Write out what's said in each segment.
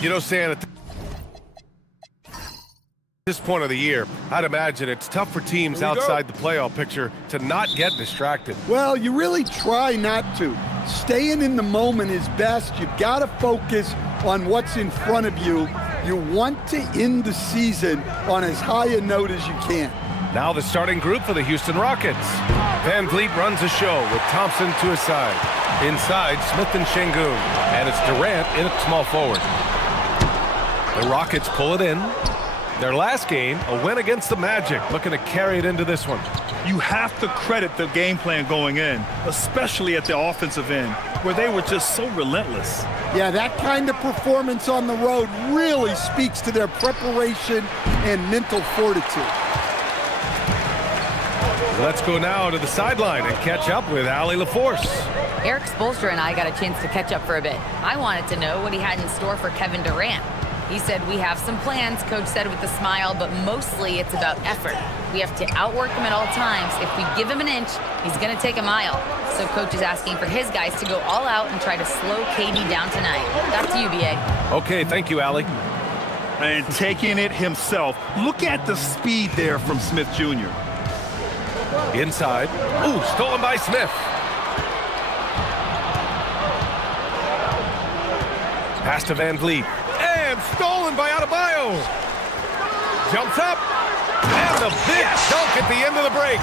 You know, Stan, at this point of the year, I'd imagine it's tough for teams outside the playoff picture to not get distracted. Well, you really try not to. Staying in the moment is best. You've got to focus on what's in front of you. You want to end the season on as high a note as you can. Now the starting group for the Houston Rockets. Van Vliet runs a show with Thompson to his side. Inside, Smith and Şengün. And it's Durant in at small forward. The Rockets pull it in. Their last game, a win against the Magic, looking to carry it into this one. You have to credit the game plan going in, especially at the offensive end, where they were just so relentless. Yeah, that kind of performance on the road really speaks to their preparation and mental fortitude. Let's go now to the sideline and catch up with Allie LaForce. Eric Spoelstra and I got a chance to catch up for a bit. I wanted to know what he had in store for Kevin Durant. He said, we have some plans, Coach said with a smile, but mostly it's about effort. We have to outwork him at all times. If we give him an inch, he's going to take a mile. So Coach is asking for his guys to go all out and try to slow KD down tonight. Back to you, B.A. Okay, thank you, Allie. And taking it himself. Look at the speed there from Smith Jr. Inside. Ooh, stolen by Smith. Pass to Van Vliet. And stolen by Adebayo. Jumps up. And the big dunk at the end of the break.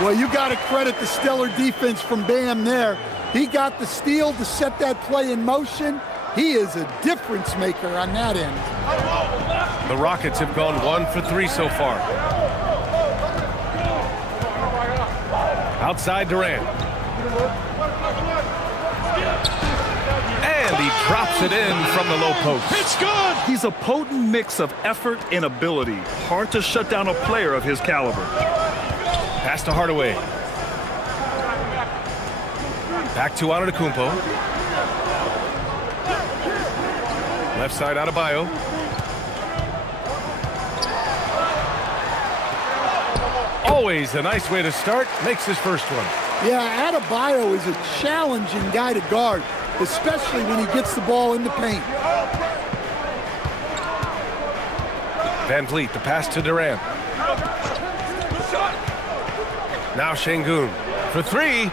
Well, you got to credit the stellar defense from Bam there. He got the steal to set that play in motion. He is a difference maker on that end. The Rockets have gone 1 for 3 so far. Outside Durant. And he drops it in from the low post. It's good! He's a potent mix of effort and ability. Hard to shut down a player of his caliber. Pass to Hardaway. Back to Antetokounmpo. Left side Adebayo. Always a nice way to start. Makes his first one. Yeah, Adebayo is a challenging guy to guard, especially when he gets the ball in the paint. Van Vliet, the pass to Durant. Now Şengün for 3.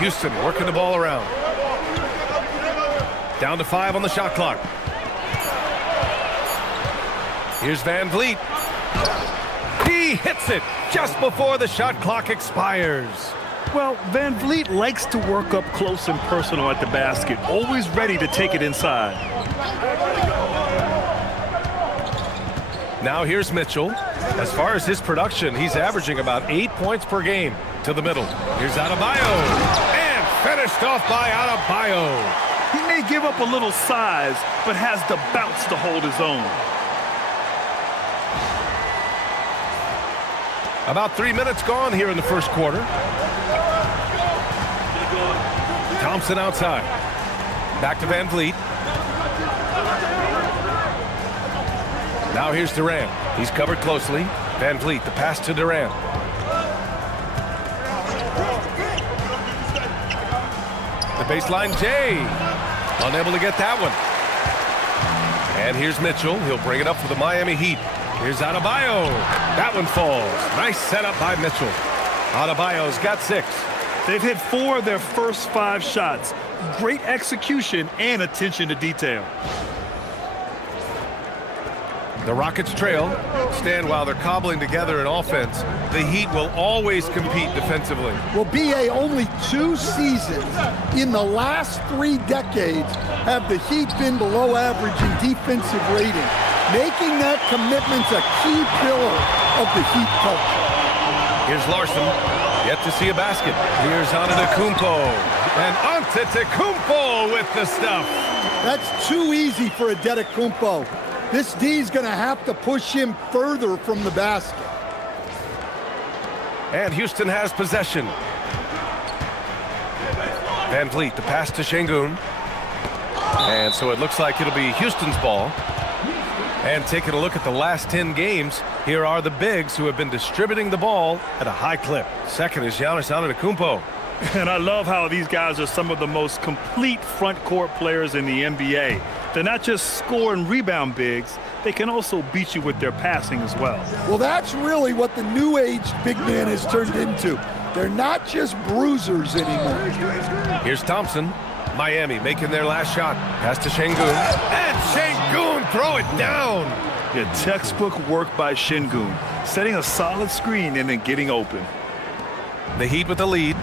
Houston working the ball around. Down to 5 on the shot clock. Here's Van Vliet. He hits it just before the shot clock expires. Well, Van Vliet likes to work up close and personal at the basket, always ready to take it inside. Now here's Mitchell. As far as his production, he's averaging about 8 points per game. To the middle. Here's Adebayo. And finished off by Adebayo. He may give up a little size, but has the bounce to hold his own. About 3 minutes gone here in the first quarter. Thompson outside. Back to Van Vliet. Now here's Durant. He's covered closely. Van Vliet, the pass to Durant. The baseline J. Unable to get that one. And here's Mitchell. He'll bring it up for the Miami Heat. Here's Adebayo. That one falls. Nice setup by Mitchell. Adebayo's got 6. They've hit 4 of their first 5 shots. Great execution and attention to detail. The Rockets trail. Stand while they're cobbling together an offense. The Heat will always compete defensively. Well, B.A., only 2 seasons in the last 3 decades have the Heat been below average in defensive rating, making that commitment a key pillar of the Heat culture. Here's Larson. Yet to see a basket. Here's Antetokounmpo. And Antetokounmpo with the stuff. That's too easy for Antetokounmpo. This D's going to have to push him further from the basket. And Houston has possession. Van Vliet, the pass to Şengün. And so it looks like it'll be Houston's ball. And taking a look at the last 10 games, here are the bigs who have been distributing the ball at a high clip. Second is Giannis Antetokounmpo. And I love how these guys are some of the most complete front court players in the NBA. They're not just score and rebound bigs, they can also beat you with their passing as well. Well, that's really what the new age big man has turned into. They're not just bruisers anymore. Here's Thompson. Miami making their last shot. Pass to Şengün. And Şengün throw it down. Yeah, textbook work by Şengün, setting a solid screen and then getting open. The Heat with the lead.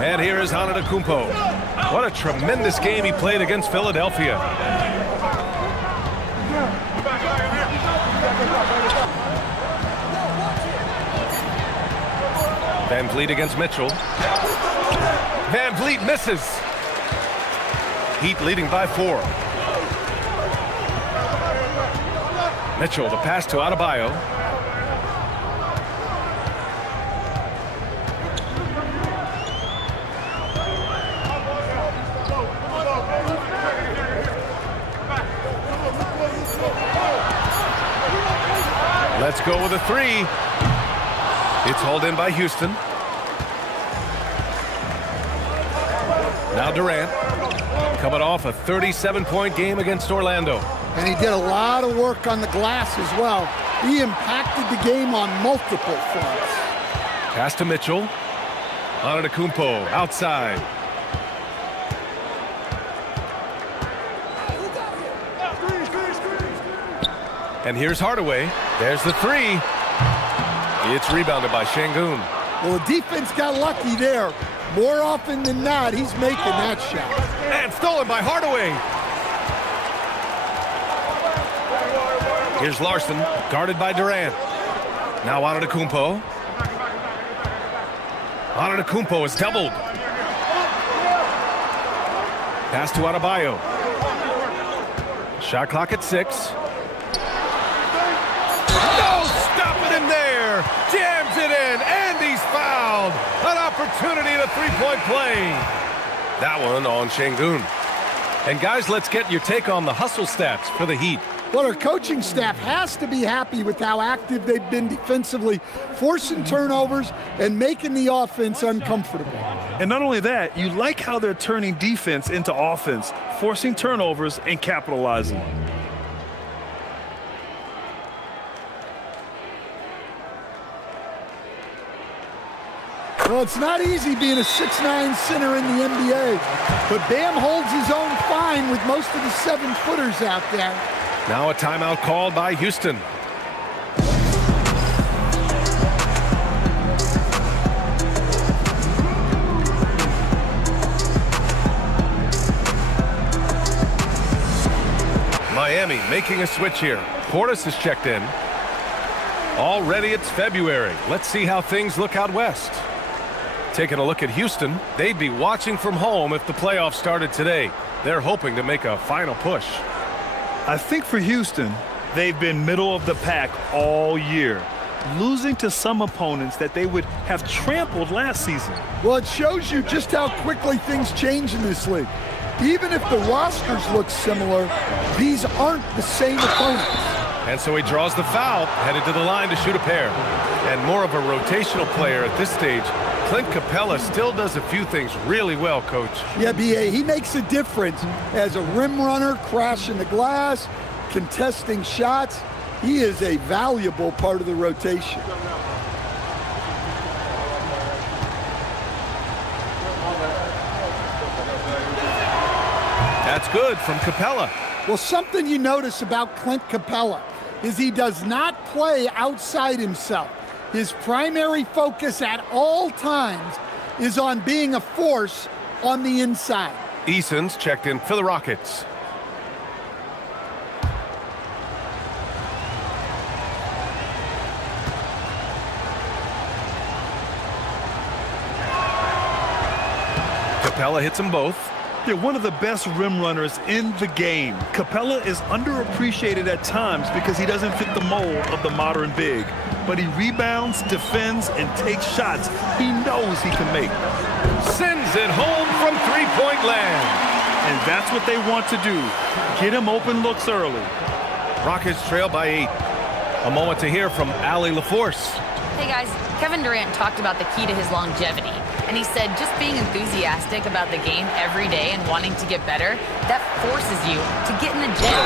And here is Antetokounmpo. What a tremendous game he played against Philadelphia. Van Vliet against Mitchell. Van Vliet misses. Heat leading by 4. Mitchell, the pass to Adebayo. Let's go with a 3. It's hauled in by Houston. Now Durant, coming off a 37-point game against Orlando. And he did a lot of work on the glass as well. He impacted the game on multiple fronts. Pass to Mitchell. Antetokounmpo outside. And here's Hardaway. There's the 3. It's rebounded by Şengün. Well, the defense got lucky there. More often than not, he's making that shot. And stolen by Hardaway. Here's Larson, guarded by Durant. Now Antetokounmpo. Antetokounmpo is doubled. Pass to Adebayo. Shot clock at 6. No, stopping him there. Jams it in, and he's fouled. An opportunity to three-point play. That one on Şengün. And guys, let's get your take on the hustle stats for the Heat. Well, our coaching staff has to be happy with how active they've been defensively, forcing turnovers and making the offense uncomfortable. And not only that, you like how they're turning defense into offense, forcing turnovers and capitalizing. Well, it's not easy being a 6'9" center in the NBA, but Bam holds his own fine with most of the 7-footers out there. Now a timeout called by Houston. Miami making a switch here. Portis has checked in. Already it's February. Let's see how things look out west. Taking a look at Houston, they'd be watching from home if the playoffs started today. They're hoping to make a final push. I think for Houston, they've been middle of the pack all year, losing to some opponents that they would have trampled last season. Well, it shows you just how quickly things change in this league. Even if the rosters look similar, these aren't the same opponents. And so he draws the foul, headed to the line to shoot a pair. And more of a rotational player at this stage, Clint Capella still does a few things really well, Coach. Yeah, B.A., he makes a difference as a rim runner, crashing the glass, contesting shots. He is a valuable part of the rotation. That's good from Capella. Well, something you notice about Clint Capella is he does not play outside himself. His primary focus at all times is on being a force on the inside. Eason's checked in for the Rockets. Capella hits them both. They're one of the best rim runners in the game. Capella is underappreciated at times because he doesn't fit the mold of the modern big. But he rebounds, defends, and takes shots he knows he can make. Sends it home from three-point land. And that's what they want to do. Get him open looks early. Rockets trail by 8. A moment to hear from Allie LaForce. Hey guys, Kevin Durant talked about the key to his longevity, and he said just being enthusiastic about the game every day and wanting to get better, that forces you to get in the gym.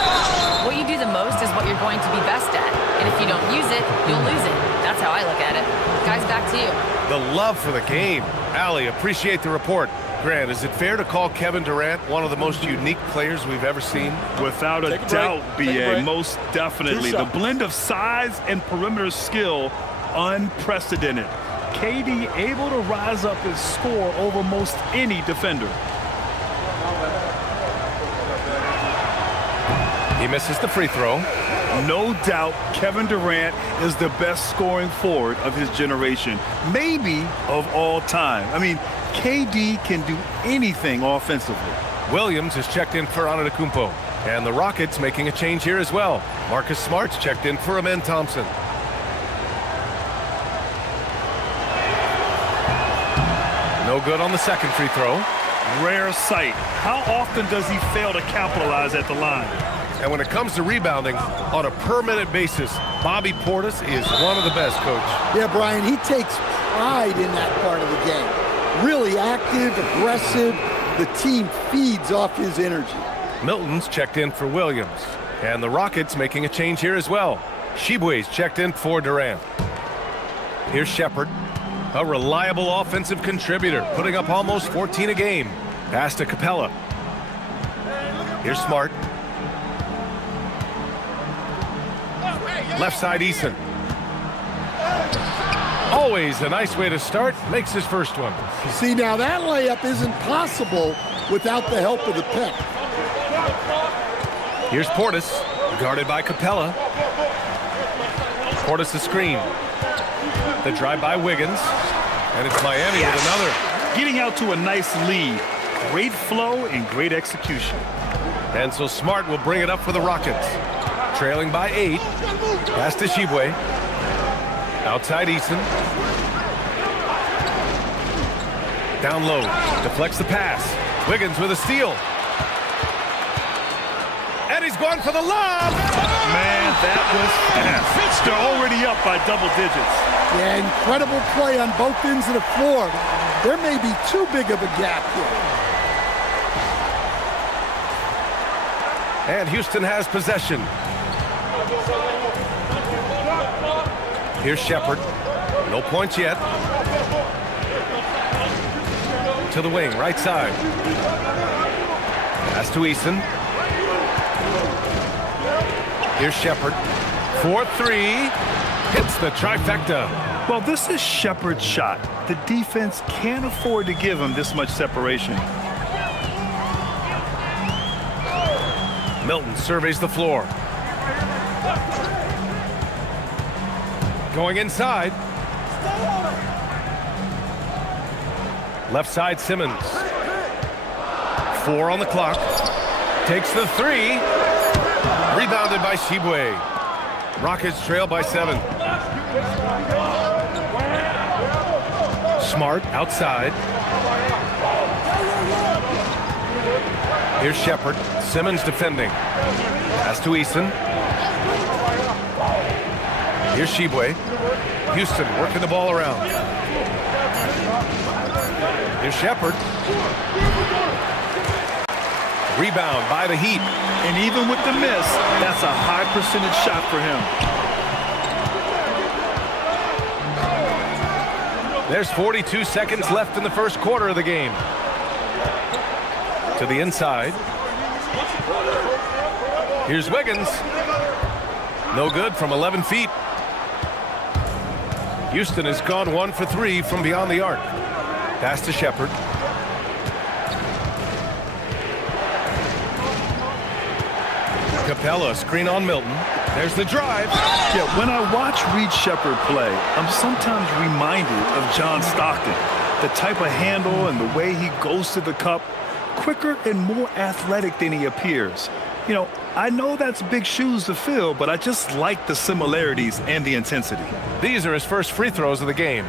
What you do the most is what you're going to be best at, and if you don't use it, you'll lose it. That's how I look at it. Guys, back to you. The love for the game. Allie, appreciate the report. Grant, is it fair to call Kevin Durant one of the most unique players we've ever seen? Without a doubt, B.A., most definitely. The blend of size and perimeter skill, unprecedented. KD able to rise up his score over most any defender. He misses the free throw. No doubt Kevin Durant is the best scoring forward of his generation, maybe of all time. I mean, KD can do anything offensively. Williams is checked in for Antetokounmpo. And the Rockets making a change here as well. Marcus Smart's checked in for Amen Thompson. No good on the second free throw. Rare sight. How often does he fail to capitalize at the line? And when it comes to rebounding, on a per-minute basis, Bobby Portis is one of the best, Coach. Yeah, Brian, he takes pride in that part of the game. Really active, aggressive. The team feeds off his energy. Milton's checked in for Williams. And the Rockets making a change here as well. Shibwe's checked in for Durant. Here's Shepard, a reliable offensive contributor, putting up almost 14 a game. Pass to Capella. Here's Smart. Left side, Eason. Always a nice way to start. Makes his first one. See, now that layup isn't possible without the help of the pick. Here's Portis, guarded by Capella. Portis a screen. The drive by Wiggins. And it's Miami with another. Getting out to a nice lead. Great flow and great execution. And so Smart will bring it up for the Rockets. Trailing by 8. Pass to Shibwe. Outside Eason. Down low. Deflects the pass. Wiggins with a steal. And he's going for the lob. Man, that was fast. They're already up by double digits. Yeah, incredible play on both ends of the floor. There may be too big of a gap here. And Houston has possession. Here's Shepard. No points yet. To the wing, right side. Pass to Eason. Here's Shepard. 4-3. Hits the trifecta. Well, this is Shepard's shot. The defense can't afford to give him this much separation. Milton surveys the floor. Going inside. Left side, Simmons. 4 on the clock. Takes the 3. Rebounded by Shibwe. Rockets trail by 7. Smart outside. Here's Shepard. Simmons defending. Pass to Eason. Here's Shibwe. Houston working the ball around. Here's Shepard. Rebound by the Heat. And even with the miss, that's a high percentage shot for him. There's 42 seconds left in the first quarter of the game. To the inside. Here's Wiggins. No good from 11 feet. Houston has gone 1 for 3 from beyond the arc. Pass to Shepard. Capella, screen on Milton. There's the drive. Yeah, when I watch Reed Shepard play, I'm sometimes reminded of John Stockton. The type of handle and the way he goes to the cup, quicker and more athletic than he appears. You know, I know that's big shoes to fill, but I just like the similarities and the intensity. These are his first free throws of the game.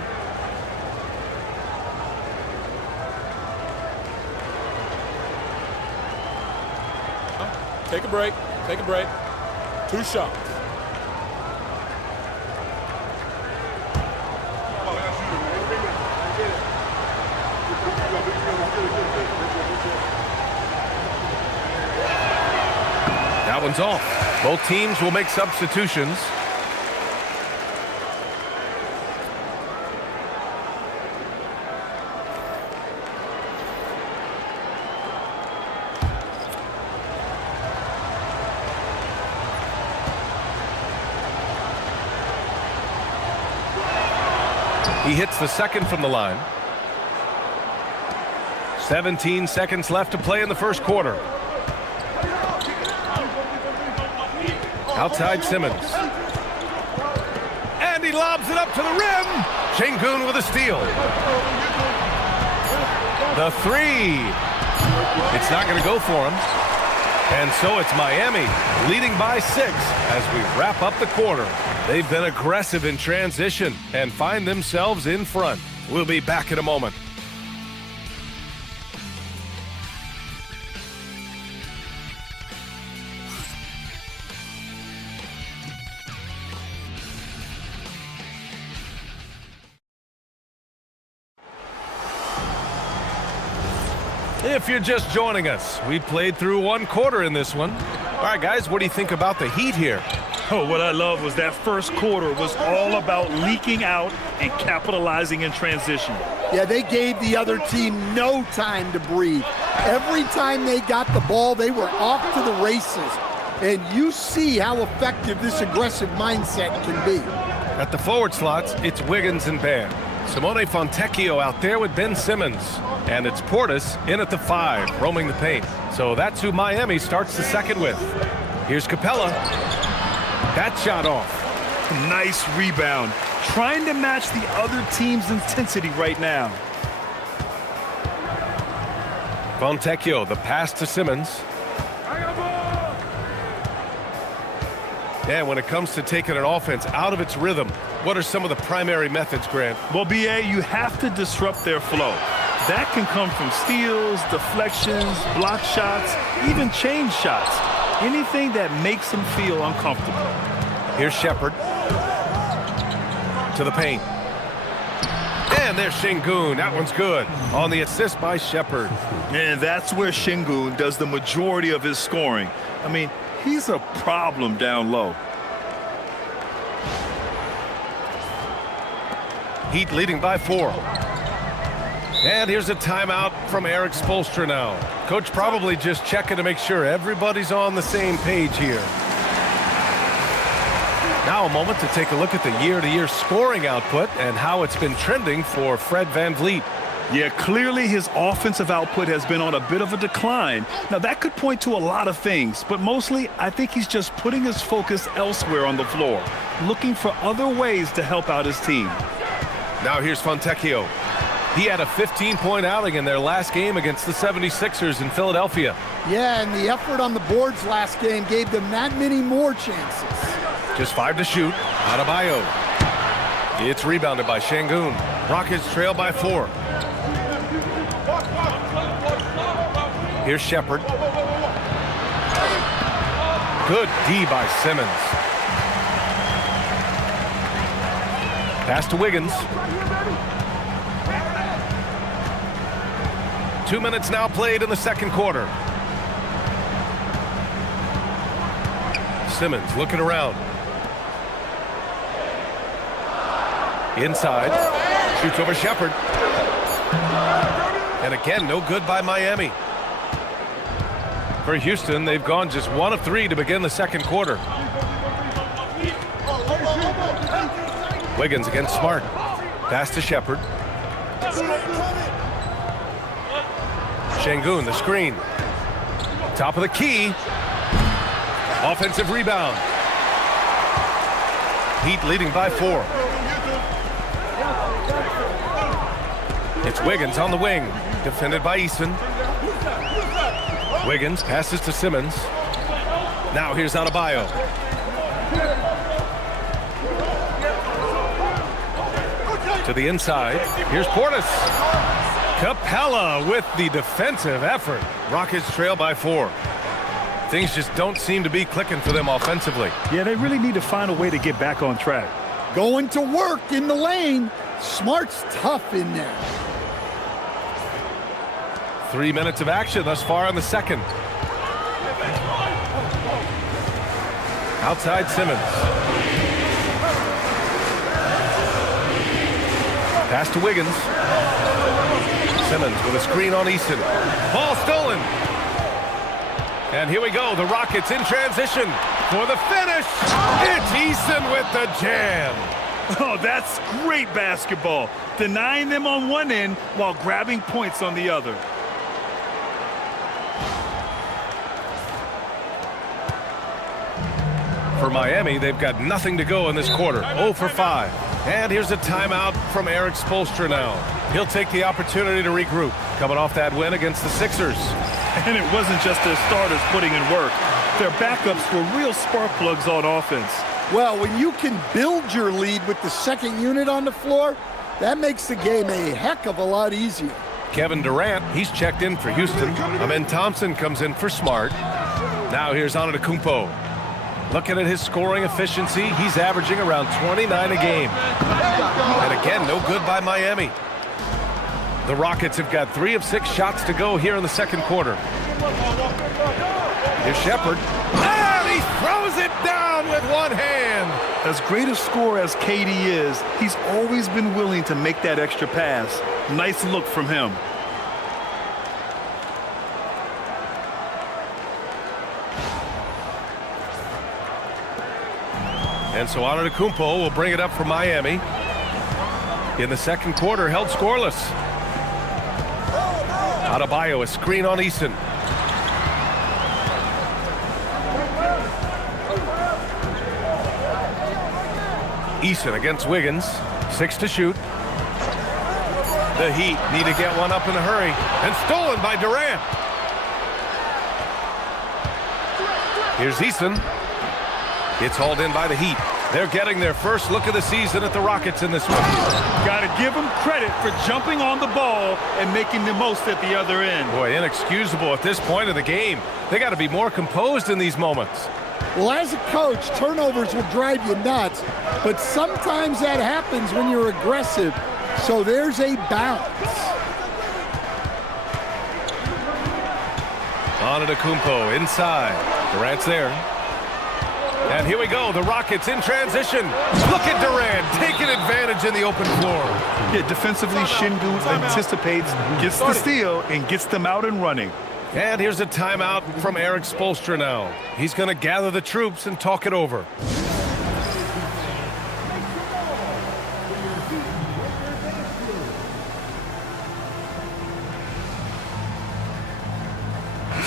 Take a break. Take a break. 2 shots. one's off. Both teams will make substitutions. He hits the second from the line. 17 seconds left to play in the first quarter. Outside Simmons. And he lobs it up to the rim. Şengün with a steal. The three. It's not going to go for him. And so it's Miami leading by 6 as we wrap up the quarter. They've been aggressive in transition and find themselves in front. We'll be back in a moment. If you're just joining us, we played through one quarter in this one. All right, guys, what do you think about the Heat here? Oh, what I love was that first quarter was all about leaking out and capitalizing in transition. Yeah, they gave the other team no time to breathe. Every time they got the ball, they were off to the races. And you see how effective this aggressive mindset can be. At the forward slots, it's Wiggins and Bam. Simone Fontecchio out there with Ben Simmons. And it's Portis in at the 5, roaming the paint. So that's who Miami starts the second with. Here's Capella. That shot off. Nice rebound. Trying to match the other team's intensity right now. Fontecchio, the pass to Simmons. And when it comes to taking an offense out of its rhythm, what are some of the primary methods, Grant? Well, B.A., you have to disrupt their flow. That can come from steals, deflections, block shots, even change shots. Anything that makes them feel uncomfortable. Here's Shepherd. To the paint. And there's Şengün. That one's good. On the assist by Shepherd. And that's where Şengün does the majority of his scoring. I mean, he's a problem down low. Heat leading by 4. And here's a timeout from Erik Spoelstra now. Coach probably just checking to make sure everybody's on the same page here. Now a moment to take a look at the year-to-year scoring output and how it's been trending for Fred VanVleet. Yeah, clearly his offensive output has been on a bit of a decline. Now, that could point to a lot of things, but mostly I think he's just putting his focus elsewhere on the floor, looking for other ways to help out his team. Now here's Fontecchio. He had a 15-point outing in their last game against the 76ers in Philadelphia. Yeah, and the effort on the boards last game gave them that many more chances. Just 5 to shoot. Adebayo. It's rebounded by Şengün. Rockets trail by 4. Here's Shepherd. Good D by Simmons. Pass to Wiggins. 2 minutes now played in the second quarter. Simmons looking around. Inside. Shoots over Shepherd. And again, no good by Miami. For Houston, they've gone just 1 of 3 to begin the second quarter. Wiggins against Smart. Pass to Shepherd. Şengün, the screen. Top of the key. Offensive rebound. Heat leading by 4. It's Wiggins on the wing. Defended by Eason. Wiggins passes to Simmons. Now here's Adebayo. To the inside. Here's Portis. Capella with the defensive effort. Rockets trail by 4. Things just don't seem to be clicking for them offensively. Yeah, they really need to find a way to get back on track. Going to work in the lane. Smart's tough in there. 3 minutes of action thus far in the second. Outside Simmons. Pass to Wiggins. Simmons with a screen on Easton. Ball stolen. And here we go. The Rockets in transition for the finish. It's Easton with the jam. Oh, that's great basketball. Denying them on one end while grabbing points on the other. For Miami, they've got nothing to go in this quarter. 0 for 5. And here's a timeout from Eric Spoelstra now. He'll take the opportunity to regroup, coming off that win against the Sixers. And it wasn't just their starters putting in work. Their backups were real spark plugs on offense. Well, when you can build your lead with the second unit on the floor, that makes the game a heck of a lot easier. Kevin Durant, he's checked in for Houston. Amen Thompson comes in for Smart. Now here's Antetokounmpo. Looking at his scoring efficiency, he's averaging around 29 a game. And again, no good by Miami. The Rockets have got 3 of 6 shots to go here in the second quarter. Here's Shepherd. And he throws it down with one hand. As great a scorer as KD is, he's always been willing to make that extra pass. Nice look from him. And so Antetokounmpo will bring it up for Miami. In the second quarter, held scoreless. Adebayo, a screen on Easton. Easton against Wiggins. 6 to shoot. The Heat need to get one up in a hurry. And stolen by Durant. Here's Easton. It's hauled in by the Heat. They're getting their first look of the season at the Rockets in this one. Got to give them credit for jumping on the ball and making the most at the other end. Boy, inexcusable at this point of the game. They got to be more composed in these moments. Well, as a coach, turnovers will drive you nuts, but sometimes that happens when you're aggressive. So there's a balance. Antetokounmpo inside. Durant's there. And here we go, the Rockets in transition. Look at Durant taking advantage in the open floor. Yeah, defensively, Şengün anticipates, gets the steal, and gets them out and running. And here's a timeout from Eric Spoelstra now. He's going to gather the troops and talk it over.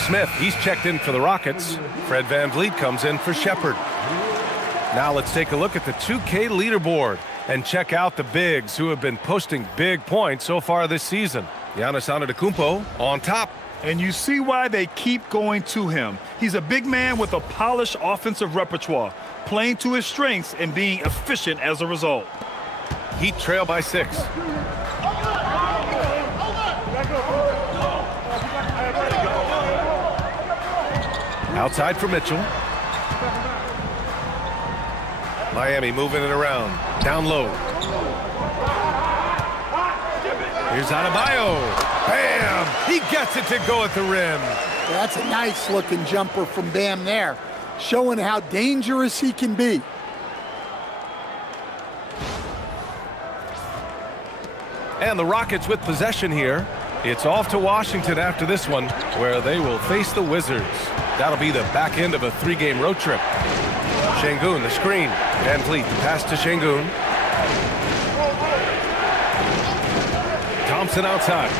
Smith, he's checked in for the Rockets. Fred VanVleet comes in for Shepherd. Now let's take a look at the 2K leaderboard and check out the bigs who have been posting big points so far this season. Giannis Antetokounmpo on top. And you see why they keep going to him. He's a big man with a polished offensive repertoire, playing to his strengths and being efficient as a result. Heat trail by 6. Outside for Mitchell. Miami moving it around. Down low. Here's Adebayo. Bam! He gets it to go at the rim. That's a nice looking jumper from Bam there, showing how dangerous he can be. And the Rockets with possession here. It's off to Washington after this one, where they will face the Wizards. That'll be the back end of a 3-game road trip. Şengün, the screen. VanVleet, the pass to Şengün. Thompson outside.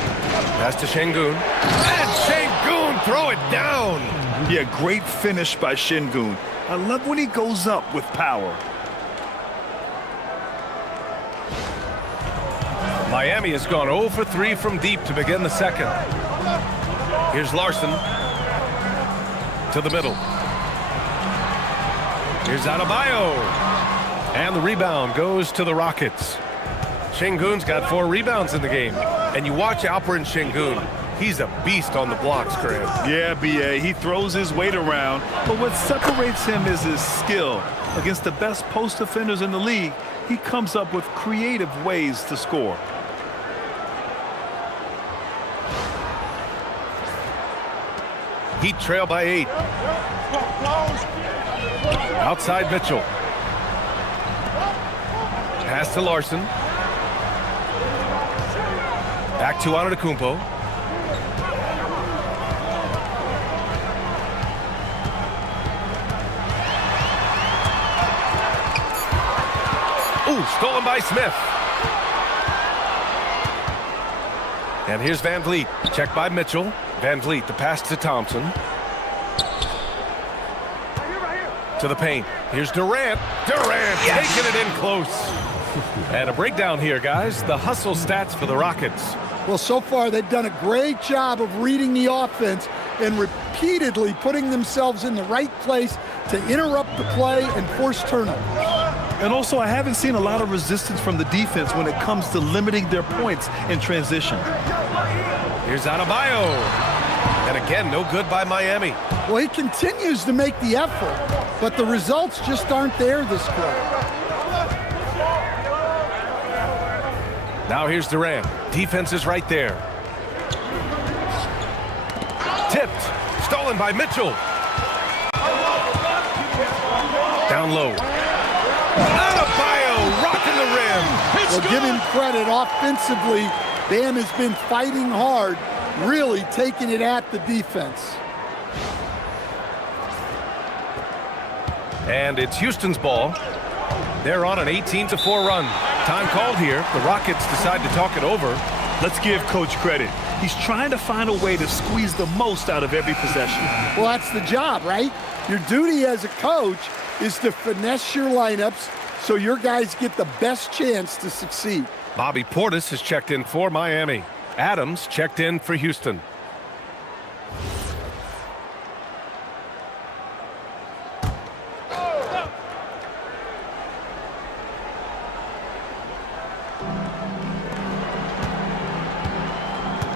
Pass to Şengün. And Şengün, throw it down. Yeah, great finish by Şengün. I love when he goes up with power. Miami has gone 0 for 3 from deep to begin the second. Here's Larson. To the middle. Here's Adebayo. And the rebound goes to the Rockets. Şengün's got 4 rebounds in the game. And you watch Alperen Şengün. He's a beast on the blocks, Graham. Yeah, B.A., he throws his weight around, but what separates him is his skill. Against the best post defenders in the league, he comes up with creative ways to score. Heat trail by 8. Outside Mitchell. Pass to Larson. Back to Antetokounmpo. Ooh, stolen by Smith. And here's Van Vliet. Checked by Mitchell. Van Vliet, the pass to Thompson. To the paint. Here's Durant. Durant taking it in close. And a breakdown here, guys. The hustle stats for the Rockets. Well, so far they've done a great job of reading the offense and repeatedly putting themselves in the right place to interrupt the play and force turnovers. And also, I haven't seen a lot of resistance from the defense when it comes to limiting their points in transition. Here's Adebayo. And again, no good by Miami. Well, he continues to make the effort, but the results just aren't there this quarter. Now here's Durant. Defense is right there. Tipped. Stolen by Mitchell. Down low. Adebayo rocking the rim. Well, give him credit. Offensively, Bam has been fighting hard, really taking it at the defense. And it's Houston's ball. They're on an 18-4 run. Time called here. The Rockets decide to talk it over. Let's give Coach credit. He's trying to find a way to squeeze the most out of every possession. Well, that's the job, right? Your duty as a coach is to finesse your lineups so your guys get the best chance to succeed. Bobby Portis has checked in for Miami. Adams checked in for Houston.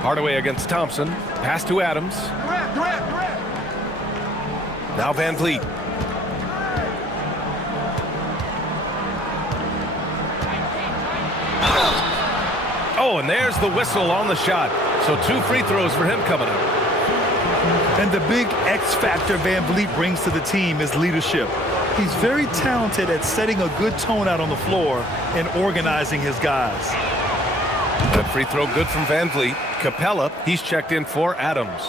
Hardaway against Thompson. Pass to Adams. Now Van Vliet. Oh, and there's the whistle on the shot. So 2 free throws for him coming up. And the big X factor Van Vliet brings to the team is leadership. He's very talented at setting a good tone out on the floor and organizing his guys. That free throw good from Van Vliet. Capella, he's checked in for Adams.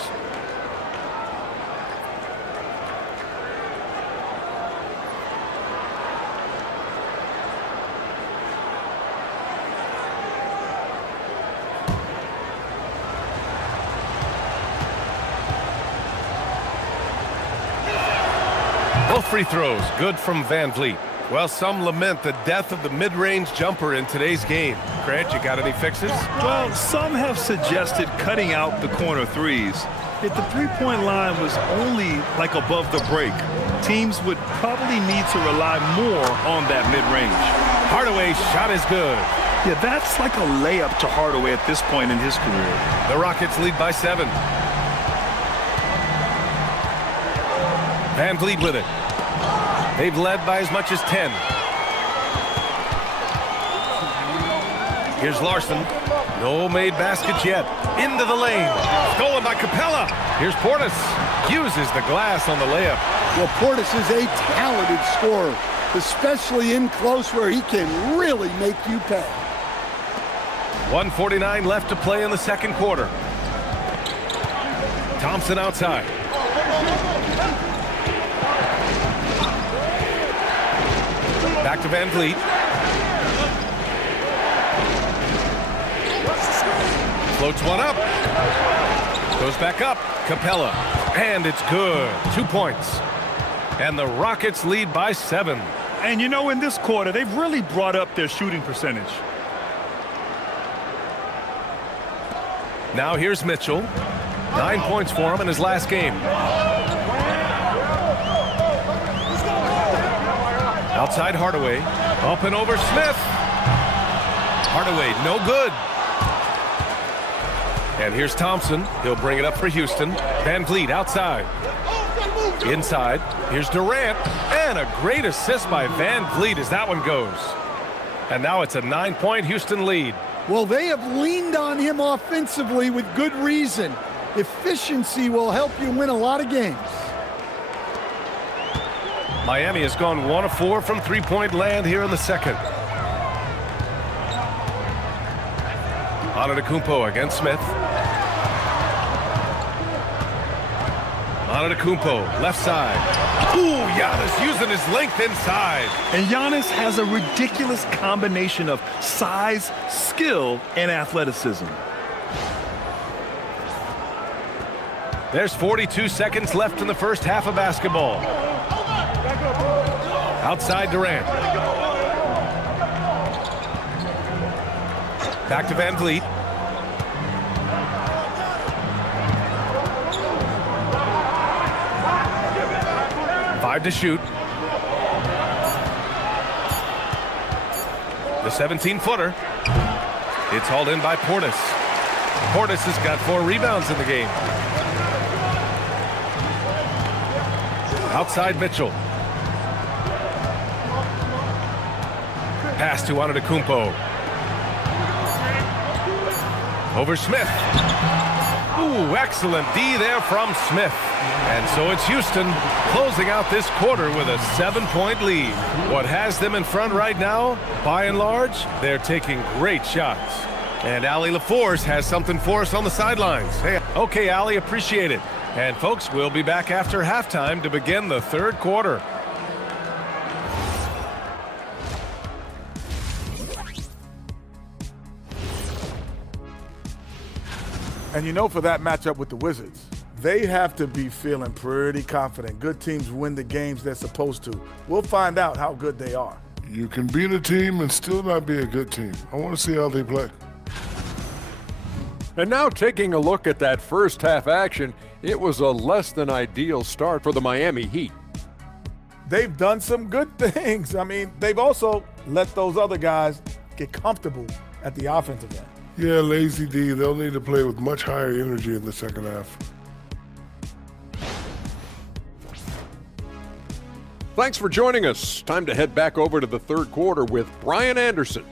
Both free throws good from Van Vliet. Well, some lament the death of the mid-range jumper in today's game. Grant, you got any fixes? Well, some have suggested cutting out the corner threes. If the three-point line was only like above the break, teams would probably need to rely more on that mid-range. Hardaway's shot is good. Yeah, that's like a layup to Hardaway at this point in his career. The Rockets lead by 7. Van Vliet with it. They've led by as much as 10. Here's Larson. No made baskets yet. Into the lane. Stolen by Capella. Here's Portis. Uses the glass on the layup. Well, Portis is a talented scorer, especially in close where he can really make you pay. 1:49 left to play in the second quarter. Thompson outside. Back to Van Vliet. Floats one up. Goes back up. Capella. And it's good. 2 points. And the Rockets lead by 7. And you know, in this quarter, they've really brought up their shooting percentage. Now here's Mitchell. 9 points for him in his last game. Outside Hardaway. Up and over Smith. Hardaway, no good. And here's Thompson. He'll bring it up for Houston. Van Vliet outside. Inside. Here's Durant. And a great assist by Van Vliet as that one goes. And now it's a 9-point Houston lead. Well, they have leaned on him offensively with good reason. Efficiency will help you win a lot of games. Miami has gone 1 of 4 from three-point land here in the second. Antetokounmpo against Smith. Antetokounmpo, left side. Ooh, Giannis using his length inside. And Giannis has a ridiculous combination of size, skill, and athleticism. There's 42 seconds left in the first half of basketball. Outside Durant. Back to Van Vliet. Five to shoot. The 17-footer. It's hauled in by Portis. Portis has got 4 rebounds in the game. Outside Mitchell. Pass to Antetokounmpo. Over Smith. Ooh, excellent D there from Smith. And so it's Houston closing out this quarter with a 7-point lead. What has them in front right now, by and large, they're taking great shots. And Allie LaForce has something for us on the sidelines. Hey, okay, Allie, appreciate it. And folks, we'll be back after halftime to begin the third quarter. And you know, for that matchup with the Wizards, they have to be feeling pretty confident. Good teams win the games they're supposed to. We'll find out how good they are. You can beat a team and still not be a good team. I want to see how they play. And now taking a look at that first half action, it was a less than ideal start for the Miami Heat. They've done some good things. I mean, they've also let those other guys get comfortable at the offensive end. Yeah, lazy D. They'll need to play with much higher energy in the second half. Thanks for joining us. Time to head back over to the third quarter with Brian Anderson.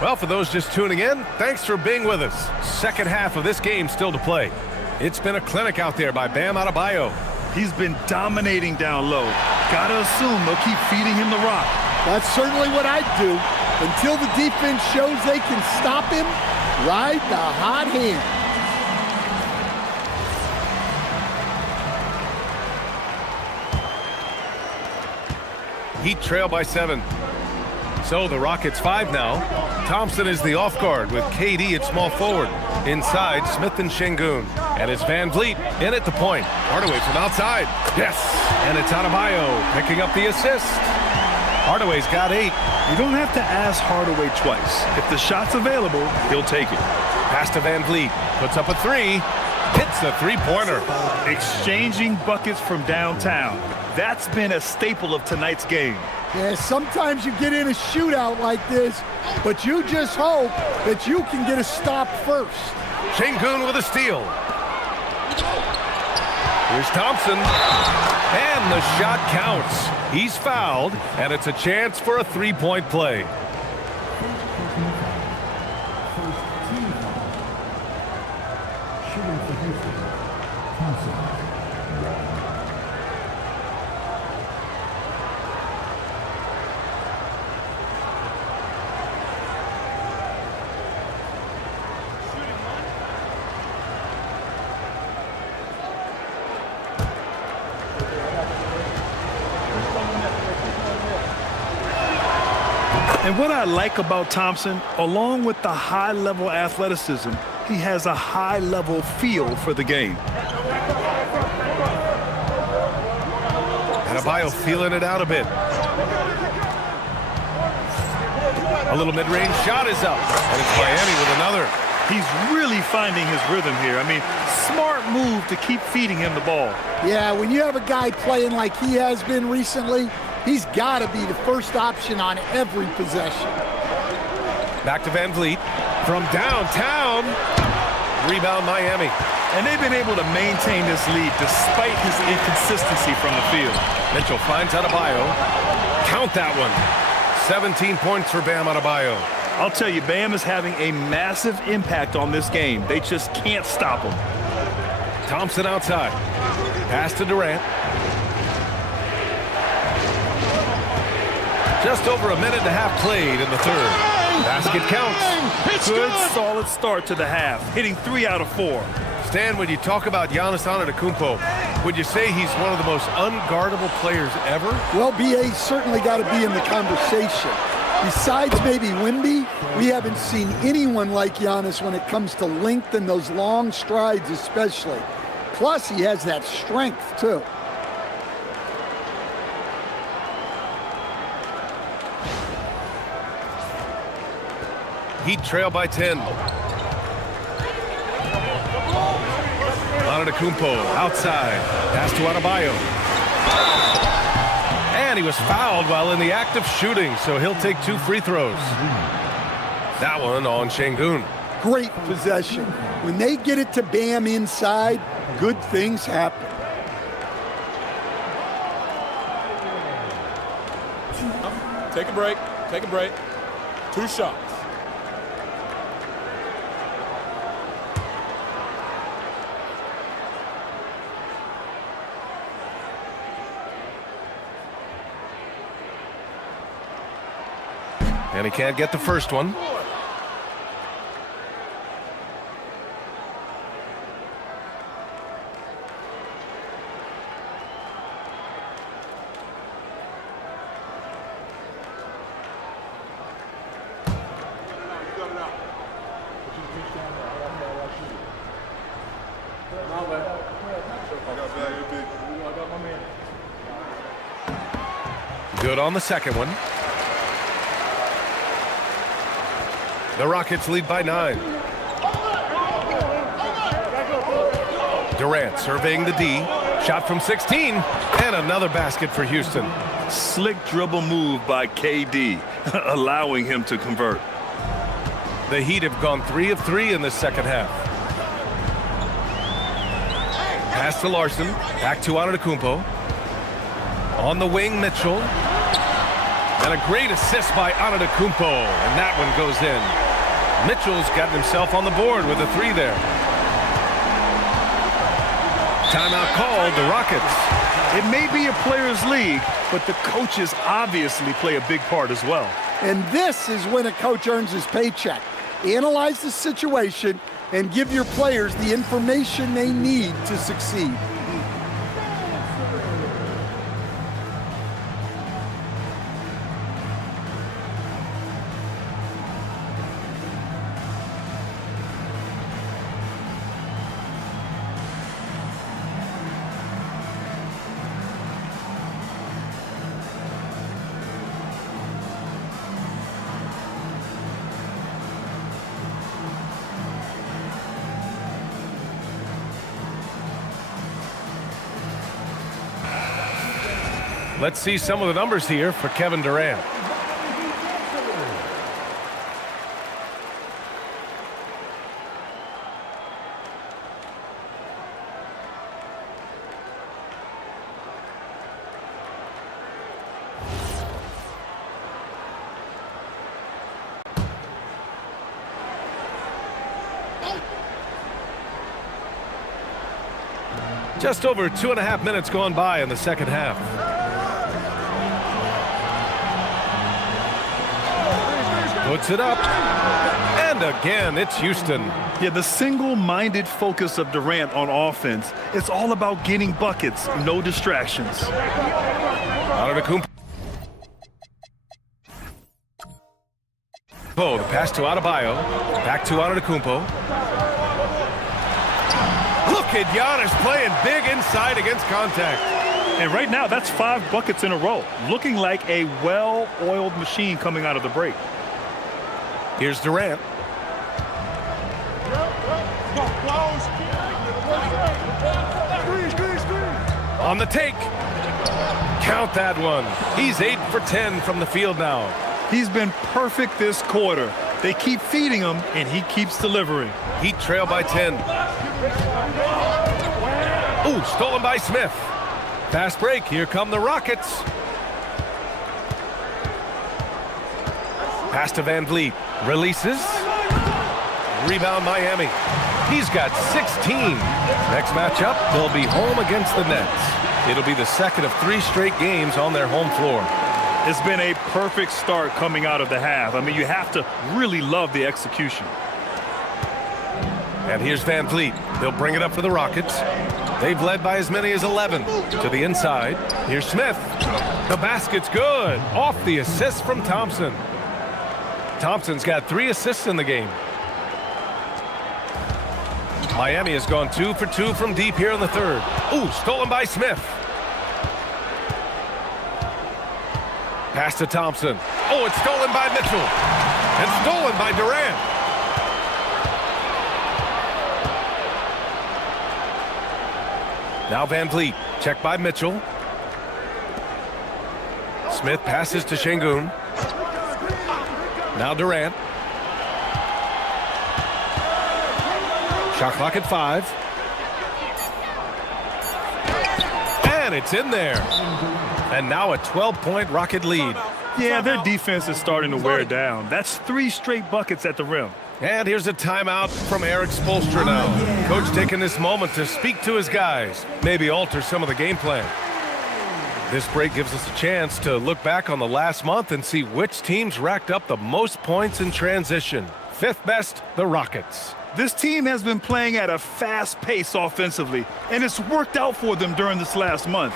Well, for those just tuning in, thanks for being with us. Second half of this game still to play. It's been a clinic out there by Bam Adebayo. He's been dominating down low. Gotta assume they'll keep feeding him the rock. That's certainly what I'd do. Until the defense shows they can stop him, ride the hot hand. Heat trail by 7. So the Rockets 5 now. Thompson is the off guard with KD at small forward. Inside, Smith and Şengün. And it's Van Vliet in at the point. Hardaway from outside. Yes! And it's Adebayo picking up the assist. Hardaway's got 8. You don't have to ask Hardaway twice. If the shot's available, he'll take it. Pass to Van Vliet. Puts up a 3. Hits a three-pointer. Exchanging buckets from downtown. That's been a staple of tonight's game. Yeah, sometimes you get in a shootout like this, but you just hope that you can get a stop first. Şengün with a steal. Here's Thompson. And the shot counts. He's fouled, and it's a chance for a three-point play. And what I like about Thompson, along with the high-level athleticism, he has a high-level feel for the game. Adebayo feeling it out a bit. A little mid-range shot is up, and it's Miami with another. He's really finding his rhythm here. I mean, smart move to keep feeding him the ball. Yeah, when you have a guy playing like he has been recently, he's got to be the first option on every possession. Back to Van Vliet. From downtown. Rebound Miami. And they've been able to maintain this lead despite his inconsistency from the field. Mitchell finds Adebayo. Count that one. 17 points for Bam Adebayo. I'll tell you, Bam is having a massive impact on this game. They just can't stop him. Thompson outside. Pass to Durant. Just over a minute and a half played in the third. Basket counts. Good, solid start to the half, hitting 3 out of 4. Stan, when you talk about Giannis Antetokounmpo, would you say he's one of the most unguardable players ever? Well, BA's certainly got to be in the conversation. Besides maybe MYNBA, we haven't seen anyone like Giannis when it comes to length and those long strides especially. Plus, he has that strength, too. Heat trail by 10. Antetokounmpo outside. Pass to Adebayo. And he was fouled while in the act of shooting, so he'll take 2 free throws. That one on Şengün. Great possession. When they get it to Bam inside, good things happen. Take a break. Take a break. 2 shots. And he can't get the first one. Good on the second one. The Rockets lead by 9. Durant surveying the D. Shot from 16. And another basket for Houston. Slick dribble move by KD, allowing him to convert. The Heat have gone 3 of 3 in the second half. Pass to Larson. Back to Antetokounmpo. On the wing, Mitchell. And a great assist by Antetokounmpo. And that one goes in. Mitchell's gotten himself on the board with a 3 there. Timeout called, the Rockets. It may be a players' league, but the coaches obviously play a big part as well. And this is when a coach earns his paycheck. Analyze the situation and give your players the information they need to succeed. Let's see some of the numbers here for Kevin Durant. Just over 2.5 minutes gone by in the second half. Puts it up. And again, it's Houston. Yeah, the single-minded focus of Durant on offense, it's all about getting buckets, no distractions. Antetokounmpo. The pass to Adebayo. Back to Antetokounmpo. Look at Giannis playing big inside against contact. And right now, that's 5 buckets in a row, looking like a well-oiled machine coming out of the break. Here's Durant. On the take. Count that one. He's 8 for 10 from the field now. He's been perfect this quarter. They keep feeding him, and he keeps delivering. Heat trail by 10. Ooh, stolen by Smith. Fast break. Here come the Rockets. Pass to Van Vliet. Releases. Rebound Miami. He's got 16. Next matchup, they'll be home against the Nets. It'll be the second of 3 straight games on their home floor. It's been a perfect start coming out of the half. I mean, you have to really love the execution. And here's Van Vliet. They'll bring it up for the Rockets. They've led by as many as 11. To the inside. Here's Smith. The basket's good. Off the assist from Thompson. Thompson's got 3 assists in the game. Miami has gone 2 for 2 from deep here in the third. Ooh, stolen by Smith. Pass to Thompson. Oh, it's stolen by Mitchell. And stolen by Durant. Now Van Vliet. Checked by Mitchell. Smith passes to Şengün. Now Durant. Shot clock at 5. And it's in there. And now a 12-point Rocket lead. Yeah, their defense is starting to wear down. That's 3 straight buckets at the rim. And here's a timeout from Eric Spoelstra now. Coach taking this moment to speak to his guys, maybe alter some of the game plan. This break gives us a chance to look back on the last month and see which teams racked up the most points in transition. 5th best, the Rockets. This team has been playing at a fast pace offensively, and it's worked out for them during this last month.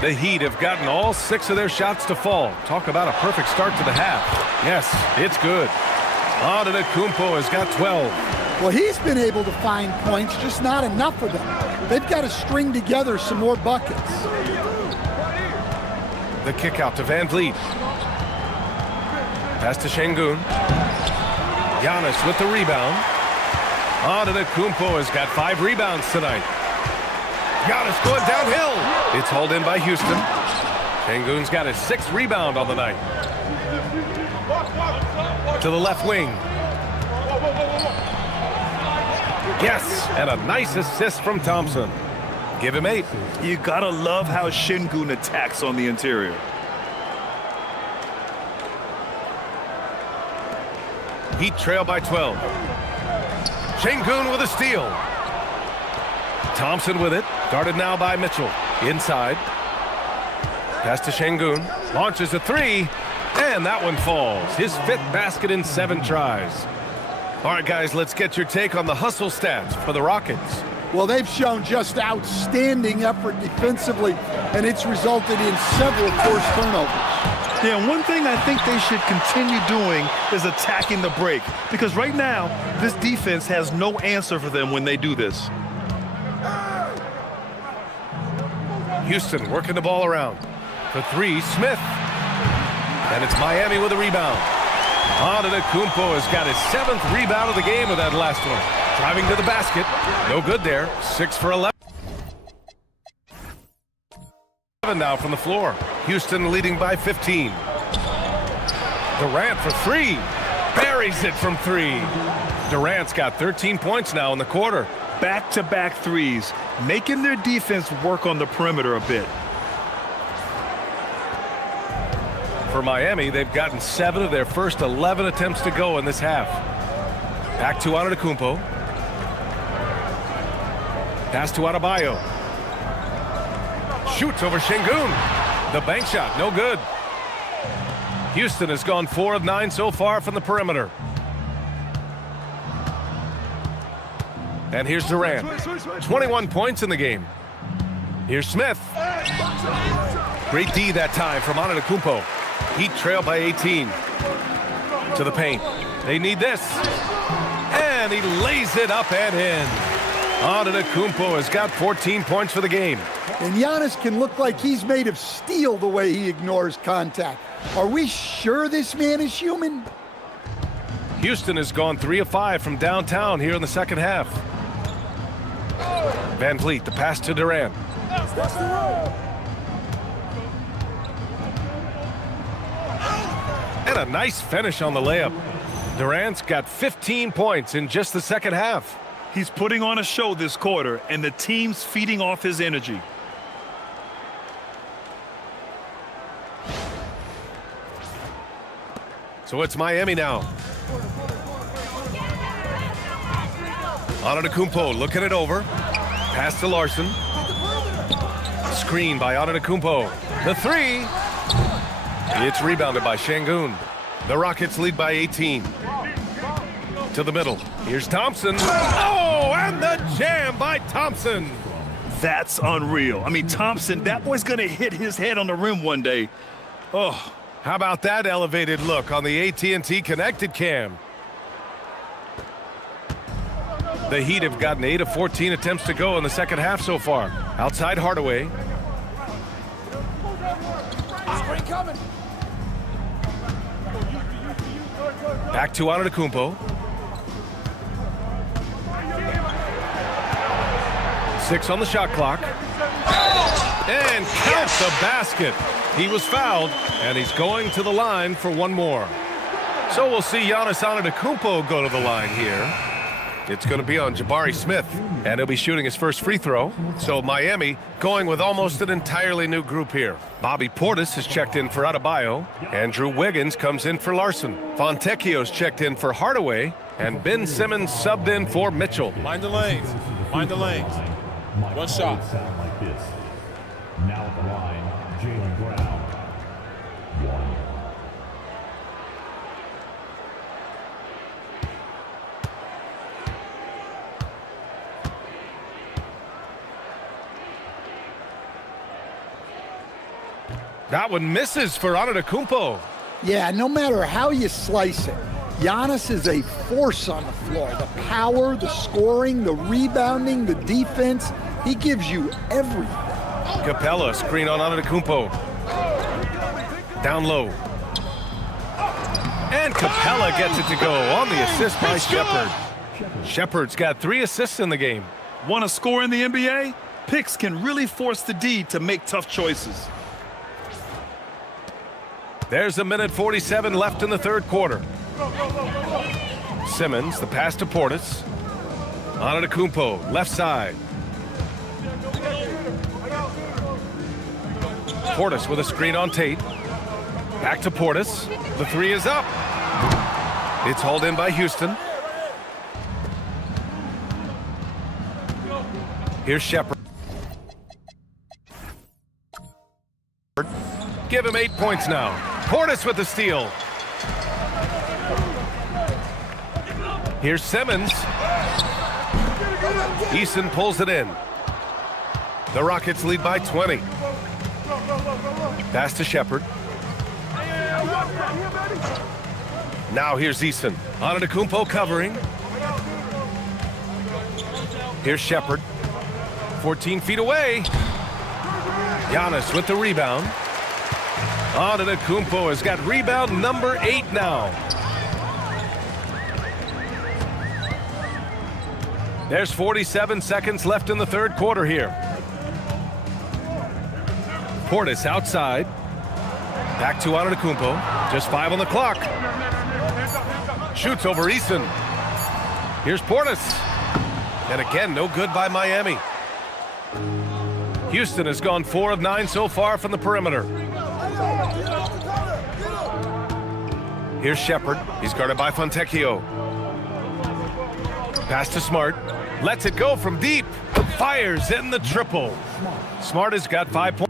The Heat have gotten all 6 of their shots to fall. Talk about a perfect start to the half. Yes, it's good. Antetokounmpo has got 12. Well, he's been able to find points, just not enough of them. They've got to string together some more buckets. The kick out to Van Vliet. Pass to Şengün. Giannis with the rebound. Antetokounmpo has got 5 rebounds tonight. Giannis going downhill. It's hauled in by Houston. Şengün's got his 6th rebound on the night. To the left wing. Yes, and a nice assist from Thompson. Give him 8. You gotta love how Şengün attacks on the interior. Heat trail by 12. Şengün with a steal. Thompson with it. Guarded now by Mitchell. Inside. Pass to Şengün. Launches a 3. And that one falls. His 5th basket in 7 tries. All right, guys, let's get your take on the hustle stats for the Rockets. Well, they've shown just outstanding effort defensively, and it's resulted in several forced turnovers. Yeah, and one thing I think they should continue doing is attacking the break, because right now, this defense has no answer for them when they do this. Houston working the ball around. For 3, Smith. And it's Miami with a rebound. Antetokounmpo has got his 7th rebound of the game with that last one. Driving to the basket. No good there. 6 for 11. Now from the floor. Houston leading by 15. Durant for 3. Buries it from 3. Durant's got 13 points now in the quarter. Back-to-back threes, making their defense work on the perimeter a bit. For Miami, they've gotten 7 of their first 11 attempts to go in this half. Back to Antetokounmpo. Pass to Adebayo. Shoots over Şengün. The bank shot, no good. Houston has gone 4 of 9 so far from the perimeter. And here's Durant. 21 points in the game. Here's Smith. Great D that time from Antetokounmpo. Heat trail by 18. To the paint. They need this. And he lays it up and in. Antetokounmpo has got 14 points for the game. And Giannis can look like he's made of steel the way he ignores contact. Are we sure this man is human? Houston has gone 3 of 5 from downtown here in the second half. Van Vliet, the pass to Durant. And a nice finish on the layup. Durant's got 15 points in just the second half. He's putting on a show this quarter, and the team's feeding off his energy. So it's Miami now. Antetokounmpo looking it over. Pass to Larson. Screen by Antetokounmpo. The three. It's rebounded by Şengün. The Rockets lead by 18. To the middle. Here's Thompson. Oh, and the jam by Thompson. That's unreal. I mean, Thompson, that boy's going to hit his head on the rim one day. Oh. How about that elevated look on the AT&T connected cam? The Heat have gotten 8 of 14 attempts to go in the second half so far. Outside Hardaway. Back to Antetokounmpo. 6 on the shot clock. And count the basket. He was fouled, and he's going to the line for one more. So we'll see Giannis Antetokounmpo go to the line here. It's going to be on Jabari Smith, and he'll be shooting his first free throw. So Miami going with almost an entirely new group here. Bobby Portis has checked in for Adebayo. Andrew Wiggins comes in for Larson. Fontecchio's checked in for Hardaway, and Ben Simmons subbed in for Mitchell. Mind the lanes. Mind the lanes. One shot. Now at the line, Jaylen Brown. 1. That one misses for Antetokounmpo. Yeah, no matter how you slice it, Giannis is a force on the floor. The power, the scoring, the rebounding, the defense, he gives you everything. Capella screen on Antetokounmpo. Down low. And Capella gets it to go on the assist by Shepherd. Shepherd's got 3 assists in the game. Want to score in the NBA? Picks can really force the D to make tough choices. There's 1:47 left in the third quarter. Simmons, the pass to Portis. Antetokounmpo, left side. Portis with a screen on Tate. Back to Portis. The 3 is up. It's hauled in by Houston. Here's Shepherd. Give him 8 points now. Portis with the steal. Here's Simmons. Eason pulls it in. The Rockets lead by 20. Pass to Shepherd. Now here's Eason. Antetokounmpo covering. Here's Shepherd. 14 feet away. Giannis with the rebound. Antetokounmpo has got rebound number 8 now. There's 47 seconds left in the third quarter here. Portis outside. Back to Antetokounmpo. Just 5 on the clock. Shoots over Eason. Here's Portis. And again, no good by Miami. Houston has gone 4 of 9 so far from the perimeter. Here's Shepherd. He's guarded by Fontecchio. Pass to Smart. Lets it go from deep. Fires in the triple. Smart has got 5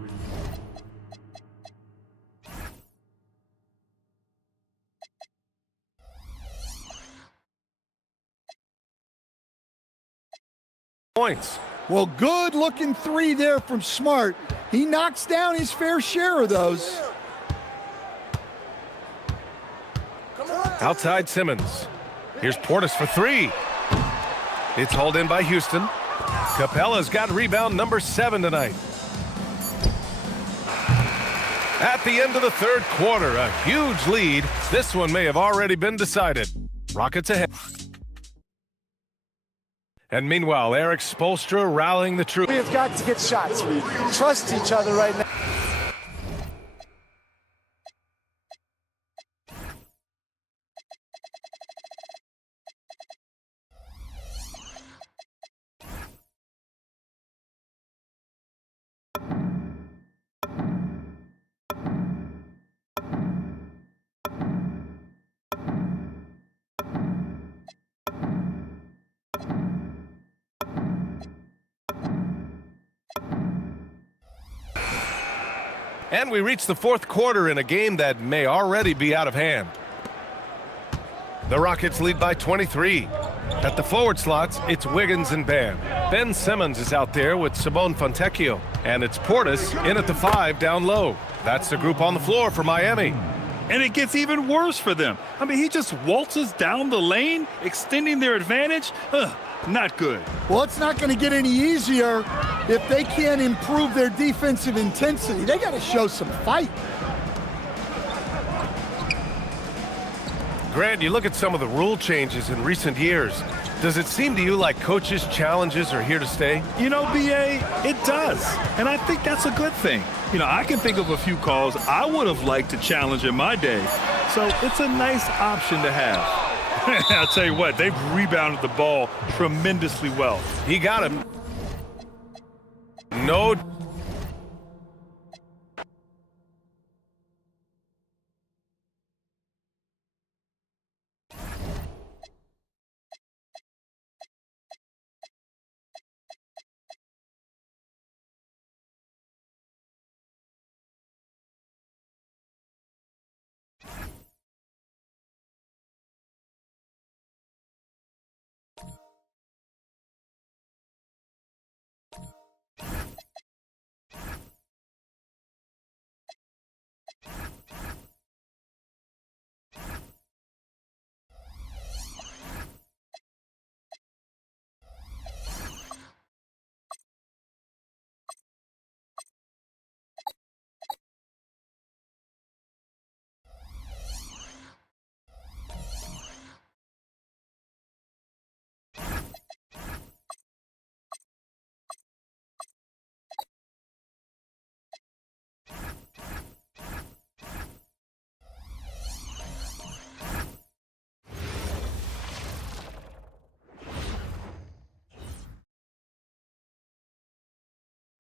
points. Well, good-looking 3 there from Smart. He knocks down his fair share of those. Outside Simmons. Here's Portis for 3. It's hauled in by Houston. Capella's got rebound number 7 tonight. At the end of the third quarter, a huge lead. This one may have already been decided. Rockets ahead. And meanwhile, Eric Spoelstra rallying the troops. We have got to get shots. We trust each other right now. And we reach the fourth quarter in a game that may already be out of hand. The Rockets lead by 23. At the forward slots, it's Wiggins and Bam. Ben Simmons is out there with Simone Fontecchio. And it's Portis in at the 5 down low. That's the group on the floor for Miami. And it gets even worse for them. I mean, he just waltzes down the lane, extending their advantage. Not good. Well, it's not going to get any easier if they can't improve their defensive intensity. They got to show some fight. Grant, you look at some of the rule changes in recent years. Does it seem to you like coaches' challenges are here to stay? You know, B.A., it does. And I think that's a good thing. You know, I can think of a few calls I would have liked to challenge in my day. So it's a nice option to have. I'll tell you what, they've rebounded the ball tremendously well. He got him. No.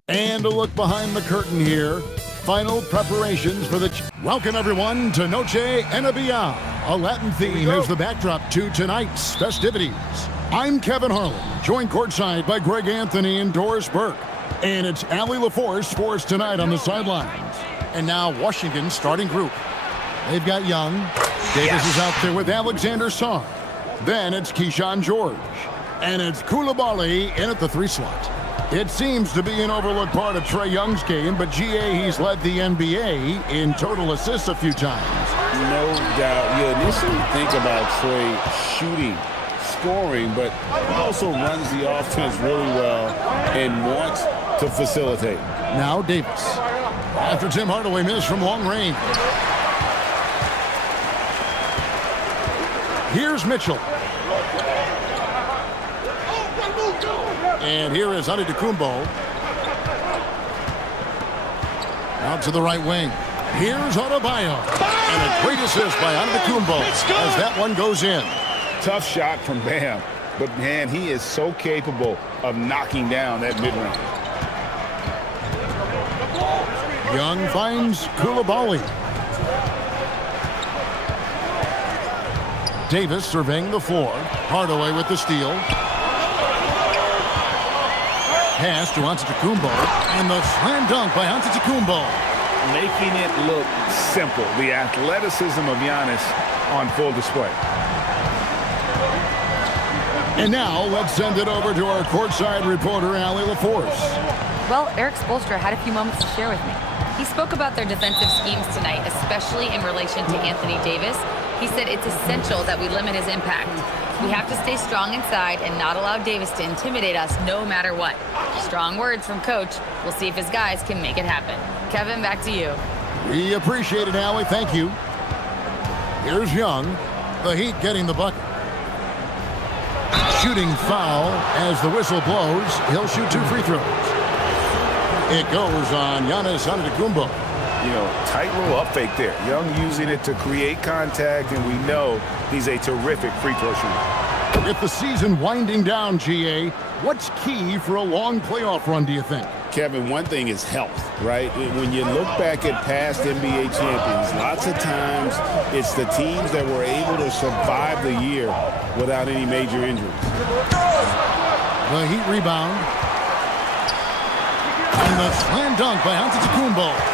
And a look behind the curtain here. Final preparations for the... Welcome, everyone, to Noche Enabia. A Latin theme is the backdrop to tonight's festivities. I'm Kevin Harlan, joined courtside by Greg Anthony and Doris Burke. And it's Allie LaForce for us tonight on the sidelines. And now Washington's starting group. They've got Young. Davis is out there with Alexander Sarr. Then it's Keyshawn George. And it's Koulibaly in at the 3 slot. It seems to be an overlooked part of Trae Young's game, but GA, he's led the NBA in total assists a few times. No doubt. You initially think about Trae shooting, scoring, but he also runs the offense really well and wants to facilitate. Now Davis. After Tim Hardaway missed from long range. Here's Mitchell. And here is Antetokounmpo. Out to the right wing. Here's Adebayo. And a great assist by Antetokounmpo as that one goes in. Tough shot from Bam. But, man, he is so capable of knocking down that mid-range. Young finds Koulibaly. Davis surveying the floor. Hardaway with the steal. Pass to Antetokounmpo, and the slam dunk by Antetokounmpo. Making it look simple. The athleticism of Giannis on full display. And now let's send it over to our courtside reporter, Allie LaForce. Well, Eric Spoelstra had a few moments to share with me. He spoke about their defensive schemes tonight, especially in relation to Anthony Davis. He said it's essential that we limit his impact. We have to stay strong inside and not allow Davis to intimidate us no matter what. Strong words from Coach. We'll see if his guys can make it happen. Kevin, back to you. We appreciate it, Allie. Thank you. Here's Young. The Heat getting the bucket. Shooting foul as the whistle blows. He'll shoot 2 free throws. It goes on Giannis Antetokounmpo. You know, tight little up fake there. Young using it to create contact, and we know he's a terrific free throw shooter. With the season winding down, GA, what's key for a long playoff run, do you think? Kevin, one thing is health, right? When you look back at past NBA champions, lots of times it's the teams that were able to survive the year without any major injuries. The Heat rebound. And the slam dunk by Antetokounmpo.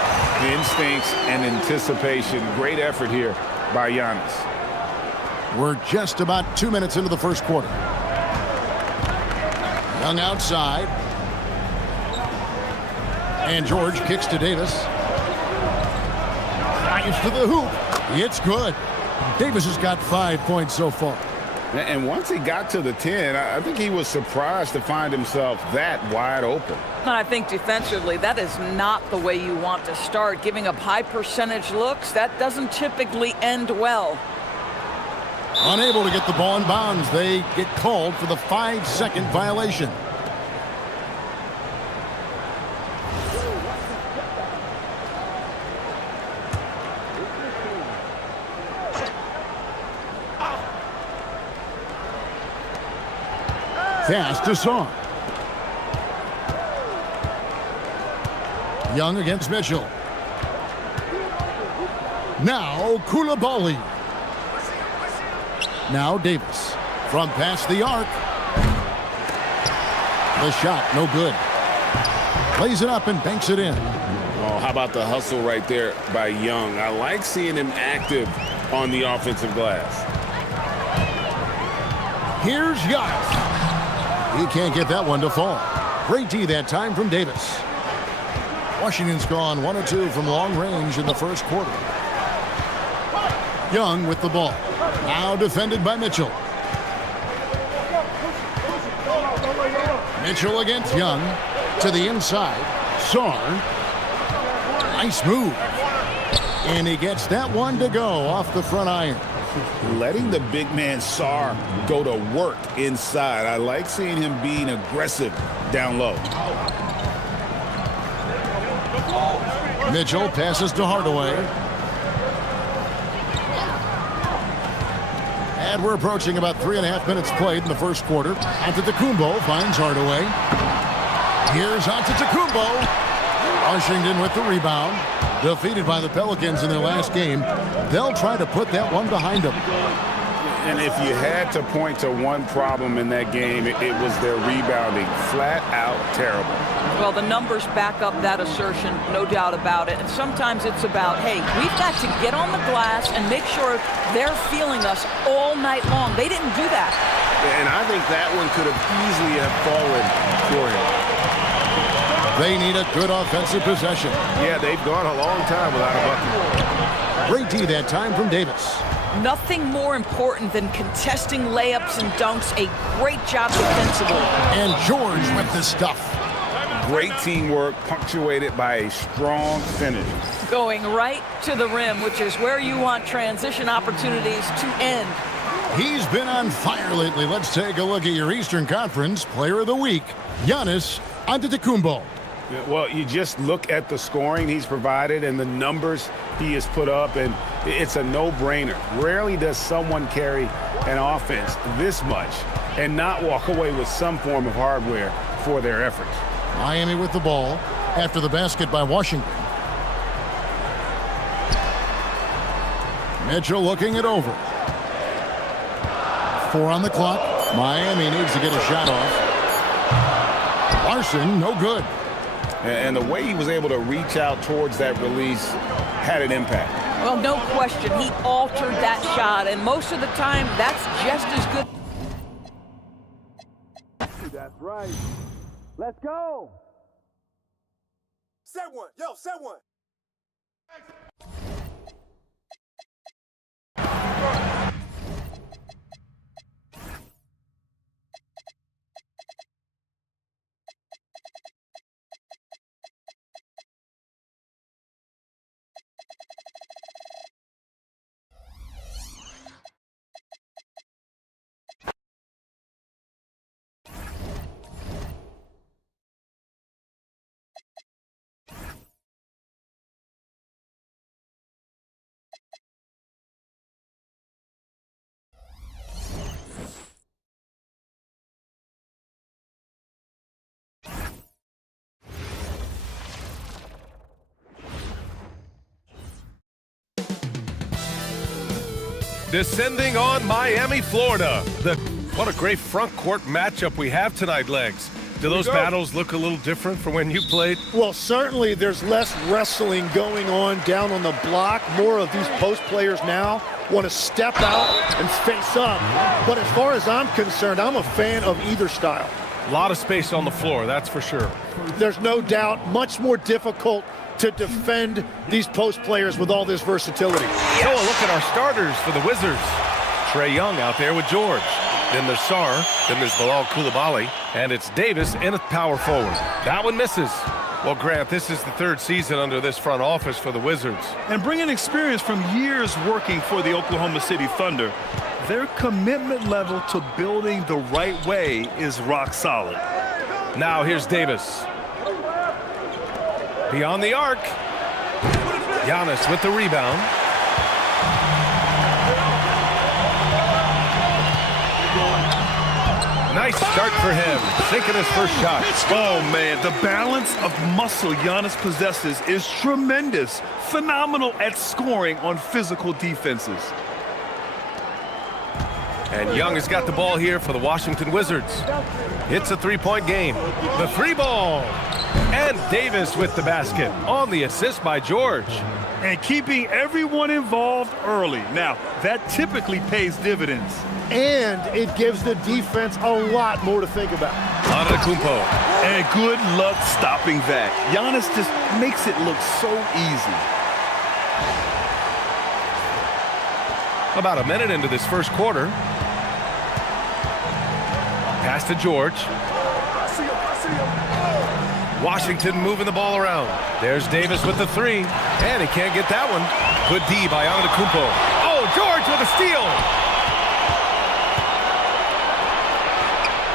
Instincts and anticipation. Great effort here by Giannis. We're just about 2 minutes into the first quarter. Young outside. And George kicks to Davis. Drives to the hoop. It's good. Davis has got 5 points so far. And once he got to the 10, I think he was surprised to find himself that wide open. And I think defensively, that is not the way you want to start. Giving up high percentage looks, that doesn't typically end well. Unable to get the ball in bounds. They get called for the 5-second violation. Pass to Song. Young against Mitchell. Now Koulibaly. Now Davis from past the arc. The shot, no good. Plays it up and banks it in. Oh, how about the hustle right there by Young? I like seeing him active on the offensive glass. Here's Young. He can't get that one to fall. Great D that time from Davis. Washington's gone 1 of 2 from long range in the first quarter. Young with the ball. Now defended by Mitchell. Mitchell against Young. To the inside. Sarr. Nice move. And he gets that one to go off the front iron. Letting the big man Sarr go to work inside. I like seeing him being aggressive down low. Mitchell passes to Hardaway. And we're approaching about 3.5 minutes played in the first quarter. Antetokounmpo finds Hardaway. Here's Antetokounmpo. Washington with the rebound. Defeated by the Pelicans in their last game. They'll try to put that one behind them. And if you had to point to one problem in that game, it was their rebounding. Flat out terrible. Well, the numbers back up that assertion, no doubt about it. And sometimes it's about, hey, we've got to get on the glass and make sure they're feeling us all night long. They didn't do that. And I think that one could have easily have fallen for him. They need a good offensive possession. Yeah, they've gone a long time without a bucket. Great D that time from Davis. Nothing more important than contesting layups and dunks. A great job defensively. And George with the stuff. Great teamwork punctuated by a strong finish. Going right to the rim, which is where you want transition opportunities to end. He's been on fire lately. Let's take a look at your Eastern Conference Player of the Week, Giannis Antetokounmpo. Well, you just look at the scoring he's provided and the numbers he has put up, and it's a no-brainer. Rarely does someone carry an offense this much and not walk away with some form of hardware for their efforts. Miami with the ball after the basket by Washington. Mitchell looking it over. 4 on the clock. Miami needs to get a shot off. Larson, no good. And the way he was able to reach out towards that release had an impact. Well, no question. He altered that shot, and most of the time, that's just as good. That's right. Let's go. Set one. Yo, set one. Descending on Miami, Florida. What a great front court matchup we have tonight, Legs. Do those battles look a little different from when you played? Well, certainly there's less wrestling going on down on the block. More of these post players now want to step out and face up. But as far as I'm concerned, I'm a fan of either style. A lot of space on the floor, that's for sure. There's no doubt much more difficult to defend these post players with all this versatility. So a look at our starters for the Wizards. Trae Young out there with George. Then there's Sarr. Then there's Bilal Coulibaly. And it's Davis in at power forward. That one misses. Well, Grant, this is the third season under this front office for the Wizards. And bringing experience from years working for the Oklahoma City Thunder, their commitment level to building the right way is rock solid. Now here's Davis. Beyond the arc. Giannis with the rebound. Nice start for him, sinking his first shot. Oh, man, the balance of muscle Giannis possesses is tremendous. Phenomenal at scoring on physical defenses. And Young has got the ball here for the Washington Wizards. It's a three-point game. The three ball. And Davis with the basket on the assist by George. And keeping everyone involved early. Now, that typically pays dividends. And it gives the defense a lot more to think about. Antetokounmpo. And good luck stopping that. Giannis just makes it look so easy. About a minute into this first quarter. Pass to George. Washington moving the ball around. There's Davis with the three. And he can't get that one. Good D by Antetokounmpo. Oh, George with a steal.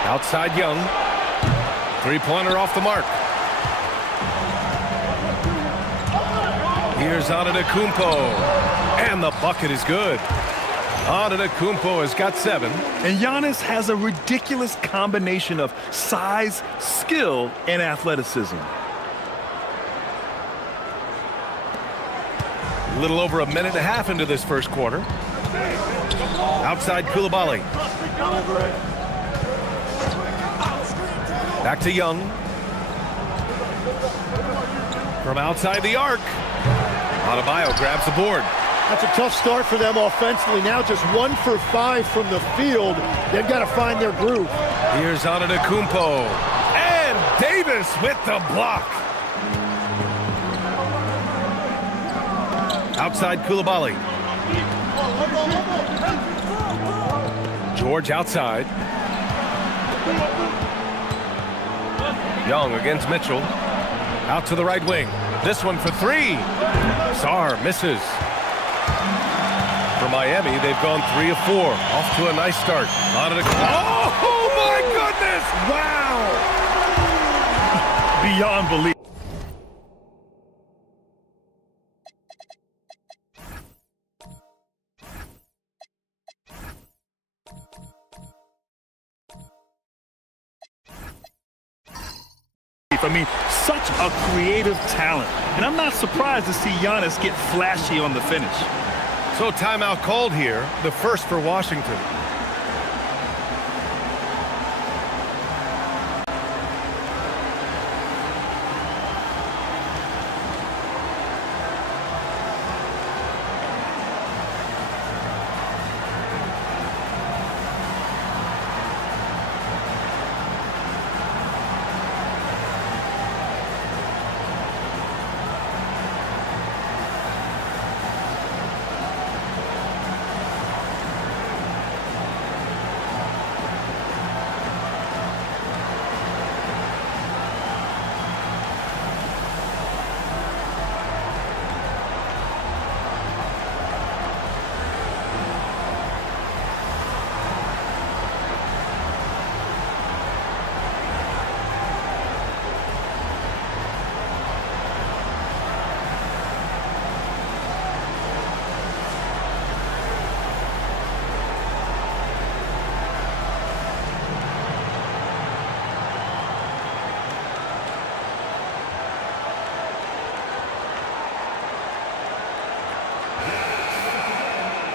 Outside Young. Three-pointer off the mark. Here's Antetokounmpo. And the bucket is good. Antetokounmpo has got 7. And Giannis has a ridiculous combination of size, skill, and athleticism. A little over a minute and a half into this first quarter. Outside Coulibaly. Back to Young. From outside the arc. Adebayo grabs the board. That's a tough start for them offensively. Now just 1 for 5 from the field. They've got to find their groove. Here's Antetokounmpo. And Davis with the block. Outside Coulibaly. George outside. Young against Mitchell. Out to the right wing. This one for 3. Sarr misses. For Miami, they've gone 3 of 4. Off to a nice start. Oh my goodness! Wow! Beyond belief. I mean, such a creative talent. And I'm not surprised to see Giannis get flashy on the finish. So timeout called here, the first for Washington.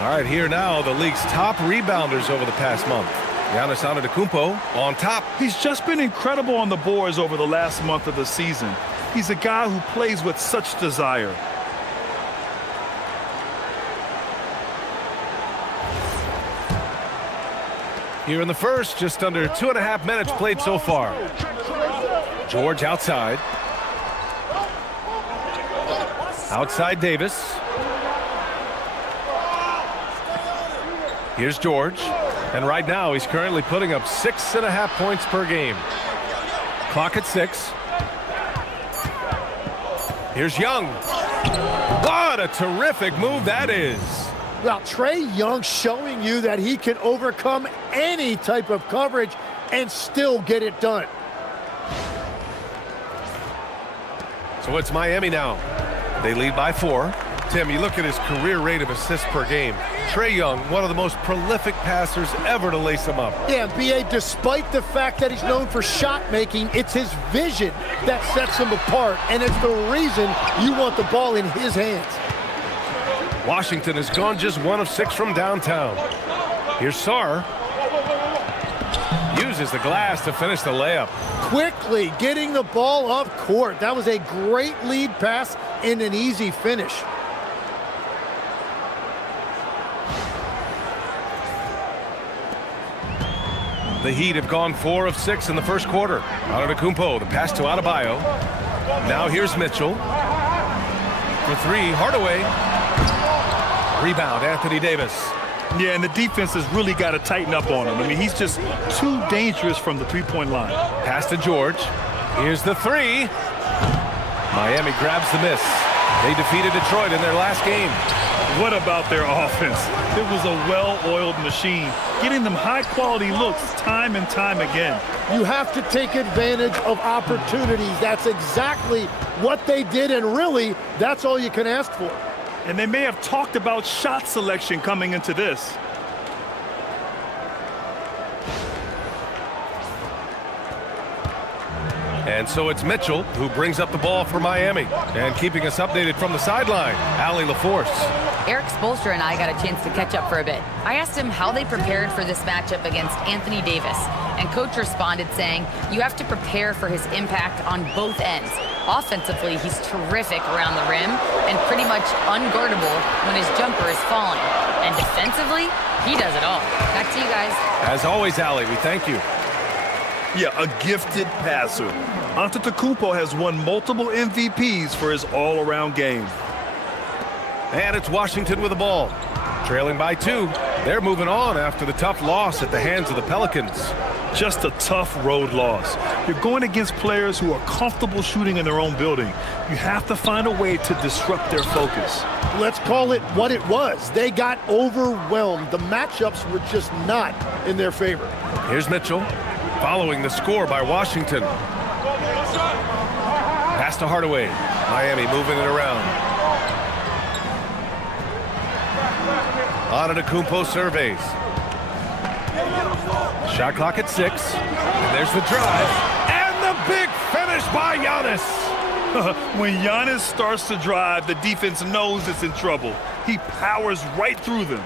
All right, here now, the league's top rebounders over the past month. Giannis Antetokounmpo on top. He's just been incredible on the boards over the last month of the season. He's a guy who plays with such desire. Here in the first, just under 2.5 minutes played so far. George outside. Outside Davis. Here's George. And right now he's currently putting up 6.5 points per game. Clock at 6. Here's Young. What a terrific move that is. Well, Trae Young showing you that he can overcome any type of coverage and still get it done. So it's Miami now. They lead by 4. Tim, you look at his career rate of assists per game. Trae Young, one of the most prolific passers ever to lace him up. Yeah, B.A., despite the fact that he's known for shot making, it's his vision that sets him apart, and it's the reason you want the ball in his hands. Washington has gone just 1 of 6 from downtown. Here's Sarr. Uses the glass to finish the layup. Quickly getting the ball up court. That was a great lead pass and an easy finish. The Heat have gone 4 of 6 in the first quarter. Antetokounmpo, the pass to Adebayo. Now here's Mitchell. For 3, Hardaway. Rebound, Anthony Davis. Yeah, and the defense has really got to tighten up on him. I mean, he's just too dangerous from the three-point line. Pass to George. Here's the 3. Miami grabs the miss. They defeated Detroit in their last game. What about their offense? It was a well-oiled machine, getting them high-quality looks time and time again. You have to take advantage of opportunities. That's exactly what they did, and really, that's all you can ask for. And they may have talked about shot selection coming into this. And so it's Mitchell who brings up the ball for Miami. And keeping us updated from the sideline, Allie LaForce. Eric Spoelstra and I got a chance to catch up for a bit. I asked him how they prepared for this matchup against Anthony Davis. And Coach responded saying, you have to prepare for his impact on both ends. Offensively, he's terrific around the rim and pretty much unguardable when his jumper is falling. And defensively, he does it all. Back to you guys. As always, Allie, we thank you. Yeah, a gifted passer. Antetokounmpo has won multiple MVPs for his all-around game. And it's Washington with the ball. Trailing by 2. They're moving on after the tough loss at the hands of the Pelicans. Just a tough road loss. You're going against players who are comfortable shooting in their own building. You have to find a way to disrupt their focus. Let's call it what it was. They got overwhelmed. The matchups were just not in their favor. Here's Mitchell, following the score by Washington. Pass to Hardaway. Miami moving it around. Antetokounmpo surveys. Shot clock at 6. And there's the drive. And the big finish by Giannis. When Giannis starts to drive, the defense knows it's in trouble. He powers right through them.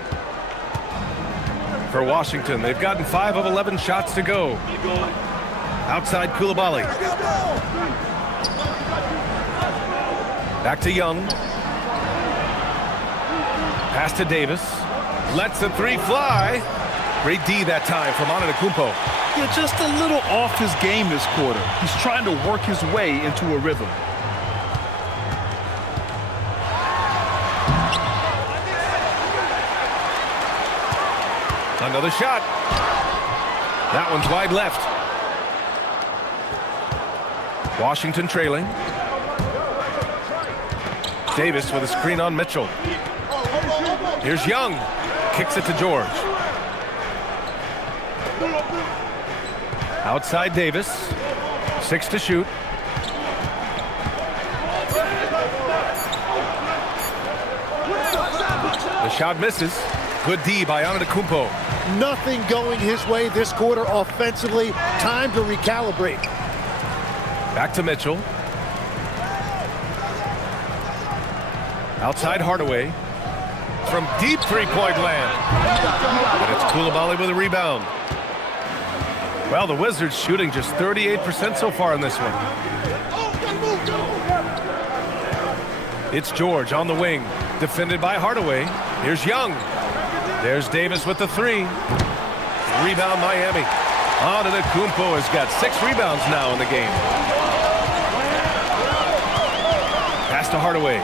For Washington, they've gotten 5 of 11 shots to go. Outside Coulibaly. Back to Young. Pass to Davis. Lets the 3 fly. Great D that time from Antetokounmpo. Yeah, just a little off his game this quarter. He's trying to work his way into a rhythm. Another shot. That one's wide left. Washington trailing. Davis with a screen on Mitchell. Here's Young. Kicks it to George. Outside Davis. 6 to shoot. The shot misses. Good D by Antetokounmpo. Nothing going his way this quarter offensively. Time to recalibrate. Back to Mitchell. Outside Hardaway. From deep three-point land. And it's Coulibaly with a rebound. Well, the Wizards shooting just 38% so far in this one. It's George on the wing, defended by Hardaway. Here's Young. There's Davis with the three. Rebound Miami. Antetokounmpo has got 6 rebounds now in the game. Pass to Hardaway.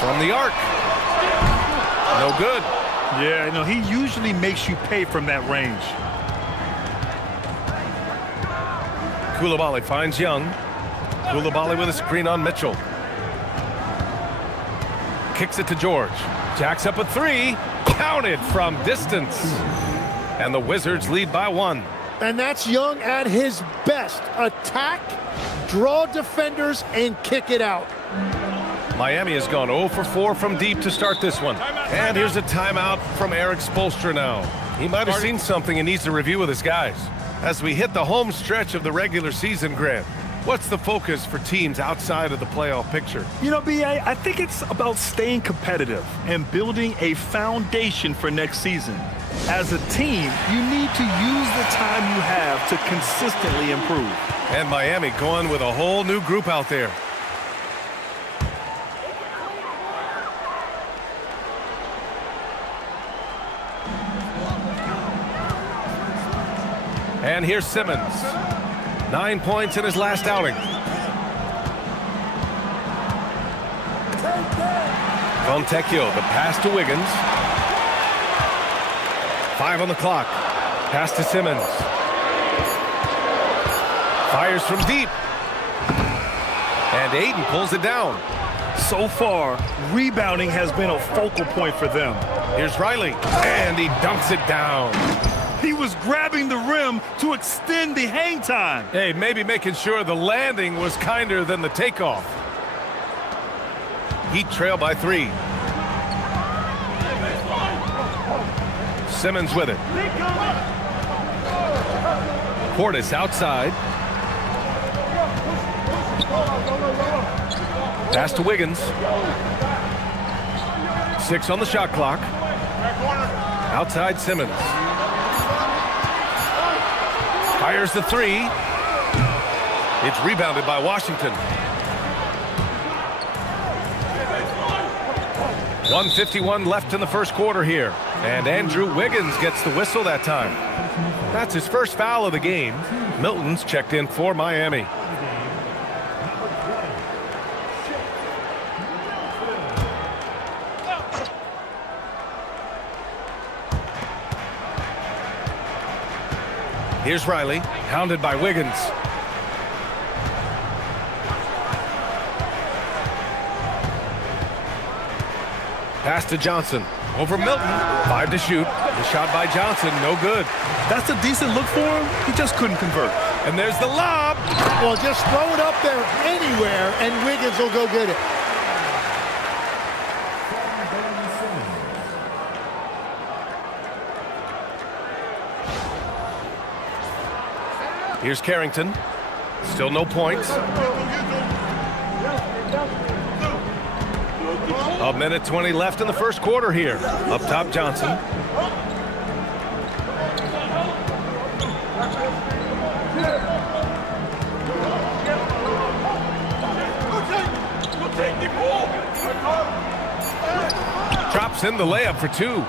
From the arc. No good. Yeah, you know, he usually makes you pay from that range. Coulibaly finds Young. Coulibaly with a screen on Mitchell. Kicks it to George. Jacks up a three. Counted from distance. And the Wizards lead by 1. And that's Young at his best. Attack, draw defenders, and kick it out. Miami has gone 0 for 4 from deep to start this one. And here's a timeout from Eric Spoelstra now. He might have seen something and needs to review with his guys. As we hit the home stretch of the regular season, Grant, what's the focus for teams outside of the playoff picture? You know, B.A., I think it's about staying competitive and building a foundation for next season. As a team, you need to use the time you have to consistently improve. And Miami going with a whole new group out there. And here's Simmons. 9 points in his last outing. Fontecchio, the pass to Wiggins. 5 on the clock. Pass to Simmons. Fires from deep. And Ayton pulls it down. So far, rebounding has been a focal point for them. Here's Riley. And he dunks it down. He was grabbing the rim to extend the hang time. Hey, maybe making sure the landing was kinder than the takeoff. Heat trail by 3. Simmons with it. Portis outside. Pass to Wiggins. 6 on the shot clock. Outside Simmons. Fires the 3. It's rebounded by Washington. 1:51 left in the first quarter here. And Andrew Wiggins gets the whistle that time. That's his first foul of the game. Milton's checked in for Miami. Here's Riley, hounded by Wiggins. Pass to Johnson. Over Milton. 5 to shoot. The shot by Johnson, no good. That's a decent look for him. He just couldn't convert. And there's the lob. Well, just throw it up there anywhere, and Wiggins will go get it. Here's Carrington. Still no points. A minute 20 left in the first quarter here. Up top, Johnson. Drops in the layup for 2.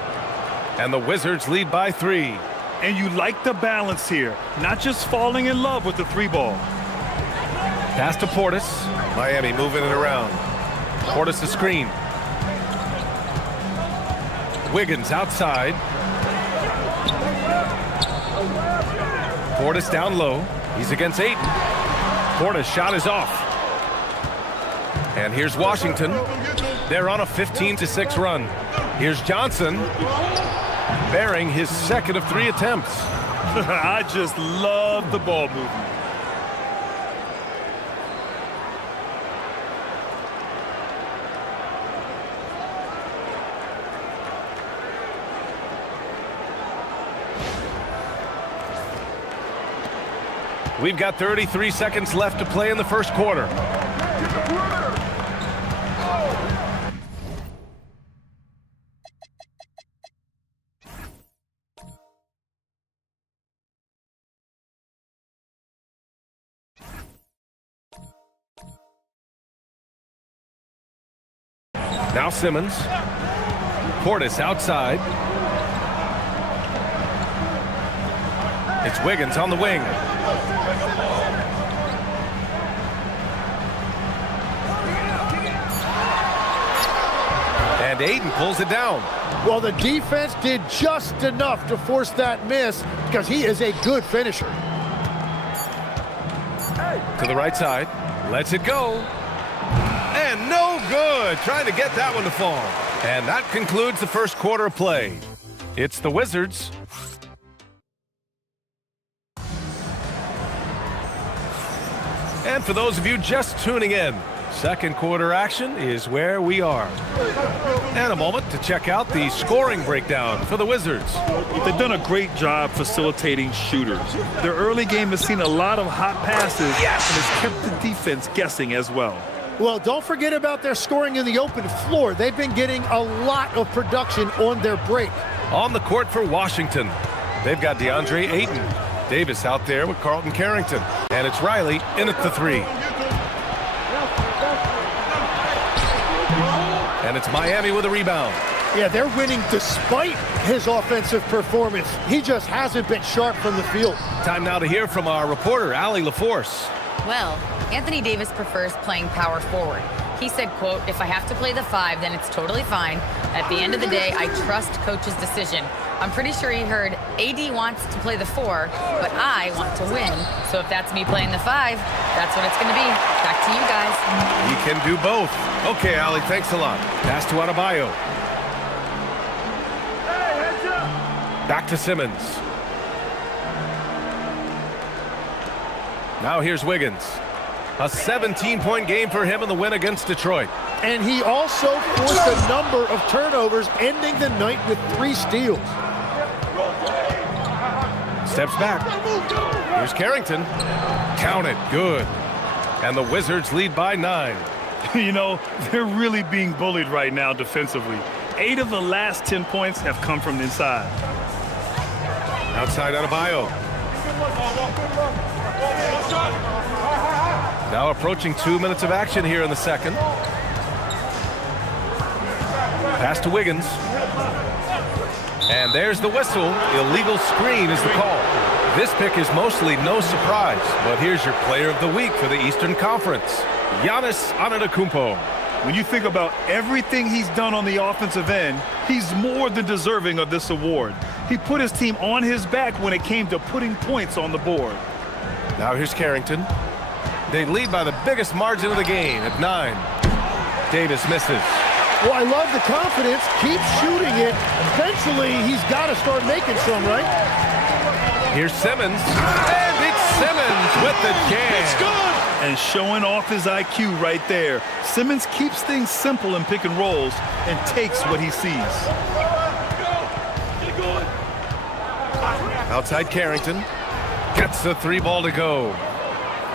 And the Wizards lead by 3. And you like the balance here, not just falling in love with the 3 ball. Pass to Portis. Miami moving it around. Portis a screen. Wiggins outside. Portis down low. He's against Ayton. Portis' shot is off. And here's Washington. They're on a 15-6 run. Here's Johnson, bearing his second of 3 attempts. I just love the ball movement. We've got 33 seconds left to play in the first quarter. Now Simmons. Portis outside. It's Wiggins on the wing. And Ayton pulls it down. Well, the defense did just enough to force that miss because he is a good finisher. To the right side. Lets it go. And no good. Trying to get that one to fall. And that concludes the first quarter of play. It's the Wizards. And for those of you just tuning in, second quarter action is where we are. And a moment to check out the scoring breakdown for the Wizards. They've done a great job facilitating shooters. Their early game has seen a lot of hot passes and has kept the defense guessing as well. Well, don't forget about their scoring in the open floor. They've been getting a lot of production on their break. On the court for Washington, they've got DeAndre Ayton. Davis out there with Carlton Carrington. And it's Riley in at the three. And it's Miami with a rebound. Yeah, they're winning despite his offensive performance. He just hasn't been sharp from the field. Time now to hear from our reporter, Allie LaForce. Well, Anthony Davis prefers playing power forward. He said, quote, "If I have to play the 5, then it's totally fine. At the end of the day, I trust coach's decision." I'm pretty sure he heard AD wants to play the 4, but I want to win. So if that's me playing the 5, that's what it's going to be. Back to you guys. He can do both. Okay, Allie, thanks a lot. Pass to Adebayo. Back to Simmons. Now here's Wiggins. A 17-point game for him in the win against Detroit. And he also forced a number of turnovers, ending the night with 3 steals. Steps back. Here's Carrington. Count it. Good. And the Wizards lead by 9. You know, they're really being bullied right now defensively. 8 of the last 10 points have come from inside. Outside Adebayo. Now approaching 2 minutes of action here in the second. Pass to Wiggins. And there's the whistle. Illegal screen is the call. This pick is mostly no surprise, but here's your player of the week for the Eastern Conference, Giannis Antetokounmpo. When you think about everything he's done on the offensive end, he's more than deserving of this award. He put his team on his back when it came to putting points on the board. Now here's Carrington. They lead by the biggest margin of the game at 9. Davis misses. Well, I love the confidence. Keep shooting it. Eventually, he's got to start making some, right? Here's Simmons. And it's Simmons with the jam. It's good. And showing off his IQ right there. Simmons keeps things simple in pick and rolls and takes what he sees. Outside Carrington. Gets the 3 ball to go.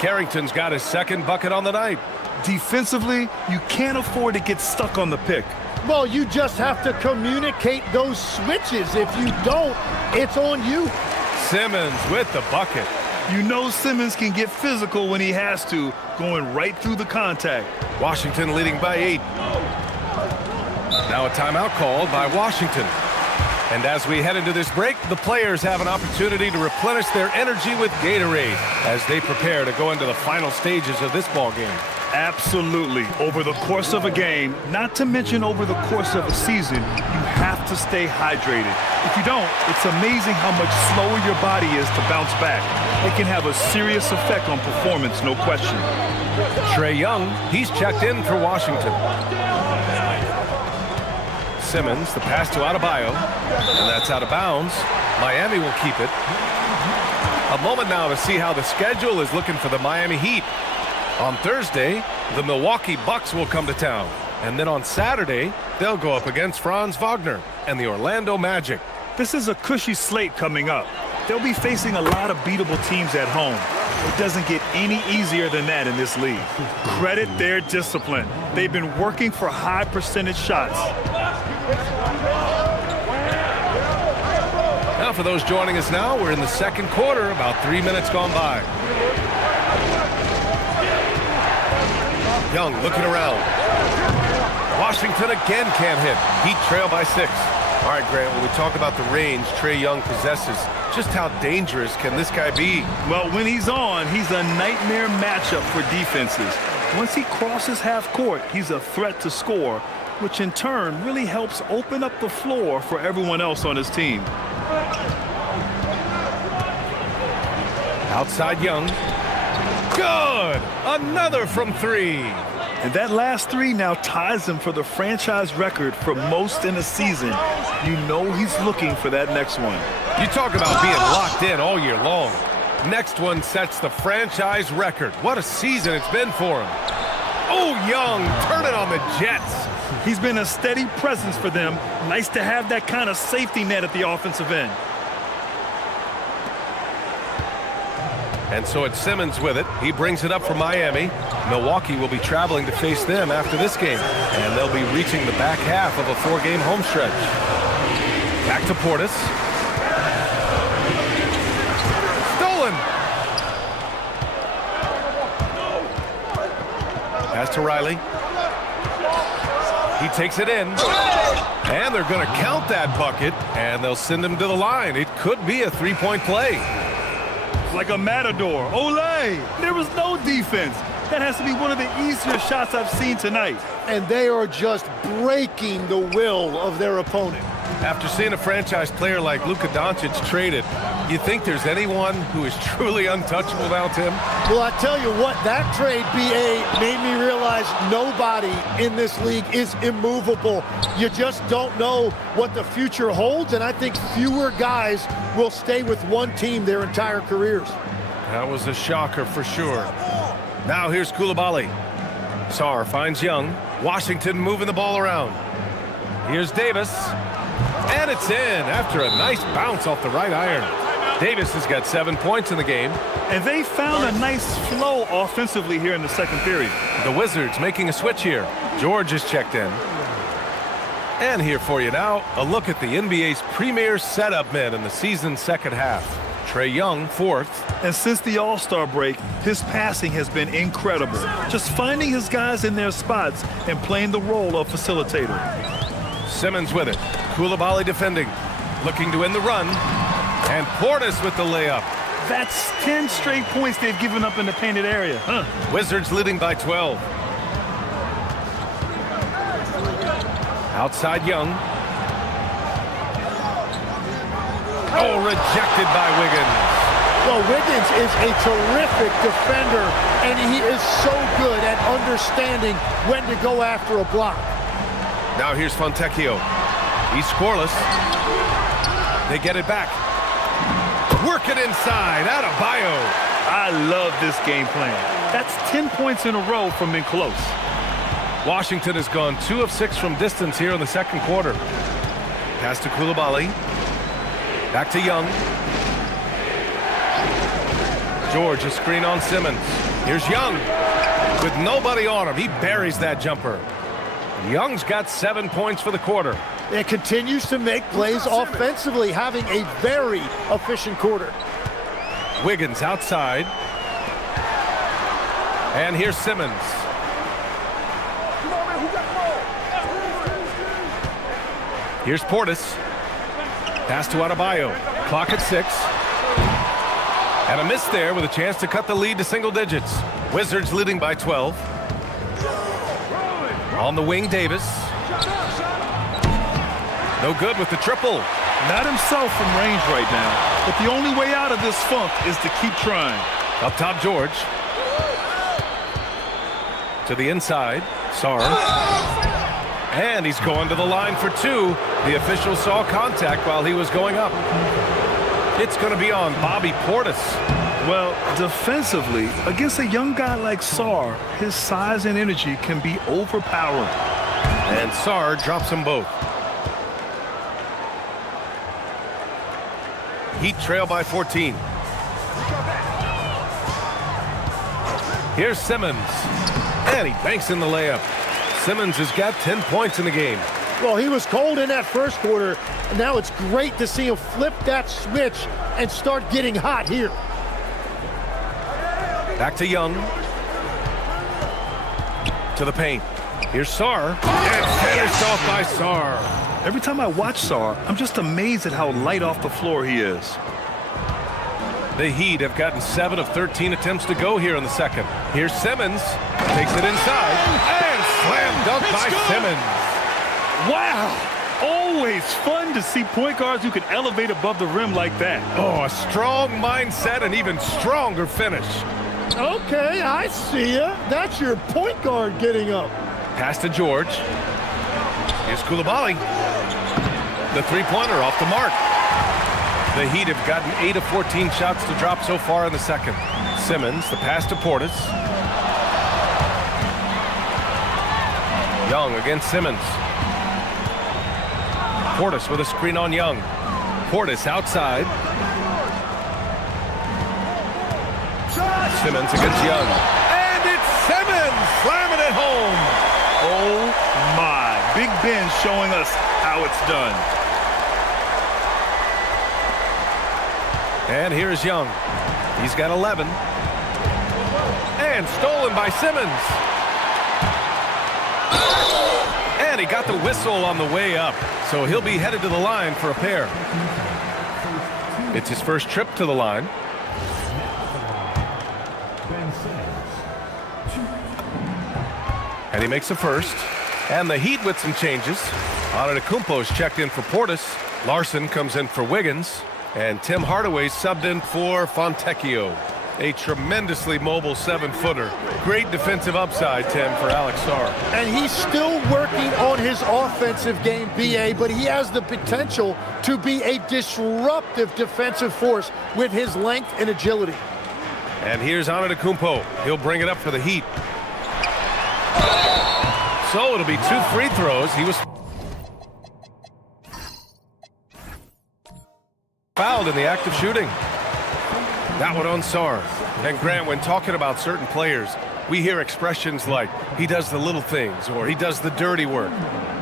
Carrington's got his second bucket on the night. Defensively, you can't afford to get stuck on the pick. Well, you just have to communicate those switches. If you don't, it's on you. Simmons with the bucket. You know Simmons can get physical when he has to, going right through the contact. Washington leading by 8. Now a timeout called by Washington. And as we head into this break, the players have an opportunity to replenish their energy with Gatorade as they prepare to go into the final stages of this ball game. Absolutely. Over the course of a game, not to mention over the course of a season, you have to stay hydrated. If you don't, it's amazing how much slower your body is to bounce back. It can have a serious effect on performance, no question. Trae Young, he's checked in for Washington. Simmons, the pass to Adebayo, and that's out of bounds. Miami will keep it. A moment now to see how the schedule is looking for the Miami Heat. On Thursday, the Milwaukee Bucks will come to town. And then on Saturday, they'll go up against Franz Wagner and the Orlando Magic. This is a cushy slate coming up. They'll be facing a lot of beatable teams at home. It doesn't get any easier than that in this league. Credit their discipline. They've been working for high percentage shots. Now for those joining us now, we're in the second quarter, about 3 minutes gone by. Young looking around. Washington again can't hit. Heat trail by 6. All right, Grant, when we talk about the range Trae Young possesses, just how dangerous can this guy be? Well, when he's on, he's a nightmare matchup for defenses. Once he crosses half court, he's a threat to score, which in turn really helps open up the floor for everyone else on his team. Outside Young. Good! Another from 3. And that last 3 now ties him for the franchise record for most in a season. You know he's looking for that next one. You talk about being locked in all year long. Next one sets the franchise record. What a season it's been for him. Oh, Young, turn it on the Jets. He's been a steady presence for them. Nice to have that kind of safety net at the offensive end. And so it's Simmons with it. He brings it up for Miami. Milwaukee will be traveling to face them after this game. And they'll be reaching the back half of a 4-game home stretch. Back to Portis. Stolen. Pass to Riley. He takes it in. And they're going to count that bucket. And they'll send him to the line. It could be a 3-point play. Like a matador. Olay! There was no defense. That has to be one of the easier shots I've seen tonight. And they are just breaking the will of their opponent. After seeing a franchise player like Luka Doncic traded, you think there's anyone who is truly untouchable now, Tim? Well, I tell you what, that trade, BA, made me realize nobody in this league is immovable. You just don't know what the future holds, and I think fewer guys will stay with one team their entire careers. That was a shocker for sure. Now here's Coulibaly. Sarr finds Young. Washington moving the ball around. Here's Davis. And it's in after a nice bounce off the right iron. Davis has got 7 points in the game. And they found a nice flow offensively here in the second period. The Wizards making a switch here. George is checked in. And here for you now, a look at the NBA's premier setup men in the season's second half. Trae Young, 4th. And since the All-Star break, his passing has been incredible. Just finding his guys in their spots and playing the role of facilitator. Simmons with it. Coulibaly defending. Looking to end the run. And Portis with the layup. That's 10 straight points they've given up in the painted area. Wizards leading by 12. Outside Young. Oh, rejected by Wiggins. Well, Wiggins is a terrific defender, and he is so good at understanding when to go after a block. Now here's Fontecchio. He's scoreless. They get it back. Work it inside. Adebayo. I love this game plan. That's 10 points in a row from in close. Washington has gone 2 of 6 from distance here in the second quarter. Pass to Coulibaly. Back to Young. George, a screen on Simmons. Here's Young. With nobody on him, he buries that jumper. Young's got 7 points for the quarter. It continues to make plays offensively, having a very efficient quarter. Wiggins outside. And here's Simmons. Here's Portis. Pass to Adebayo. Clock at 6. And a miss there with a chance to cut the lead to single digits. Wizards leading by 12. On the wing, Davis. No good with the triple. Not himself from range right now. But the only way out of this funk is to keep trying. Up top, George. To the inside. Sarr. And he's going to the line for 2. The official saw contact while he was going up. It's going to be on Bobby Portis. Well, defensively, against a young guy like Sarr, his size and energy can be overpowering. And Sarr drops them both. Heat trail by 14. Here's Simmons. And he banks in the layup. Simmons has got 10 points in the game. Well, he was cold in that first quarter, and now it's great to see him flip that switch and start getting hot here. Back to Young. To the paint. Here's Sarr, and finished off by Sarr. Every time I watch Sarr, I'm just amazed at how light off the floor he is. The Heat have gotten 7 of 13 attempts to go here in the second. Here's Simmons, takes it inside, and slam dunk by Simmons. Wow! Always fun to see point guards who can elevate above the rim like that. Oh, a strong mindset and even stronger finish. Okay, I see ya. That's your point guard getting up. Pass to George. Here's Coulibaly. The three-pointer off the mark. The Heat have gotten 8 of 14 shots to drop so far in the second. Simmons, the pass to Portis. Young against Simmons. Portis with a screen on Young. Portis outside. Simmons against Young. And it's Simmons slamming it home. Oh my. Big Ben showing us how it's done. And here's Young. He's got 11. And stolen by Simmons. And he got the whistle on the way up. So he'll be headed to the line for a pair. It's his first trip to the line. And he makes the first. And the Heat with some changes. Antetokounmpo's checked in for Portis. Larson comes in for Wiggins. And Tim Hardaway subbed in for Fontecchio. A tremendously mobile 7-footer. Great defensive upside, Tim, for Alex Sarr. And he's still working on his offensive game, BA, but he has the potential to be a disruptive defensive force with his length and agility. And here's Antetokounmpo. He'll bring it up for the Heat. So it'll be 2 free throws. He was fouled in the act of shooting. That one on Sarr. And Grant, when talking about certain players, we hear expressions like, he does the little things, or he does the dirty work.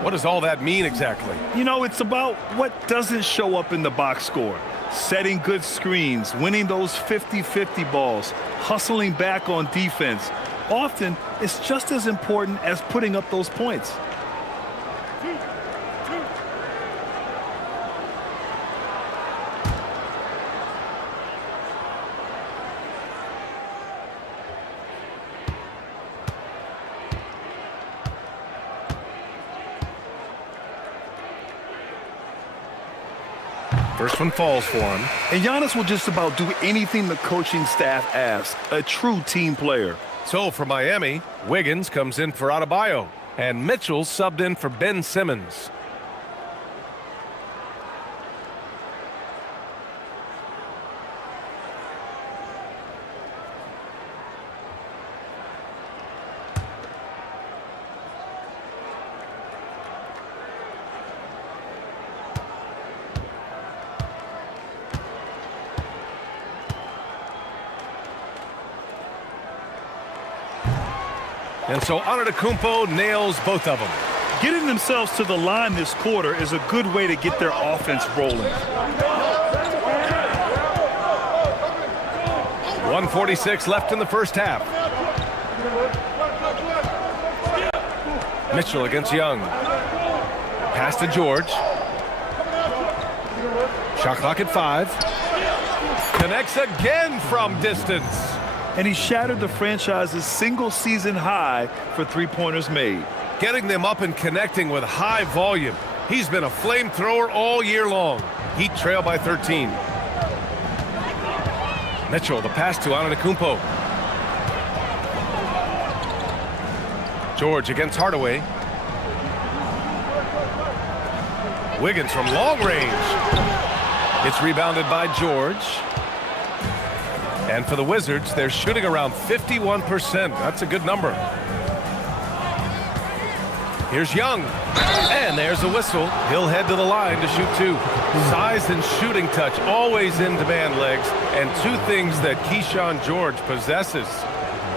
What does all that mean exactly? You know, it's about what doesn't show up in the box score. Setting good screens, winning those 50-50 balls, hustling back on defense. Often, it's just as important as putting up those points. First one falls for him. And Giannis will just about do anything the coaching staff asks. A true team player. So for Miami, Wiggins comes in for Adebayo. And Mitchell subbed in for Ben Simmons. And so Antetokounmpo nails both of them. Getting themselves to the line this quarter is a good way to get their offense rolling. 1:46 left in the first half. Mitchell against Young. Pass to George. Shot clock at 5. Connects again from distance. And he shattered the franchise's single-season high for three-pointers made. Getting them up and connecting with high volume. He's been a flamethrower all year long. Heat trail by 13. Mitchell, the pass to Antetokounmpo. George against Hardaway. Wiggins from long range. It's rebounded by George. And for the Wizards, they're shooting around 51%. That's a good number. Here's Young. And there's a whistle. He'll head to the line to shoot 2. Size and shooting touch, always in demand, legs. And 2 things that Keyshawn George possesses.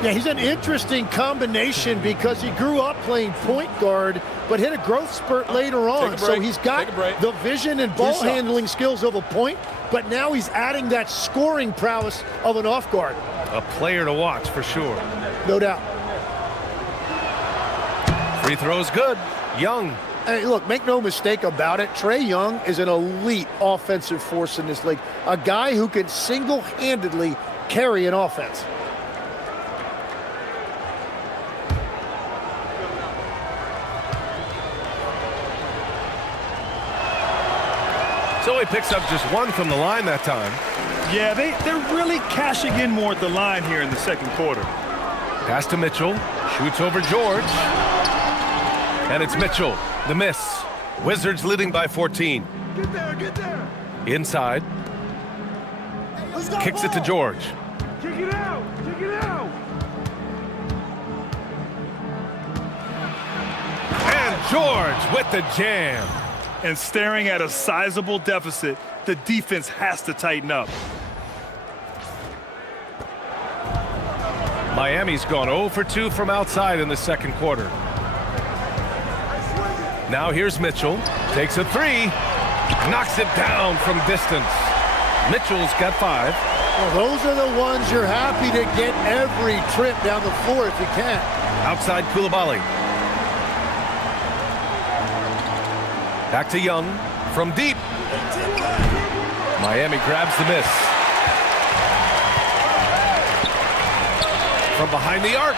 Yeah, he's an interesting combination because he grew up playing point guard, but hit a growth spurt later on. So he's got the vision and ball handling skills of a point, but now he's adding that scoring prowess of an off guard. A player to watch for sure. No doubt. Free throw's good. Young. Hey, look, make no mistake about it. Trae Young is an elite offensive force in this league. A guy who can single-handedly carry an offense. So he picks up just one from the line that time. Yeah, they're really cashing in more at the line here in the second quarter. Pass to Mitchell. Shoots over George. And it's Mitchell. The miss. Wizards leading by 14. Get there, get there. Inside. Kicks it to George. Kick it out, kick it out. And George with the jam. And staring at a sizable deficit, the defense has to tighten up. Miami's gone 0 for 2 from outside in the second quarter. Now here's Mitchell. Takes a three. Knocks it down from distance. Mitchell's got 5. Well, those are the ones you're happy to get every trip down the floor if you can. Outside Coulibaly. Back to Young from deep. Miami grabs the miss. From behind the arc.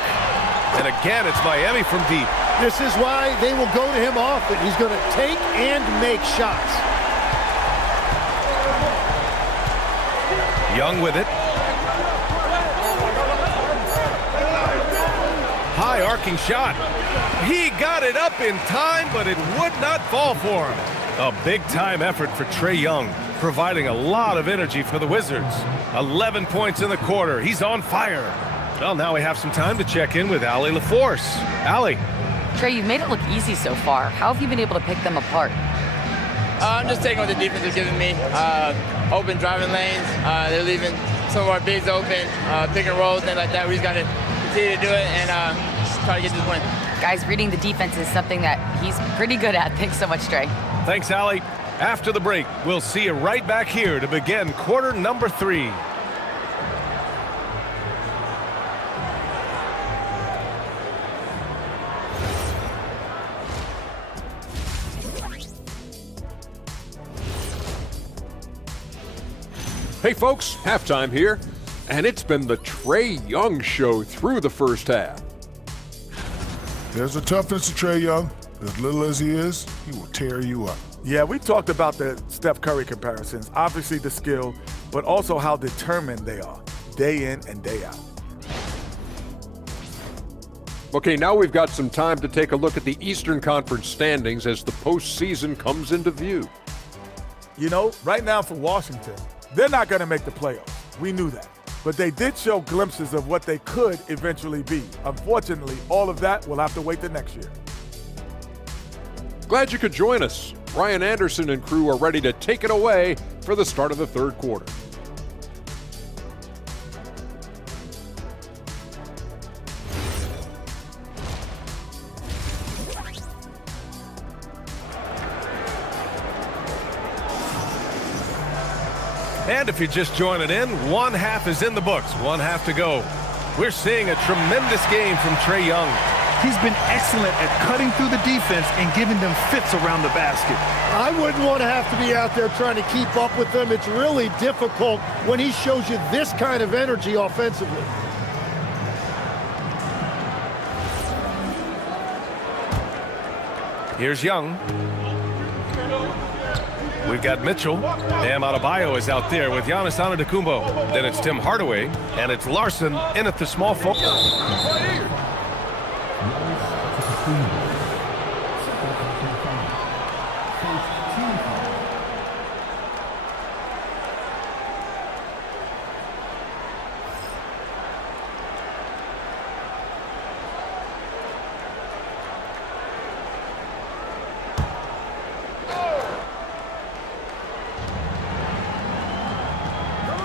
And again, it's Miami from deep. This is why they will go to him often. He's going to take and make shots. Young with it. High arcing shot. He got it up in time, but it would not fall for him. A big-time effort for Trae Young, providing a lot of energy for the Wizards. 11 points in the quarter. He's on fire. Well, now we have some time to check in with Allie LaForce. Allie. Trae, you've made it look easy so far. How have you been able to pick them apart? I'm just taking what the defense is giving me. Open driving lanes. They're leaving some of our bigs open, pick and rolls, things like that. We just got to continue to do it and try to get this win. Guys, reading the defense is something that he's pretty good at. Thanks so much, Trae. Thanks, Allie. After the break, we'll see you right back here to begin quarter number 3. Hey folks, halftime here, and it's been the Trae Young show through the first half. There's a toughness to Trae Young. As little as he is, he will tear you up. Yeah, we talked about the Steph Curry comparisons. Obviously the skill, but also how determined they are, day in and day out. Okay, now we've got some time to take a look at the Eastern Conference standings as the postseason comes into view. You know, right now for Washington, they're not going to make the playoffs. We knew that. But they did show glimpses of what they could eventually be. Unfortunately, all of that will have to wait till next year. Glad you could join us. Ryan Anderson and crew are ready to take it away for the start of the third quarter. And if you're just joining in, one half is in the books, one half to go. We're seeing a tremendous game from Trae Young. He's been excellent at cutting through the defense and giving them fits around the basket. I wouldn't want to have to be out there trying to keep up with them. It's really difficult when he shows you this kind of energy offensively. Here's Young. We've got Mitchell. Bam Adebayo is out there with Giannis Antetokounmpo. Then it's Tim Hardaway, and it's Larson in at the small forward.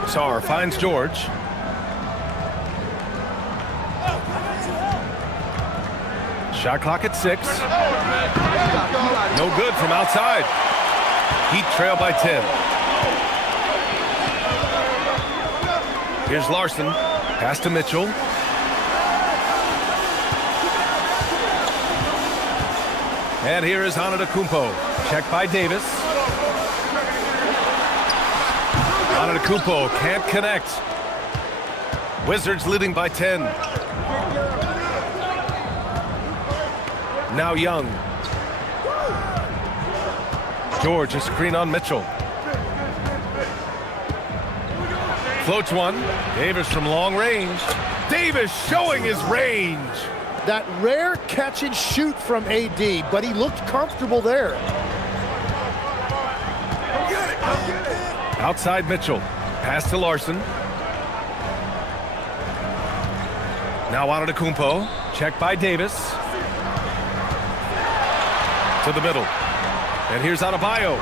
Sarr finds George. Shot clock at 6. No good from outside. Heat trail by 10. Here's Larson. Pass to Mitchell. And here is Antetokounmpo. Checked by Davis. Antetokounmpo can't connect. Wizards leading by 10. Now Young. George, a screen on Mitchell. Floats one. Davis from long range. Davis showing his range. That rare catch and shoot from AD, but he looked comfortable there. Outside Mitchell. Pass to Larson. Now Antetokounmpo. Checked by Davis. To the middle. And here's Adebayo.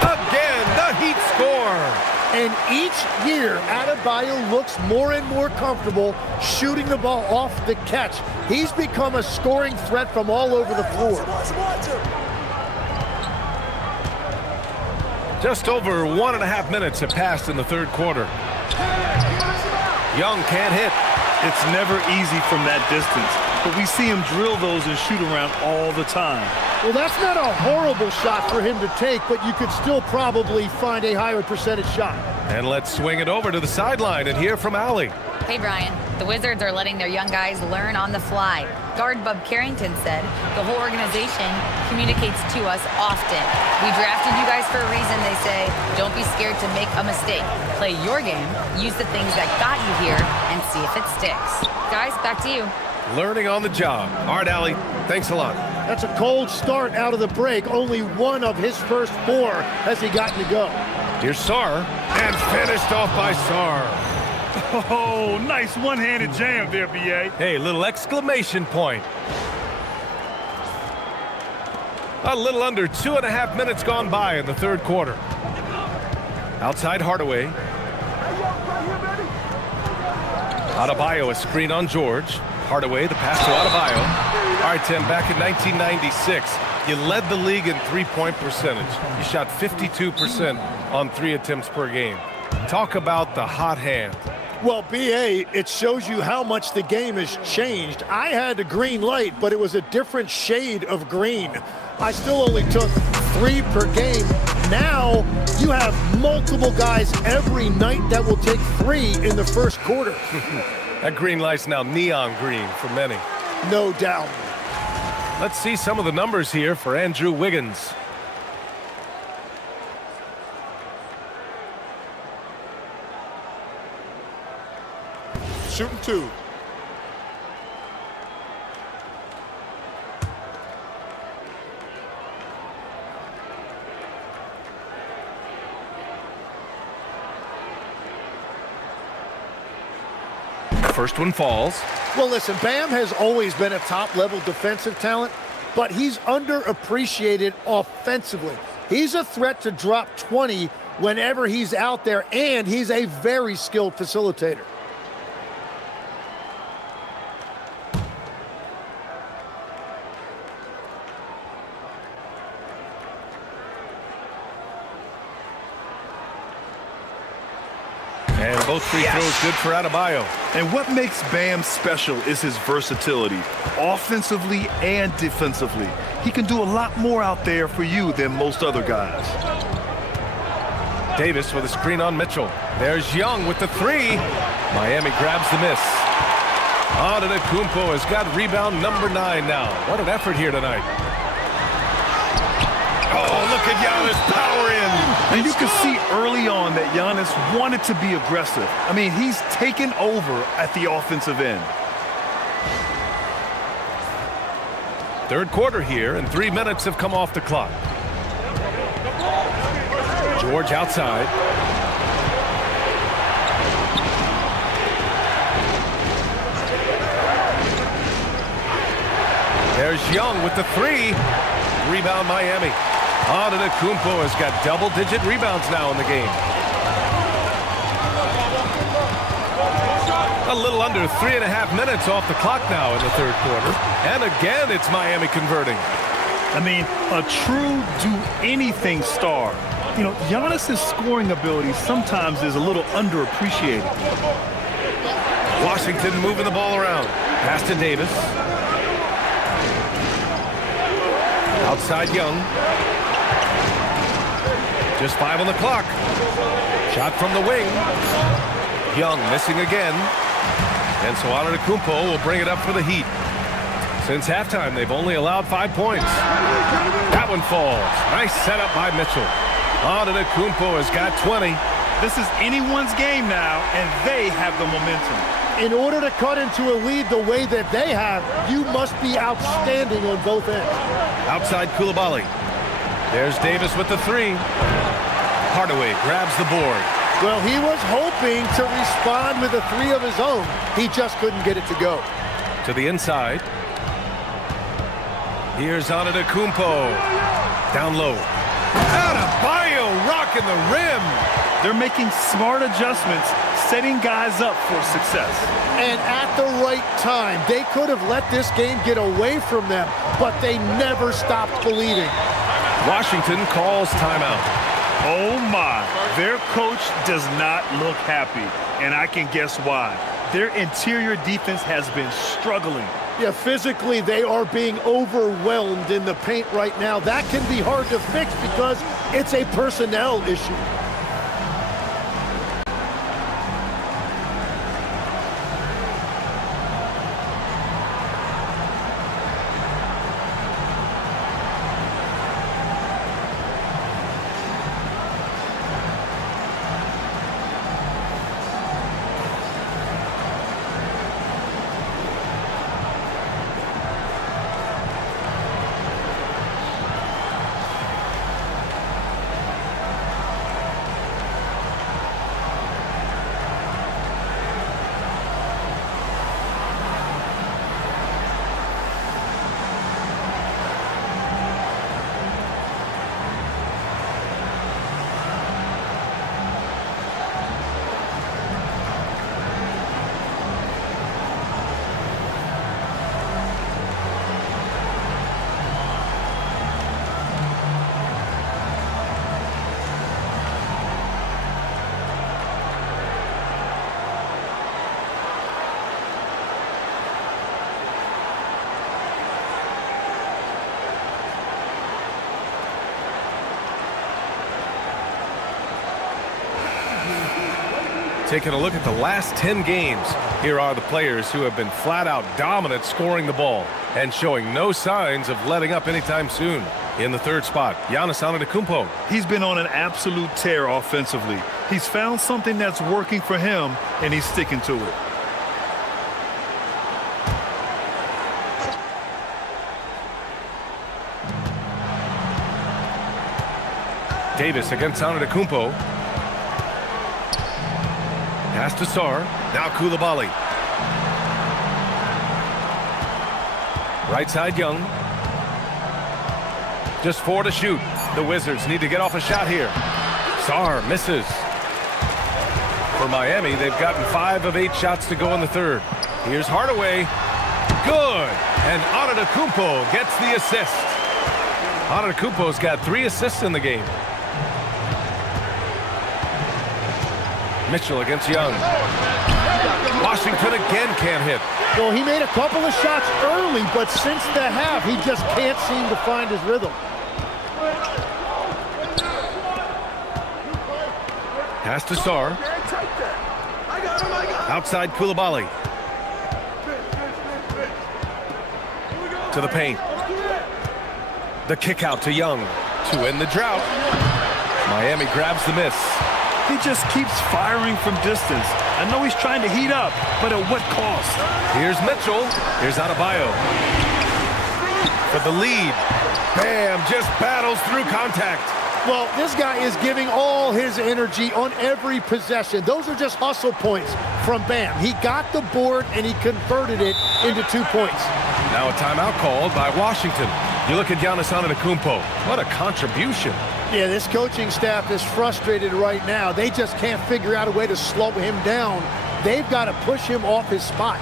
Again, the Heat score. And each year, Adebayo looks more and more comfortable shooting the ball off the catch. He's become a scoring threat from all over the floor. Just over 1.5 minutes have passed in the third quarter. Young can't hit. It's never easy from that distance, but we see him drill those and shoot around all the time. Well, that's not a horrible shot for him to take, but you could still probably find a higher percentage shot. And let's swing it over to the sideline and hear from Allie. Hey, Brian. The Wizards are letting their young guys learn on the fly. Guard Bub Carrington said the whole organization communicates to us often. We drafted you guys for a reason, they say. Don't be scared to make a mistake. Play your game, use the things that got you here, and see if it sticks. Guys, back to you. Learning on the job. All right, Allie, thanks a lot. That's a cold start out of the break. Only one of his first 4 has he gotten to go. Here's Sarr, and finished off by Sarr. Oh, nice one-handed jam there, B.A. Hey, little exclamation point. A little under 2.5 minutes gone by in the third quarter. Outside Hardaway. Adebayo, a screen on George. Hardaway, the pass to Adebayo. All right, Tim, back in 1996, you led the league in three-point percentage. You shot 52% on 3 attempts per game. Talk about the hot hand. Well, B.A., it shows you how much the game has changed. I had a green light, but it was a different shade of green. I still only took 3 per game. Now you have multiple guys every night that will take 3 in the first quarter. That green light's now neon green for many. No doubt. Let's see some of the numbers here for Andrew Wiggins. Shooting 2. First one falls. Well, listen, Bam has always been a top-level defensive talent, but he's underappreciated offensively. He's a threat to drop 20 whenever he's out there, and he's a very skilled facilitator. And both free throws good for Adebayo. And what makes Bam special is his versatility, offensively and defensively. He can do a lot more out there for you than most other guys. Davis with a screen on Mitchell. There's Young with the 3. Miami grabs the miss. Antetokounmpo has got rebound number 9 now. What an effort here tonight. Oh, look at Giannis power in. And you can see early on that Giannis wanted to be aggressive. I mean, he's taken over at the offensive end. Third quarter here, and 3 minutes have come off the clock. George outside. There's Young with the 3. Rebound Miami. Antetokounmpo has got double-digit rebounds now in the game. A little under 3.5 minutes off the clock now in the third quarter. And again, it's Miami converting. I mean, a true do-anything star. You know, Giannis' scoring ability sometimes is a little underappreciated. Washington moving the ball around. Pass to Davis. Outside Young. Just 5 on the clock. Shot from the wing. Young missing again. And so Antetokounmpo will bring it up for the Heat. Since halftime, they've only allowed 5 points. That one falls. Nice setup by Mitchell. Antetokounmpo has got 20. This is anyone's game now, and they have the momentum. In order to cut into a lead the way that they have, you must be outstanding on both ends. Outside Coulibaly. There's Davis with the 3. Hardaway grabs the board. Well, he was hoping to respond with a 3 of his own. He just couldn't get it to go. To the inside. Here's Antetokounmpo. Down low. Adebayo rocking the rim. They're making smart adjustments, setting guys up for success. And at the right time, they could have let this game get away from them, but they never stopped believing. Washington calls timeout. Oh my, their coach does not look happy, and I can guess why. Their interior defense has been struggling. Yeah, physically they are being overwhelmed in the paint right now. That can be hard to fix because it's a personnel issue. Taking a look at the last 10 games, here are the players who have been flat-out dominant scoring the ball and showing no signs of letting up anytime soon. In the 3rd spot, Giannis Antetokounmpo. He's been on an absolute tear offensively. He's found something that's working for him, and he's sticking to it. Davis against Antetokounmpo. Pass to Sarr. Now Coulibaly. Right side Young. Just 4 to shoot. The Wizards need to get off a shot here. Sarr misses. For Miami, they've gotten 5 of 8 shots to go in the 3rd. Here's Hardaway. Good. And Antetokounmpo gets the assist. Antetokounmpo's got 3 assists in the game. Mitchell against Young. Washington again can't hit. Well, he made a couple of shots early, but since the half, he just can't seem to find his rhythm. Pass to Sarr. Outside Coulibaly. To the paint. The kick out to Young. To end the drought. Miami grabs the miss. He just keeps firing from distance. I know he's trying to heat up, but at what cost? Here's Mitchell. Here's Adebayo. For the lead. Bam, just battles through contact. Well, this guy is giving all his energy on every possession. Those are just hustle points from Bam. He got the board and he converted it into 2 points. Now a timeout called by Washington. You look at Giannis Antetokounmpo. What a contribution. Yeah, this coaching staff is frustrated right now. They just can't figure out a way to slow him down. They've got to push him off his spot.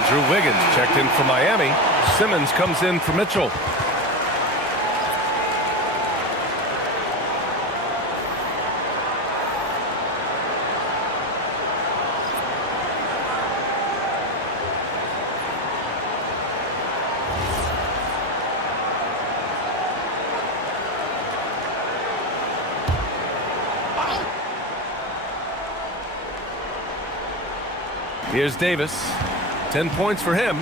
Andrew Wiggins checked in for Miami. Simmons comes in for Mitchell. Here's Davis. 10 points for him.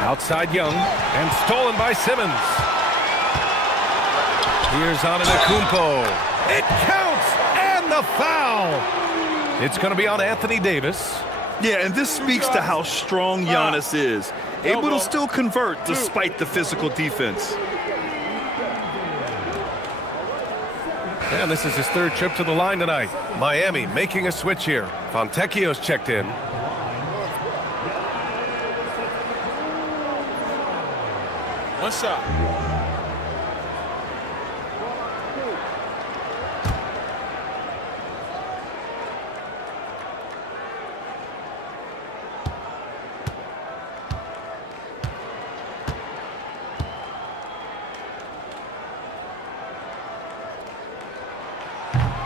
Outside Young, and stolen by Simmons. Here's Antetokounmpo. It counts, and the foul. It's going to be on Anthony Davis. Yeah, and this speaks to how strong Giannis is. Able to still convert despite the physical defense. And this is his third trip to the line tonight. Miami making a switch here. Fontecchio's checked in. One shot.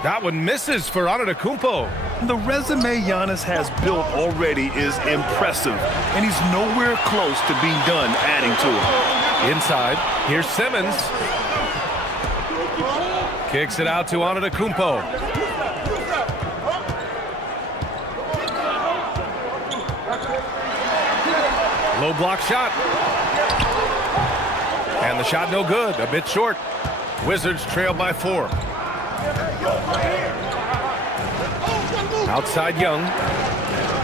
That one misses for Antetokounmpo. The resume Giannis has built already is impressive, and he's nowhere close to being done adding to it. Inside, here's Simmons. Kicks it out to Antetokounmpo. Low block shot. And the shot no good, a bit short. Wizards trail by 4. Outside Young.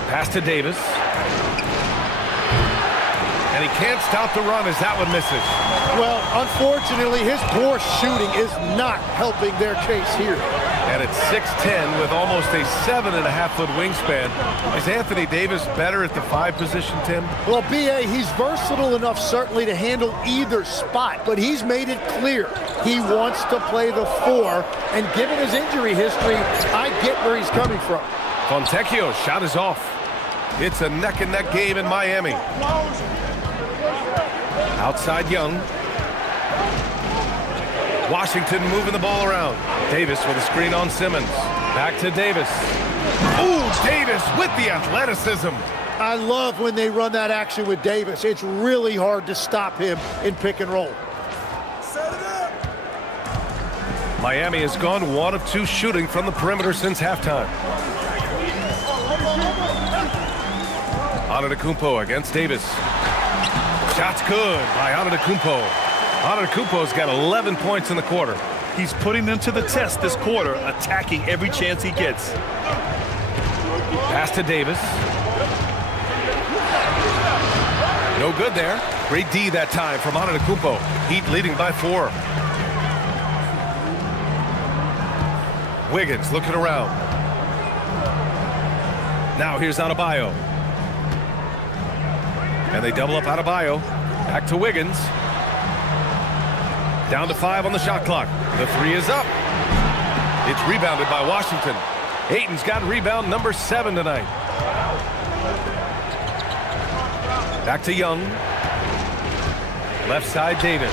Pass to Davis. And he can't stop the run as that one misses. Well, unfortunately, his poor shooting is not helping their case here. And it's 6'10" with almost a 7.5-foot wingspan. Is Anthony Davis better at the 5 position, Tim? Well, B.A., he's versatile enough certainly to handle either spot, but he's made it clear he wants to play the 4, and given his injury history, I get where he's coming from. Fontecchio's shot is off. It's a neck-and-neck game in Miami. Outside Young. Washington moving the ball around. Davis with a screen on Simmons. Back to Davis. Ooh, Davis with the athleticism. I love when they run that action with Davis. It's really hard to stop him in pick and roll. Miami has gone 1 of 2 shooting from the perimeter since halftime. Antetokounmpo against Davis. Shot's good by Antetokounmpo. Antetokounmpo's got 11 points in the quarter. He's putting them to the test this quarter, attacking every chance he gets. Pass to Davis. No good there. Great D that time from Antetokounmpo. Heat leading by 4. Wiggins looking around. Now here's Adebayo. And they double up Adebayo. Back to Wiggins. Down to 5 on the shot clock. The 3 is up. It's rebounded by Washington. Ayton's got rebound number 7 tonight. Back to Young. Left side, Davis.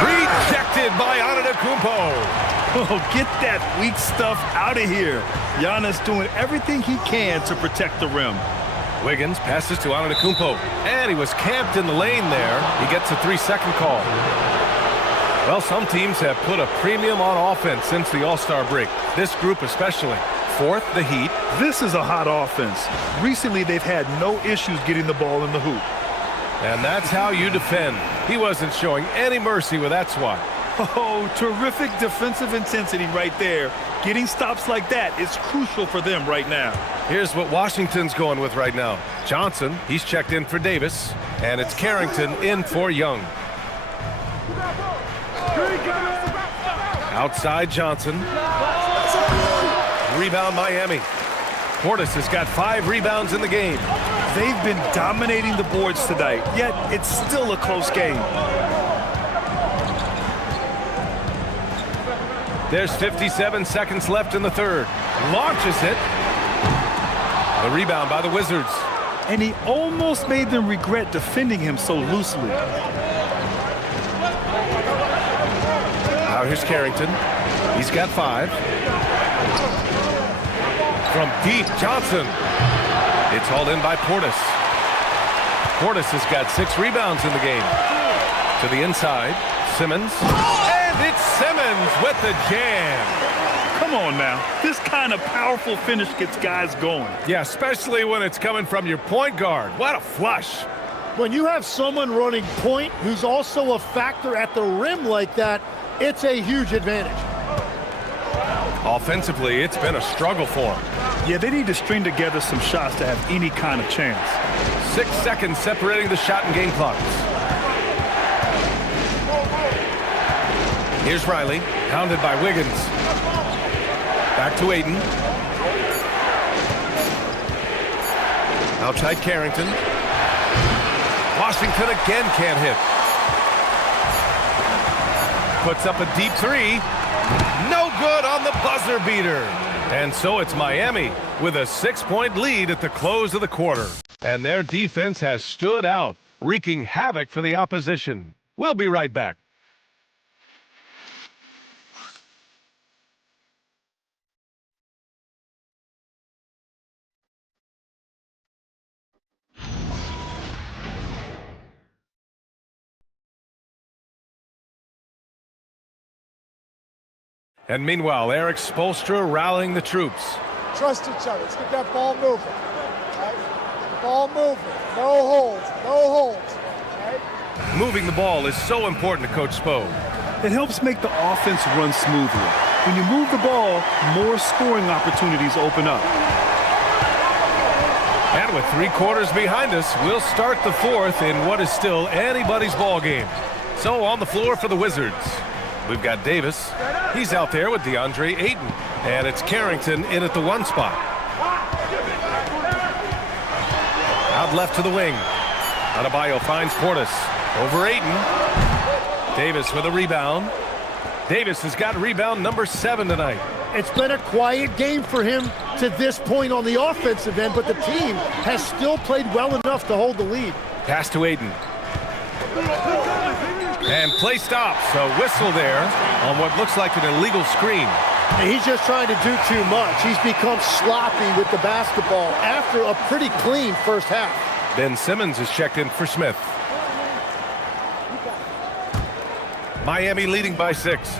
Rejected by Antetokounmpo. Oh, get that weak stuff out of here. Giannis doing everything he can to protect the rim. Wiggins passes to Antetokounmpo, and he was camped in the lane there. He gets a 3-second call. Well, some teams have put a premium on offense since the All-Star break. This group especially. 4th, the Heat. This is a hot offense. Recently, they've had no issues getting the ball in the hoop. And that's how you defend. He wasn't showing any mercy with that swat. Oh, terrific defensive intensity right there. Getting stops like that is crucial for them right now. Here's what Washington's going with right now. Johnson, he's checked in for Davis, and it's Carrington in for Young. Outside Johnson. Rebound Miami. Portis has got 5 rebounds in the game. They've been dominating the boards tonight, yet it's still a close game. There's 57 seconds left in the third. Launches it. The rebound by the Wizards. And he almost made them regret defending him so loosely. Now here's Carrington. He's got 5. From deep, Johnson. It's hauled in by Portis. Portis has got 6 rebounds in the game. To the inside, Simmons. And it's Simmons with the jam. Come on now. This kind of powerful finish gets guys going. Yeah, especially when it's coming from your point guard. What a flush. When you have someone running point who's also a factor at the rim like that, it's a huge advantage. Offensively, it's been a struggle for him. Yeah, they need to string together some shots to have any kind of chance. 6 seconds separating the shot and game clocks. Here's Riley, pounded by Wiggins. Back to Aiden. Outside Carrington. Washington again can't hit. Puts up a deep 3. No good on the buzzer beater. And so it's Miami with a 6-point lead at the close of the quarter. And their defense has stood out, wreaking havoc for the opposition. We'll be right back. And meanwhile, Eric Spoelstra rallying the troops. Trust each other. Let's get that ball moving. Right? Ball moving. No holds. No holds. Right? Moving the ball is so important to Coach Spo. It helps make the offense run smoothly. When you move the ball, more scoring opportunities open up. And with 3 quarters behind us, we'll start the 4th in what is still anybody's ball game. So on the floor for the Wizards, we've got Davis. He's out there with DeAndre Ayton. And it's Carrington in at the 1 spot. Out left to the wing. Adebayo finds Portis. Over Ayton. Davis with a rebound. Davis has got rebound number 7 tonight. It's been a quiet game for him to this point on the offensive end, but the team has still played well enough to hold the lead. Pass to Ayton. And play stops. A whistle there on what looks like an illegal screen. And he's just trying to do too much. He's become sloppy with the basketball after a pretty clean first half. Ben Simmons is checked in for Smith. Miami leading by 6.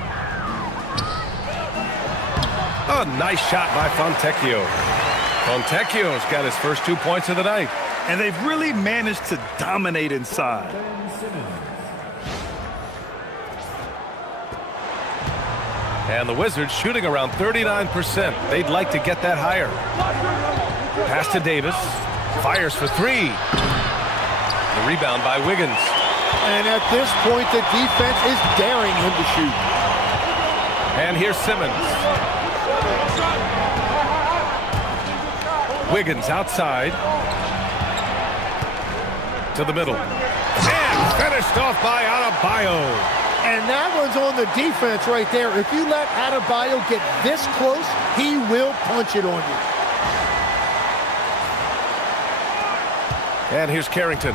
A nice shot by Fontecchio. Fontecchio's got his first 2 points of the night. And they've really managed to dominate inside. And the Wizards shooting around 39%. They'd like to get that higher. Pass to Davis. Fires for 3. The rebound by Wiggins. And at this point, the defense is daring him to shoot. And here's Simmons. Wiggins outside. To the middle. And finished off by Adebayo. And that one's on the defense right there. If you let Adebayo get this close, he will punch it on you. And here's Carrington.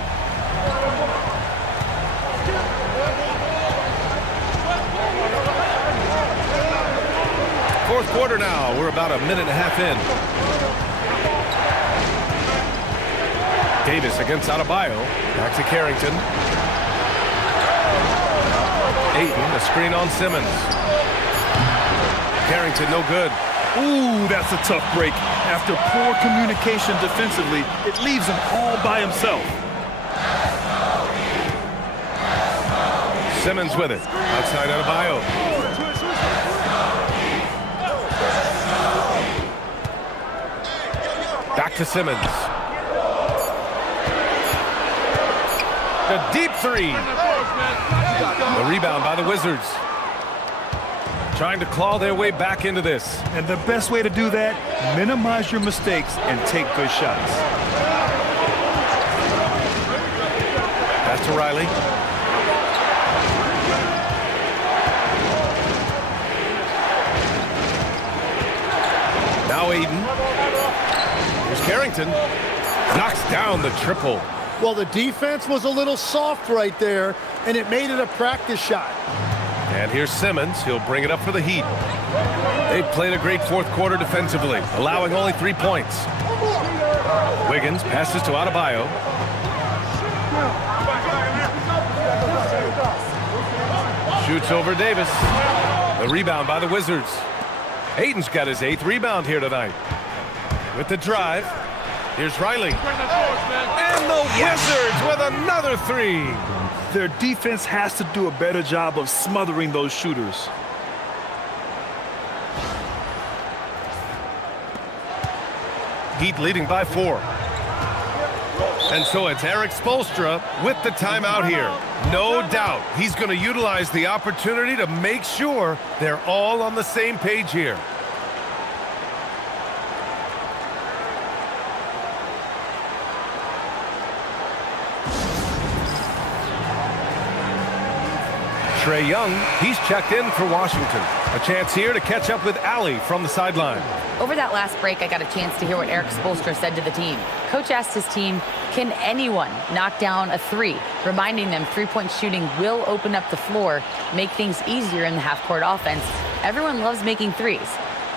Fourth quarter now. We're about a minute and a half in. Davis against Adebayo. Back to Carrington. Ayton, a screen on Simmons. Carrington, no good. Ooh, that's a tough break. After poor communication defensively, it leaves him all by himself. Simmons with it. Outside Adebayo. Back to Simmons. The deep 3. The rebound by the Wizards. Trying to claw their way back into this. And the best way to do that, minimize your mistakes and take good shots. Pass to Riley. Washington knocks down the triple. Well, the defense was a little soft right there, and it made it a practice shot. And here's Simmons. He'll bring it up for the Heat. They've played a great fourth quarter defensively, allowing only 3 points. Wiggins passes to Adebayo. Shoots over Davis. The rebound by the Wizards. Ayton's got his 8th rebound here tonight. With the drive, here's Riley. And the Wizards with another 3. Their defense has to do a better job of smothering those shooters. Heat leading by 4. And so it's Erik Spoelstra with the timeout here. No doubt he's going to utilize the opportunity to make sure they're all on the same page here. Trae Young, he's checked in for Washington. A chance here to catch up with Allie from the sideline. Over that last break, I got a chance to hear what Erik Spoelstra said to the team. Coach asked his team, can anyone knock down a 3? Reminding them three-point shooting will open up the floor, make things easier in the half-court offense. Everyone loves making 3s.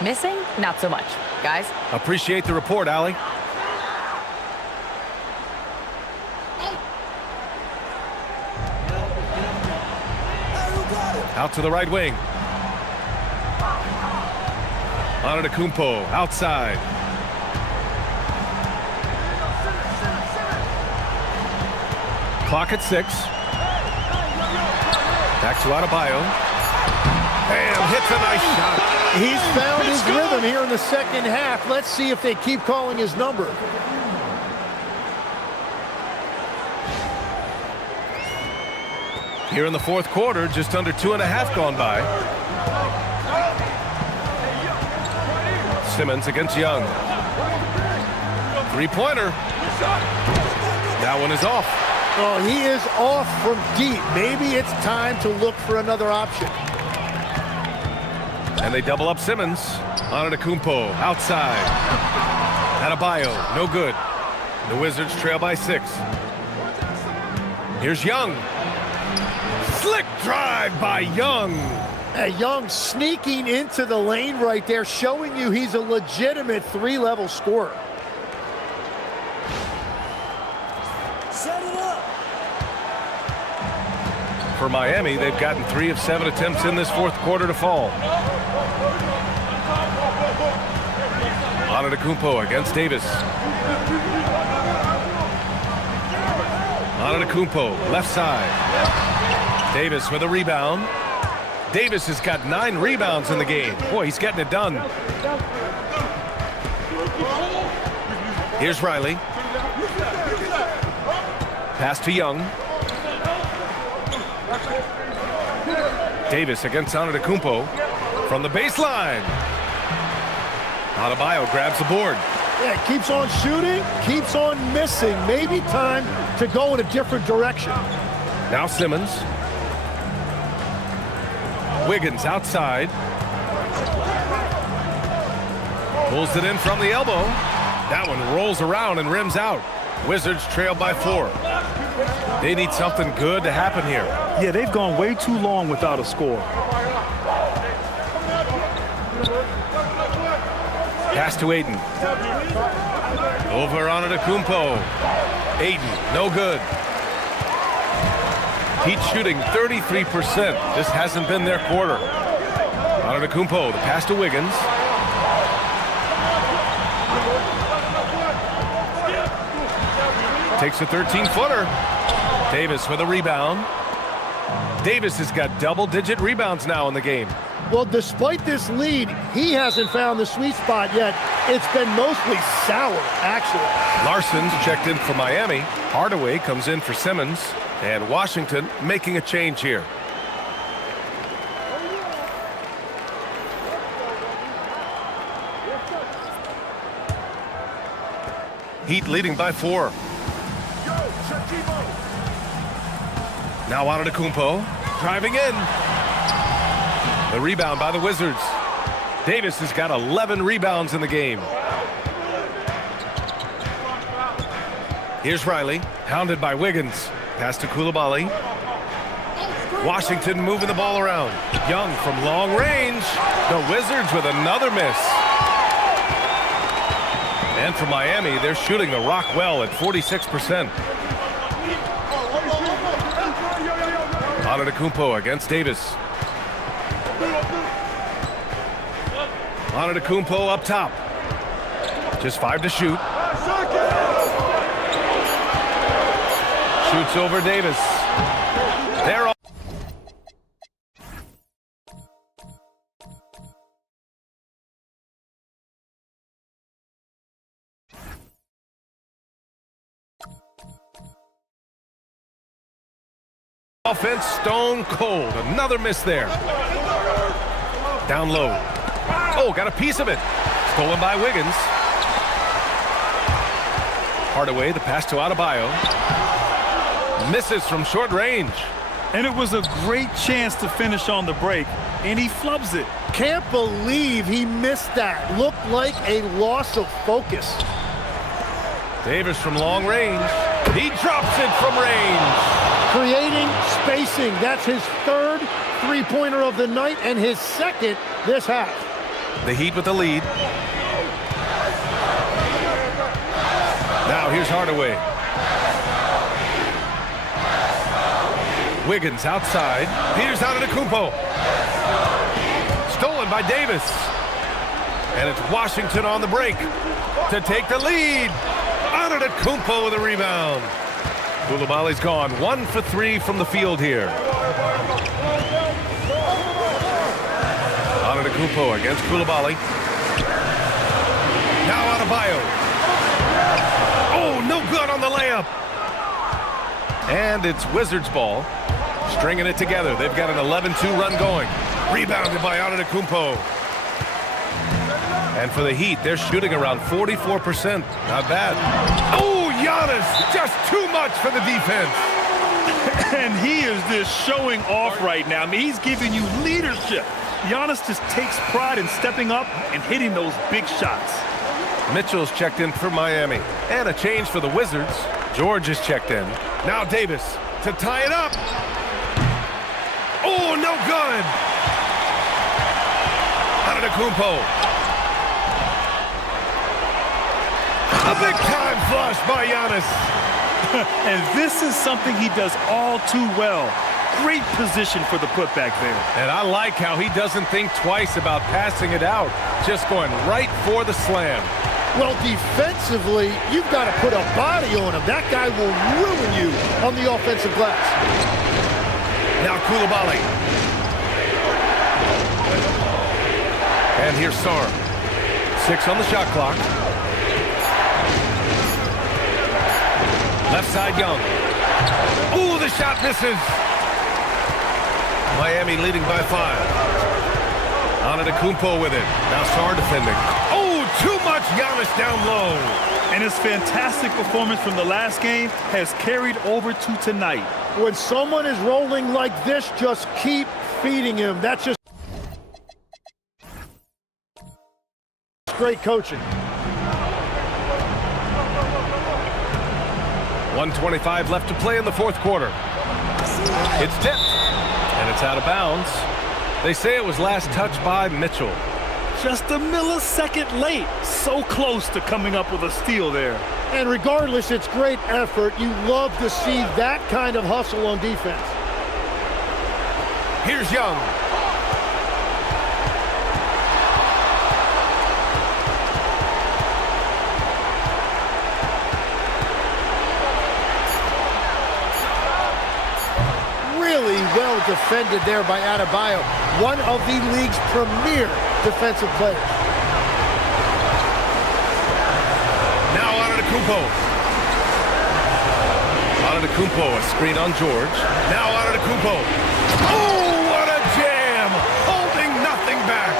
Missing? Not so much. Guys? Appreciate the report, Allie. Out to the right wing. Antetokounmpo outside. Clock at 6. Back to Adebayo. Bam, hits a nice shot. He's found his rhythm here in the second half. Let's see if they keep calling his number. Here in the fourth quarter, just under 2.5 gone by. Simmons against Young. Three-pointer. That one is off. Oh, he is off from deep. Maybe it's time to look for another option. And they double up Simmons. Antetokounmpo outside. Adebayo, no good. The Wizards trail by 6. Here's Young. Slick drive by Young. Young sneaking into the lane right there, showing you he's a legitimate 3-level scorer. Set it up. For Miami, they've gotten 3 of 7 attempts in this fourth quarter to fall. Antetokounmpo against Davis. Antetokounmpo, left side. Davis with a rebound. Davis has got 9 rebounds in the game. Boy, he's getting it done. Here's Riley. Pass to Young. Davis against Antetokounmpo from the baseline. Adebayo grabs the board. Yeah, keeps on shooting, keeps on missing. Maybe time to go in a different direction. Now Simmons. Wiggins outside. Pulls it in from the elbow. That one rolls around and rims out. Wizards trail by 4. They need something good to happen here. Yeah, they've gone way too long without a score. Pass to Ayton. Over Antetokounmpo. Ayton, no good. Heat shooting 33%. This hasn't been their quarter. Antetokounmpo, the pass to Wiggins. Takes a 13-footer. Davis with a rebound. Davis has got double-digit rebounds now in the game. Well, despite this lead, he hasn't found the sweet spot yet. It's been mostly sour, actually. Larson's checked in for Miami. Hardaway comes in for Simmons. And Washington making a change here. Heat leading by 4. Now Antetokounmpo driving in. The rebound by the Wizards. Davis has got 11 rebounds in the game. Here's Riley, hounded by Wiggins. Pass to Coulibaly. Washington moving the ball around. Young from long range. The Wizards with another miss. And for Miami, they're shooting the rock well at 46%. Antetokounmpo against Davis. Antetokounmpo up top. Just 5 to shoot. Shoots over Davis. They're all offense stone cold. Another miss there. Down low. Oh, got a piece of it. Stolen by Wiggins. Hardaway, the pass to Adebayo. Misses from short range. And it was a great chance to finish on the break, and he flubs it. Can't believe he missed that. Looked like a loss of focus. Davis from long range. He drops it from range. Creating spacing. That's his third three-pointer of the night and his second this half. The Heat with the lead. Now here's Hardaway. Wiggins outside. Here's Antetokounmpo. Stolen by Davis. And it's Washington on the break to take the lead. Antetokounmpo with a rebound. Coulibaly's gone 1 for 3 from the field here. Antetokounmpo against Coulibaly. Now Adebayo. Oh, no good on the layup. And it's Wizards ball. Stringing it together. They've got an 11-2 run going. Rebounded by Antetokounmpo. And for the Heat, they're shooting around 44%. Not bad. Oh, Giannis! Just too much for the defense. And he is just showing off right now. I mean, he's giving you leadership. Giannis just takes pride in stepping up and hitting those big shots. Mitchell's checked in for Miami. And a change for the Wizards. George is checked in. Now Davis to tie it up. Oh, no good. Antetokounmpo. A big-time flush by Giannis. And this is something he does all too well. Great position for the putback there. And I like how he doesn't think twice about passing it out. Just going right for the slam. Well, defensively, you've got to put a body on him. That guy will ruin you on the offensive glass. Now Coulibaly. And here's Sarm. 6 on the shot clock. Left side, Young. Ooh, the shot misses. Miami leading by 5. Antetokounmpo with it. Now Sarr defending. Oh, too much Giannis down low. And his fantastic performance from the last game has carried over to tonight. When someone is rolling like this, just keep feeding him. That's just great coaching. 1:25 left to play in the fourth quarter. It's tipped, and it's out of bounds. They say it was last touched by Mitchell. Just a millisecond late. So close to coming up with a steal there. And regardless, it's great effort. You love to see that kind of hustle on defense. Here's Young. Really well defended there by Adebayo, one of the league's premier defensive players. Now Antetokounmpo. Antetokounmpo, a screen on George. Now Antetokounmpo. Oh, what a jam! Holding nothing back.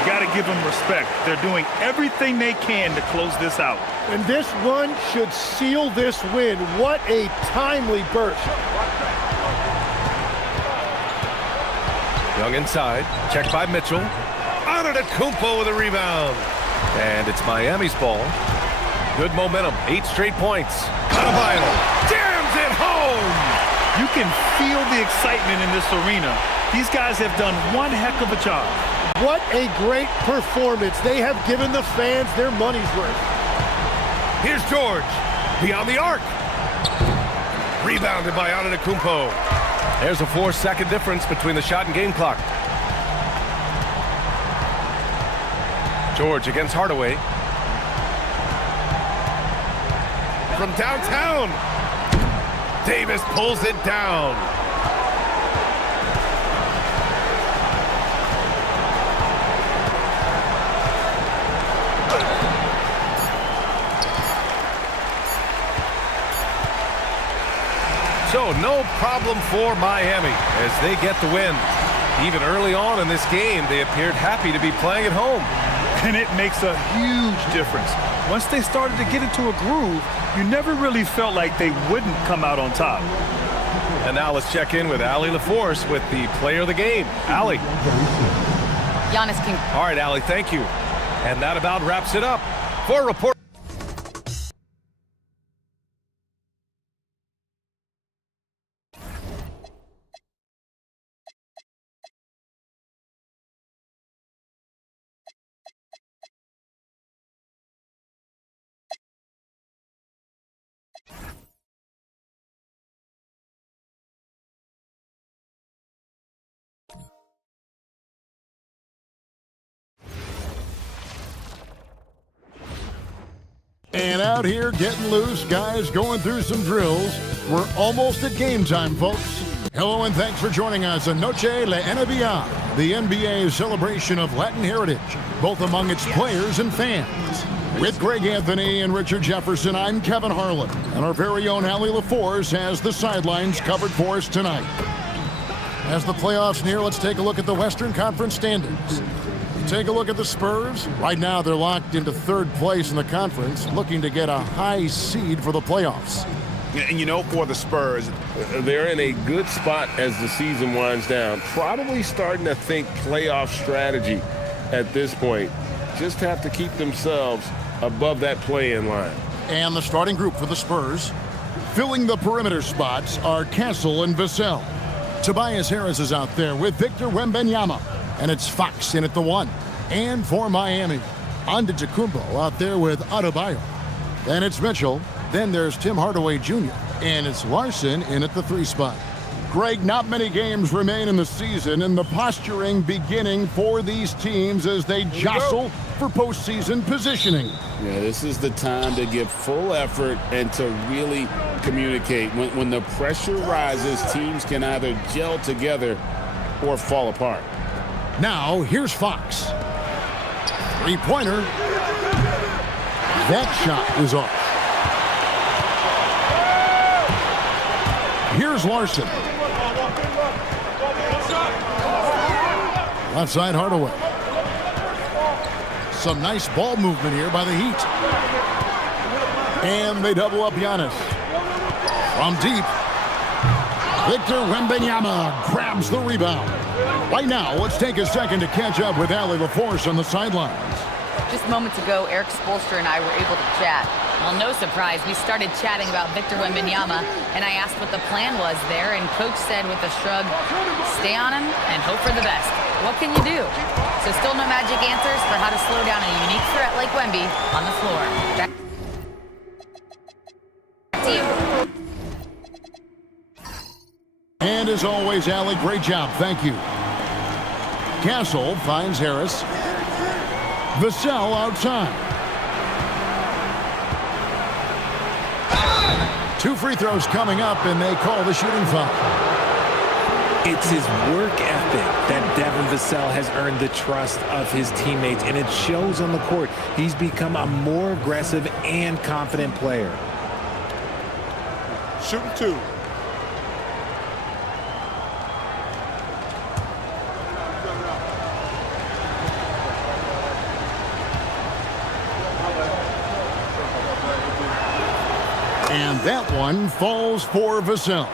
You got to give them respect. They're doing everything they can to close this out. And this run should seal this win. What a timely burst. Young inside, checked by Mitchell. Antetokounmpo with a rebound. And it's Miami's ball. Good momentum, 8 straight points. Adebayo jams it home. You can feel the excitement in this arena. These guys have done one heck of a job. What a great performance. They have given the fans their money's worth. Here's George, beyond the arc. Rebounded by Antetokounmpo. There's a 4-second difference between the shot and game clock. George against Hardaway. From downtown, Davis pulls it down. So no problem for Miami as they get the win. Even early on in this game, they appeared happy to be playing at home. And it makes a huge difference. Once they started to get into a groove, you never really felt like they wouldn't come out on top. And now let's check in with Allie LaForce with the player of the game. Allie. Giannis can... All right, Allie, thank you. And that about wraps it up. For a report... And out here getting loose, guys going through some drills. We're almost at game time, folks. Hello and thanks for joining us on Noche la NBA, the NBA's celebration of Latin heritage, both among its players and fans. With Greg Anthony and Richard Jefferson, I'm Kevin Harlan, and our very own Allie LaForce has the sidelines covered for us tonight. As the playoffs near, let's take a look at the Western Conference standings. Take a look at the Spurs. Right now, they're locked into 3rd place in the conference, looking to get a high seed for the playoffs. And you know, for the Spurs, they're in a good spot as the season winds down. Probably starting to think playoff strategy at this point. Just have to keep themselves above that play-in line. And the starting group for the Spurs, filling the perimeter spots, are Castle and Vassell. Tobias Harris is out there with Victor Wembanyama. And it's Fox in at the 1. And for Miami, Antetokounmpo out there with Adebayo. Then it's Mitchell. Then there's Tim Hardaway Jr. And it's Larson in at the 3 spot. Greg, not many games remain in the season, and the posturing beginning for these teams as they jostle for postseason positioning. Yeah, this is the time to give full effort and to really communicate. When the pressure rises, teams can either gel together or fall apart. Now, here's Fox. 3-pointer. That shot is off. Here's Larson. Left side, Hardaway. Some nice ball movement here by the Heat. And they double up Giannis. From deep. Victor Wembanyama grabs the rebound. Right now, let's take a second to catch up with Allie LaForce on the sidelines. Just moments ago, Eric Spoelstra and I were able to chat. Well, no surprise, we started chatting about Victor Wembanyama, and I asked what the plan was there, and Coach said with a shrug, stay on him and hope for the best. What can you do? So still no magic answers for how to slow down a unique threat like Wemby on the floor. Back to you. And as always, Allie, great job. Thank you. Castle finds Harris. Vassell outside. 2 free throws coming up, and they call the shooting foul. It's his work ethic that Devin Vassell has earned the trust of his teammates, and it shows on the court. He's become a more aggressive and confident player. Shooting 2. And that one falls for Vassell.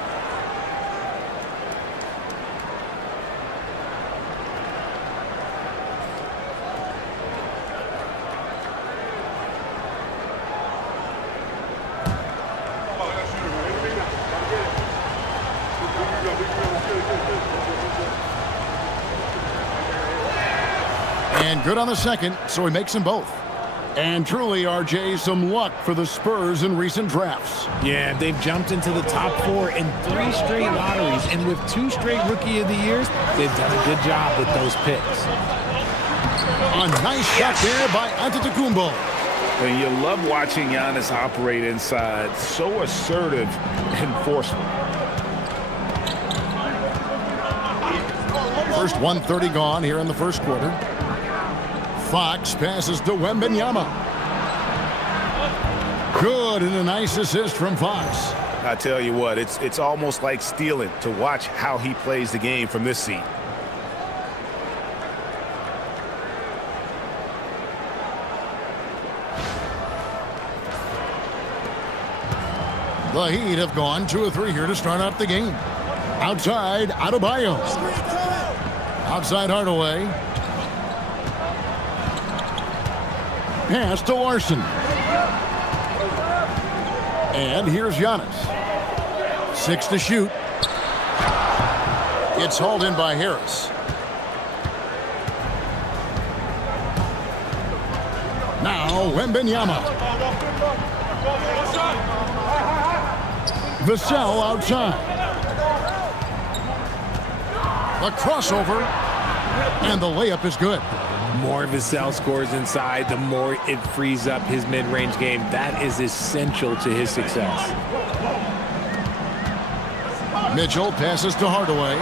And good on the second, so he makes them both. And truly, RJ, some luck for the Spurs in recent drafts. Yeah, they've jumped into the top 4 in 3 straight lotteries, and with 2 straight Rookie of the Years, they've done a good job with those picks. A nice shot there by Antetokounmpo. And you love watching Giannis operate inside. So assertive and forceful. First 1:30 gone here in the first quarter. Fox passes to MYNBA. Good, and a nice assist from Fox. I tell you what, it's almost like stealing to watch how he plays the game from this seat. The Heat have gone 2 of 3 here to start out the game. Outside, Adebayo. Outside, Hardaway. Pass to Larson. And here's Giannis. 6 to shoot. It's hauled in by Harris. Now, MYNBA. Vassell outside. The crossover. And the layup is good. More Vassell scores inside, the more it frees up his mid-range game. That is essential to his success. Mitchell passes to Hardaway.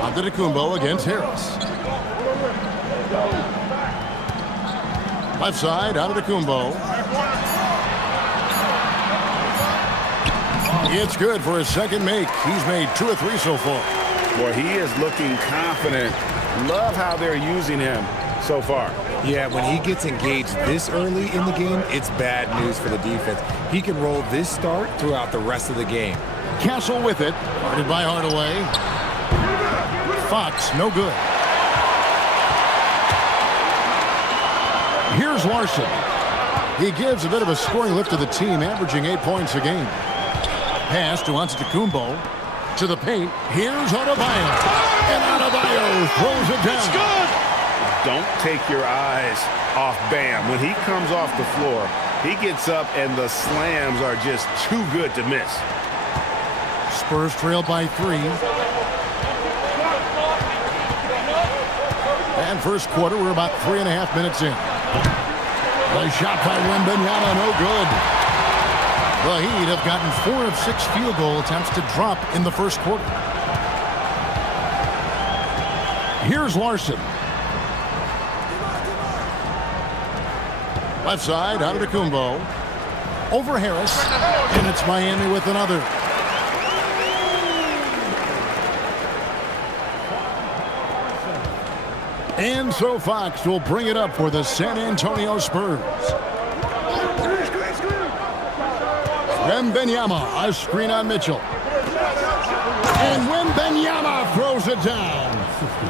Antetokounmpo against Harris. Left side, Antetokounmpo. It's good for his second make. He's made 2 of 3 so far. Boy, he is looking confident. Love how they're using him so far. Yeah, when he gets engaged this early in the game, it's bad news for the defense. He can roll this start throughout the rest of the game. Castle with it. Guarded by Hardaway. Fox, no good. Here's Larson. He gives a bit of a scoring lift to the team, averaging 8 points a game. Pass to Antetokounmpo. To the paint. Here's Adebayo. And Adebayo throws it down. It's good. Don't take your eyes off Bam. When he comes off the floor, he gets up and the slams are just too good to miss. Spurs trail by 3. And first quarter, we're about 3.5 minutes in. The shot by MYNBA, no good. The Heat have gotten 4 of 6 field goal attempts to drop in the first quarter. Here's Larson. Left side, Antetokounmpo. Over Harris. And it's Miami with another. And so Fox will bring it up for the San Antonio Spurs. MYNBA, a screen on Mitchell. And MYNBA throws it down.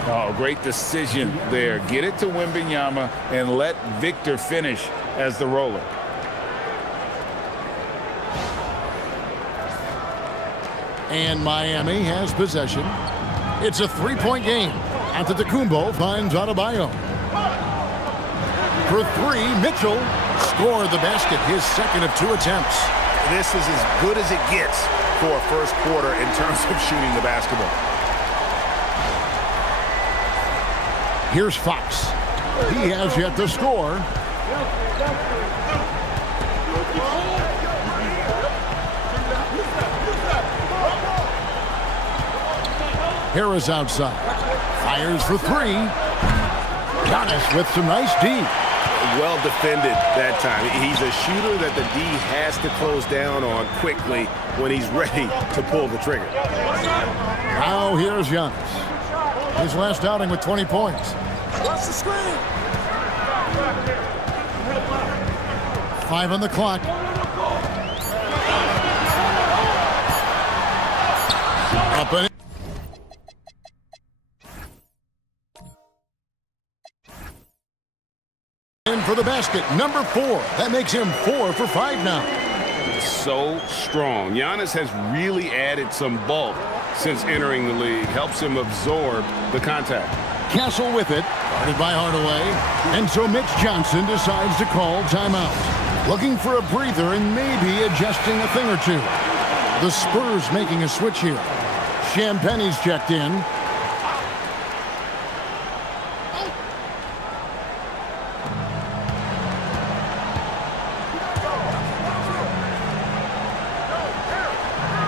Oh, great decision there. Get it to MYNBA and let Victor finish as the roller. And Miami has possession. It's a 3-point game. Antetokounmpo finds Adebayo. For 3, Mitchell scored the basket, his second of 2 attempts. This is as good as it gets for a first quarter in terms of shooting the basketball. Here's Fox. He has yet to score. Harris outside. Fires for 3. Giannis with some nice D. Well defended that time. He's a shooter that the D has to close down on quickly when he's ready to pull the trigger. Now here's Giannis. His last outing with 20 points. Watch the screen. 5 on the clock. Up and in for the basket. Number 4. That makes him 4 for 5 now. so strong. Giannis has really added some bulk since entering the league. Helps him absorb the contact. Castle with it, guarded by Hardaway. And so Mitch Johnson decides to call timeout. Looking for a breather and maybe adjusting a thing or two. The Spurs making a switch here. Champagne's checked in.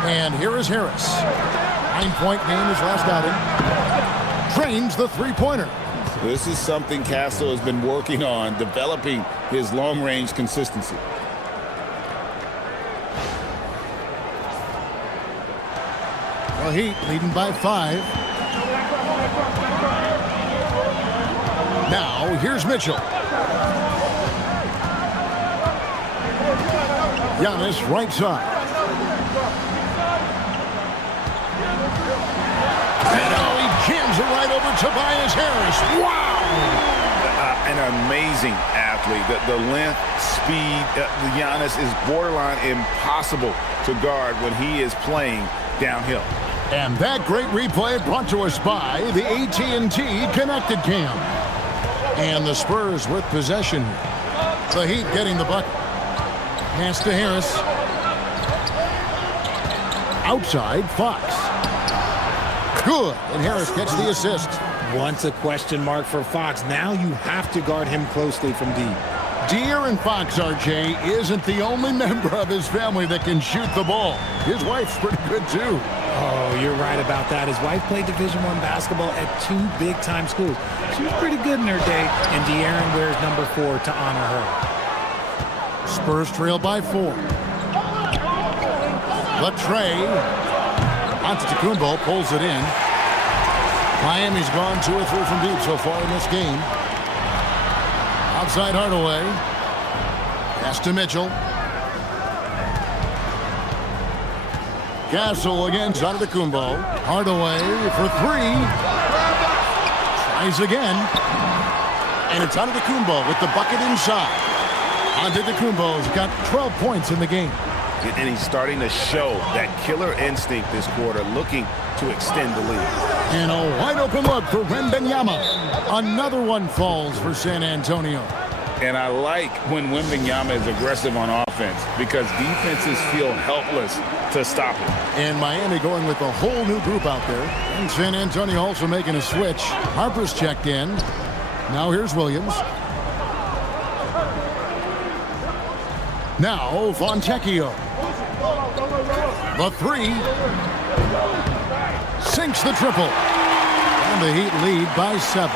And here is Harris. 9-point game his last outing. Trains the three-pointer. This is something Castle has been working on, developing his long-range consistency. The Heat leading by 5. Now, here's Mitchell. Giannis right side. And now he jams it right over Tobias Harris. Wow! An amazing athlete. The length, speed, Giannis is borderline impossible to guard when he is playing downhill. And that great replay brought to us by the AT&T Connected Cam. And the Spurs with possession. The Heat getting the bucket. Pass to Harris. Outside, Fox. Good, and Harris gets the assist. Once a question mark for Fox. Now you have to guard him closely from deep. De'Aaron Fox, RJ, isn't the only member of his family that can shoot the ball. His wife's pretty good, too. Oh, you're right about that. His wife played Division I basketball at 2 big-time schools. She was pretty good in her day, and De'Aaron wears number 4 to honor her. Spurs trail by 4. Latrey. Antetokounmpo pulls it in. Miami's gone 2 or 3 from deep so far in this game. Outside Hardaway. Pass to Mitchell. Castle against Antetokounmpo. Hardaway for 3. Tries again. And it's Antetokounmpo with the bucket inside. Antetokounmpo's got 12 points in the game. And he's starting to show that killer instinct this quarter, looking to extend the lead. And a wide open look for Wembanyama. Another one falls for San Antonio. And I like when Wembanyama is aggressive on offense because defenses feel helpless to stop him. And Miami going with a whole new group out there. And San Antonio also making a switch. Harper's checked in. Now here's Williams. Now Fontecchio. The 3. Sinks the triple. And the Heat lead by 7.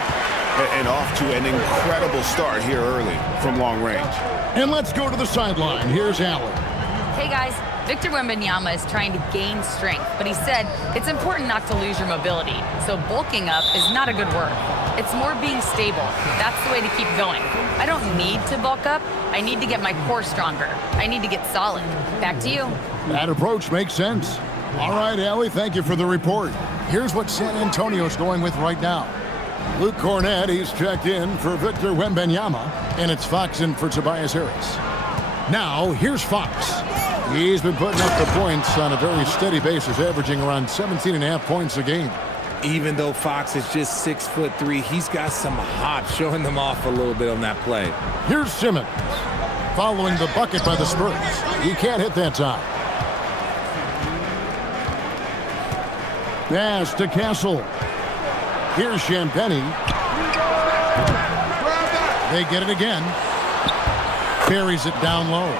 And off to an incredible start here early from long range. And let's go to the sideline. Here's Allen. Hey guys, Victor Wembanyama is trying to gain strength, but he said it's important not to lose your mobility. So bulking up is not a good word. It's more being stable. That's the way to keep going. I don't need to bulk up. I need to get my core stronger. I need to get solid. Back to you. That approach makes sense. All right, Allie, thank you for the report. Here's what San Antonio's going with right now. Luke Cornett, he's checked in for Victor Wembanyama, and it's Fox in for Tobias Harris. Now, here's Fox. He's been putting up the points on a very steady basis, averaging around 17.5 points a game. Even though Fox is just 6'3", he's got some hop, showing them off a little bit on that play. Here's Simmons, following the bucket by the Spurs. He can't hit that time. Pass to Castle. Here's Champagnie. They get it again. Carries it down low.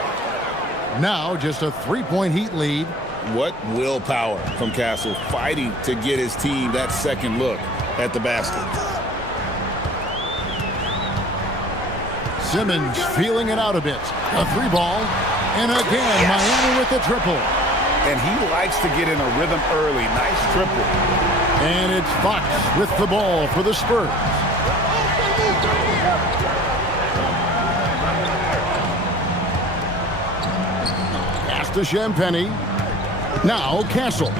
Now just a 3-point Heat lead. What willpower from Castle, fighting to get his team that second look at the basket. Simmons feeling it out a bit. A 3-ball. And again, yes. Miami with the triple. And he likes to get in a rhythm early. Nice triple. And it's Fox with the ball for the Spurs. Pass to Champagnie. Now Castle.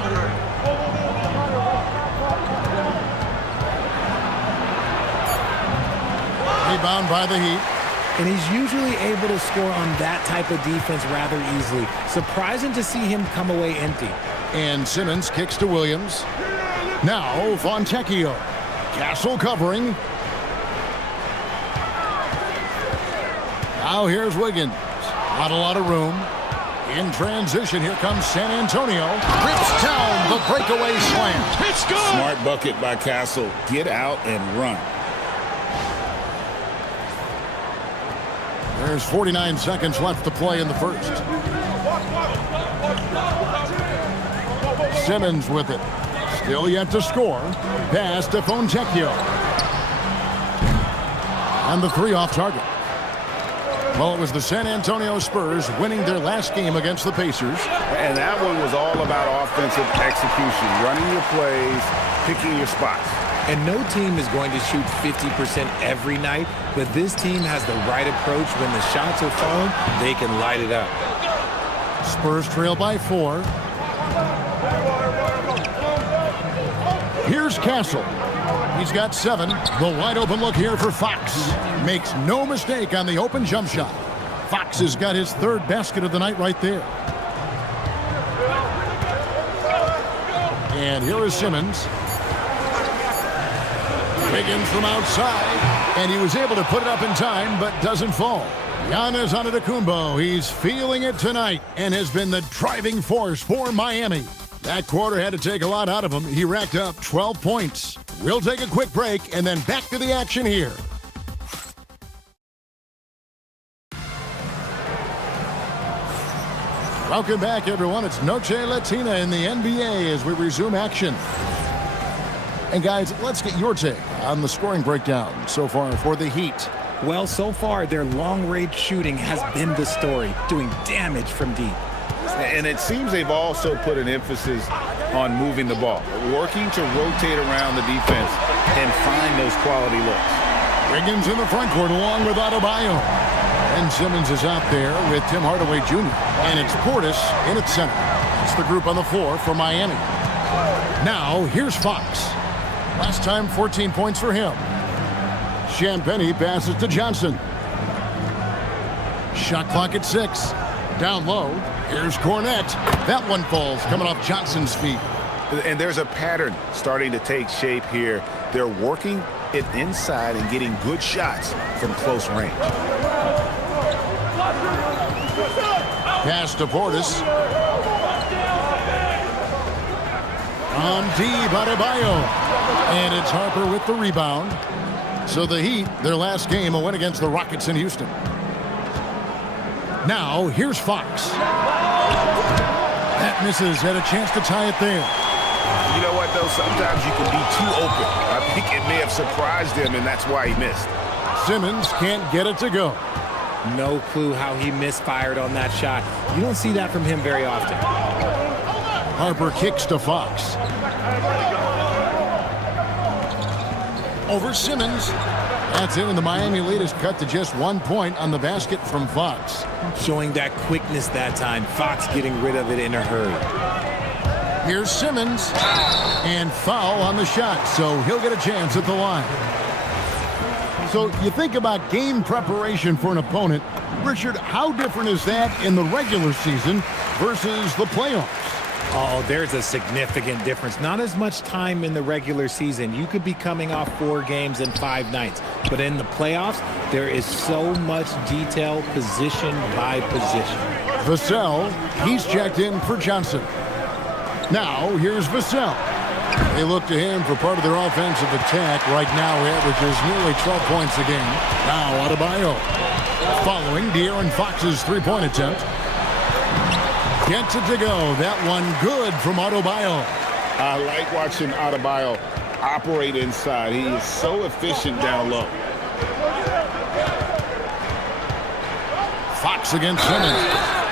Rebound by the Heat. and he's usually able to score on that type of defense rather easily. Surprising to see him come away empty. And Simmons kicks to Williams. Now Fontecchio. Castle covering. Now here's Wiggins. Not a lot of room. In transition, here comes San Antonio. Rips down the breakaway slam. It's good. Smart bucket by Castle. Get out and run. There's 49 seconds left to play in the first. Simmons with it. Still yet to score. Pass to Fontecchio. And the three off target. Well, it was the San Antonio Spurs winning their last game against the Pacers. And that one was all about offensive execution, running your plays, picking your spots. And no team is going to shoot 50% every night, but this team has the right approach. When the shots are falling, they can light it up. Spurs trail by 4. Here's Castle. He's got 7. The wide open look here for Fox. Makes no mistake on the open jump shot. Fox has got his 3rd basket of the night right there. And here is Simmons. Wiggins from outside. And he was able to put it up in time, but doesn't fall. Giannis Antetokounmpo. He's feeling it tonight and has been the driving force for Miami. That quarter had to take a lot out of him. He racked up 12 points. We'll take a quick break and then back to the action here. Welcome back, everyone. It's Noche Latina in the NBA as we resume action. And guys, let's get your take on the scoring breakdown so far for the Heat. Well, so far, their long-range shooting has been the story, doing damage from deep. And it seems they've also put an emphasis on moving the ball, working to rotate around the defense and find those quality looks. Wiggins in the front court along with Adebayo. And Simmons is out there with Tim Hardaway Jr. And it's Portis in its center. That's the group on the floor for Miami. Now, here's Fox. Last time, 14 points for him. Champagnie passes to Johnson. Shot clock at 6. Down low. Here's Cornette. That one falls coming off Johnson's feet. And there's a pattern starting to take shape here. They're working it inside and getting good shots from close range. Pass to Portis. On deep, Adebayo. And it's Harper with the rebound. So the Heat, their last game, a win against the Rockets in Houston. Now, here's Fox. That misses. Had a chance to tie it there. You know what, though? Sometimes you can be too open. I think it may have surprised him, and that's why he missed. Simmons can't get it to go. No clue how he misfired on that shot. You don't see that from him very often. Harper kicks to Fox. Over Simmons. That's it, and the Miami lead is cut to just 1 point on the basket from Fox. Showing that quickness that time. Fox getting rid of it in a hurry. Here's Simmons. And foul on the shot, so he'll get a chance at the line. So you think about game preparation for an opponent. Richard, how different is that in the regular season versus the playoffs? Oh, there's a significant difference. Not as much time in the regular season. You could be coming off 4 games in 5 nights. But in the playoffs, there is so much detail position by position. Vassell, he's checked in for Johnson. Now, here's Vassell. They look to him for part of their offensive attack. Right now, he averages nearly 12 points a game. Now, Adebayo. Following De'Aaron Fox's three-point attempt. Gets it to go. That one good from Adebayo. I like watching Adebayo operate inside. He is so efficient down low. Fox against Simmons.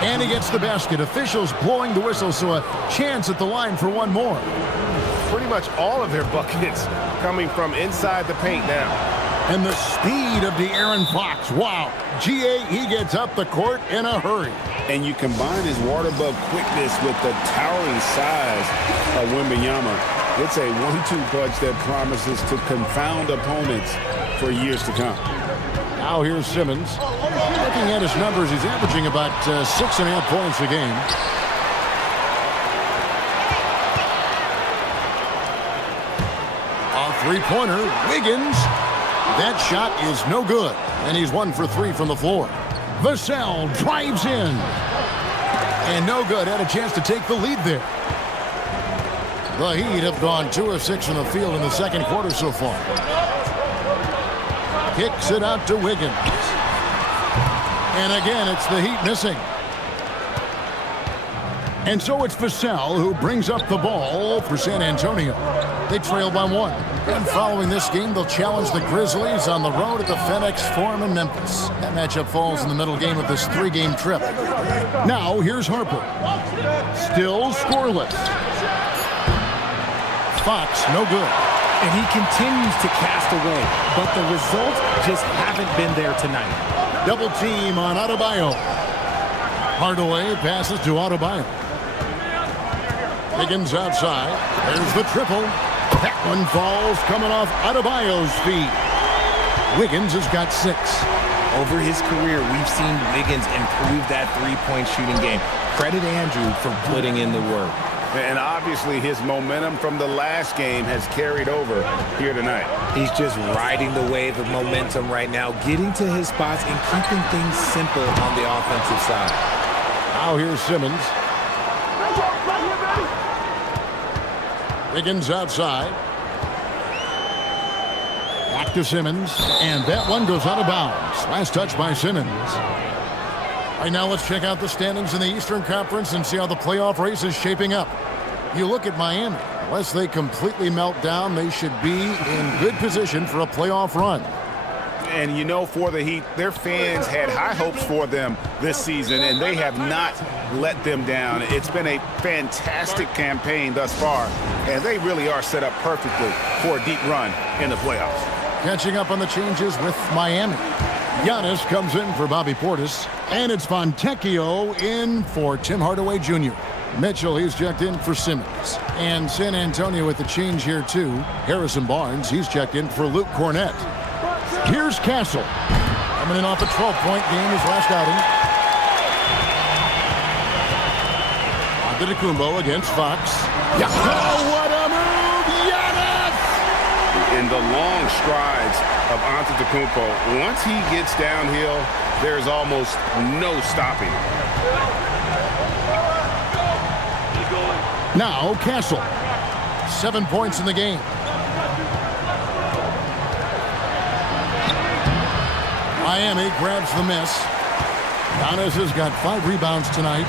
And he gets the basket. Officials blowing the whistle, so a chance at the line for one more. Pretty much all of their buckets coming from inside the paint now. And the speed of De'Aaron Fox. Wow. G.A., he gets up the court in a hurry. And you combine his water bug quickness with the towering size of MYNBA. It's a 1-2 punch that promises to confound opponents for years to come. Now here's Simmons. Looking at his numbers, he's averaging about 6.5 points a game. A three-pointer, Wiggins. That shot is no good, and he's 1 for 3 from the floor. Vassell drives in. And no good. Had a chance to take the lead there. The Heat have gone 2 of 6 from the field in the second quarter so far. Kicks it out to Wiggins. And again, it's the Heat missing. And so it's Vassell who brings up the ball for San Antonio. They trail by 1. And following this game, they'll challenge the Grizzlies on the road at the FedEx Forum in Memphis. That matchup falls in the middle game of this 3-game trip. Now, here's Harper. Still scoreless. Fox, no good. And he continues to cast away, but the results just haven't been there tonight. Double team on Adebayo. Hardaway passes to Adebayo. Wiggins outside. There's the triple. That one falls coming off Adebayo's feet. Wiggins has got 6. Over his career, we've seen Wiggins improve that three-point shooting game. Credit Andrew for putting in the work. And obviously his momentum from the last game has carried over here tonight. He's just riding the wave of momentum right now, getting to his spots and keeping things simple on the offensive side. Now here's Simmons. Wiggins outside. Back to Simmons. And that one goes out of bounds. Last touch by Simmons. Right now, let's check out the standings in the Eastern Conference and see how the playoff race is shaping up. You look at Miami. Unless they completely melt down, they should be in good position for a playoff run. And you know, for the Heat, their fans had high hopes for them this season, and they have not let them down. It's been a fantastic campaign thus far, and they really are set up perfectly for a deep run in the playoffs. Catching up on the changes with Miami. Giannis comes in for Bobby Portis, and it's Fontecchio in for Tim Hardaway Jr. Mitchell, he's checked in for Simmons. And San Antonio with the change here, too. Harrison Barnes, he's checked in for Luke Cornett. Here's Castle. Coming in off a 12-point game his last outing. Antetokounmpo against Fox. Oh, what a move! Giannis! In the long strides of Antetokounmpo, once he gets downhill, there's almost no stopping. Now Castle. 7 points in the game. Miami grabs the miss. Giannis has got 5 rebounds tonight.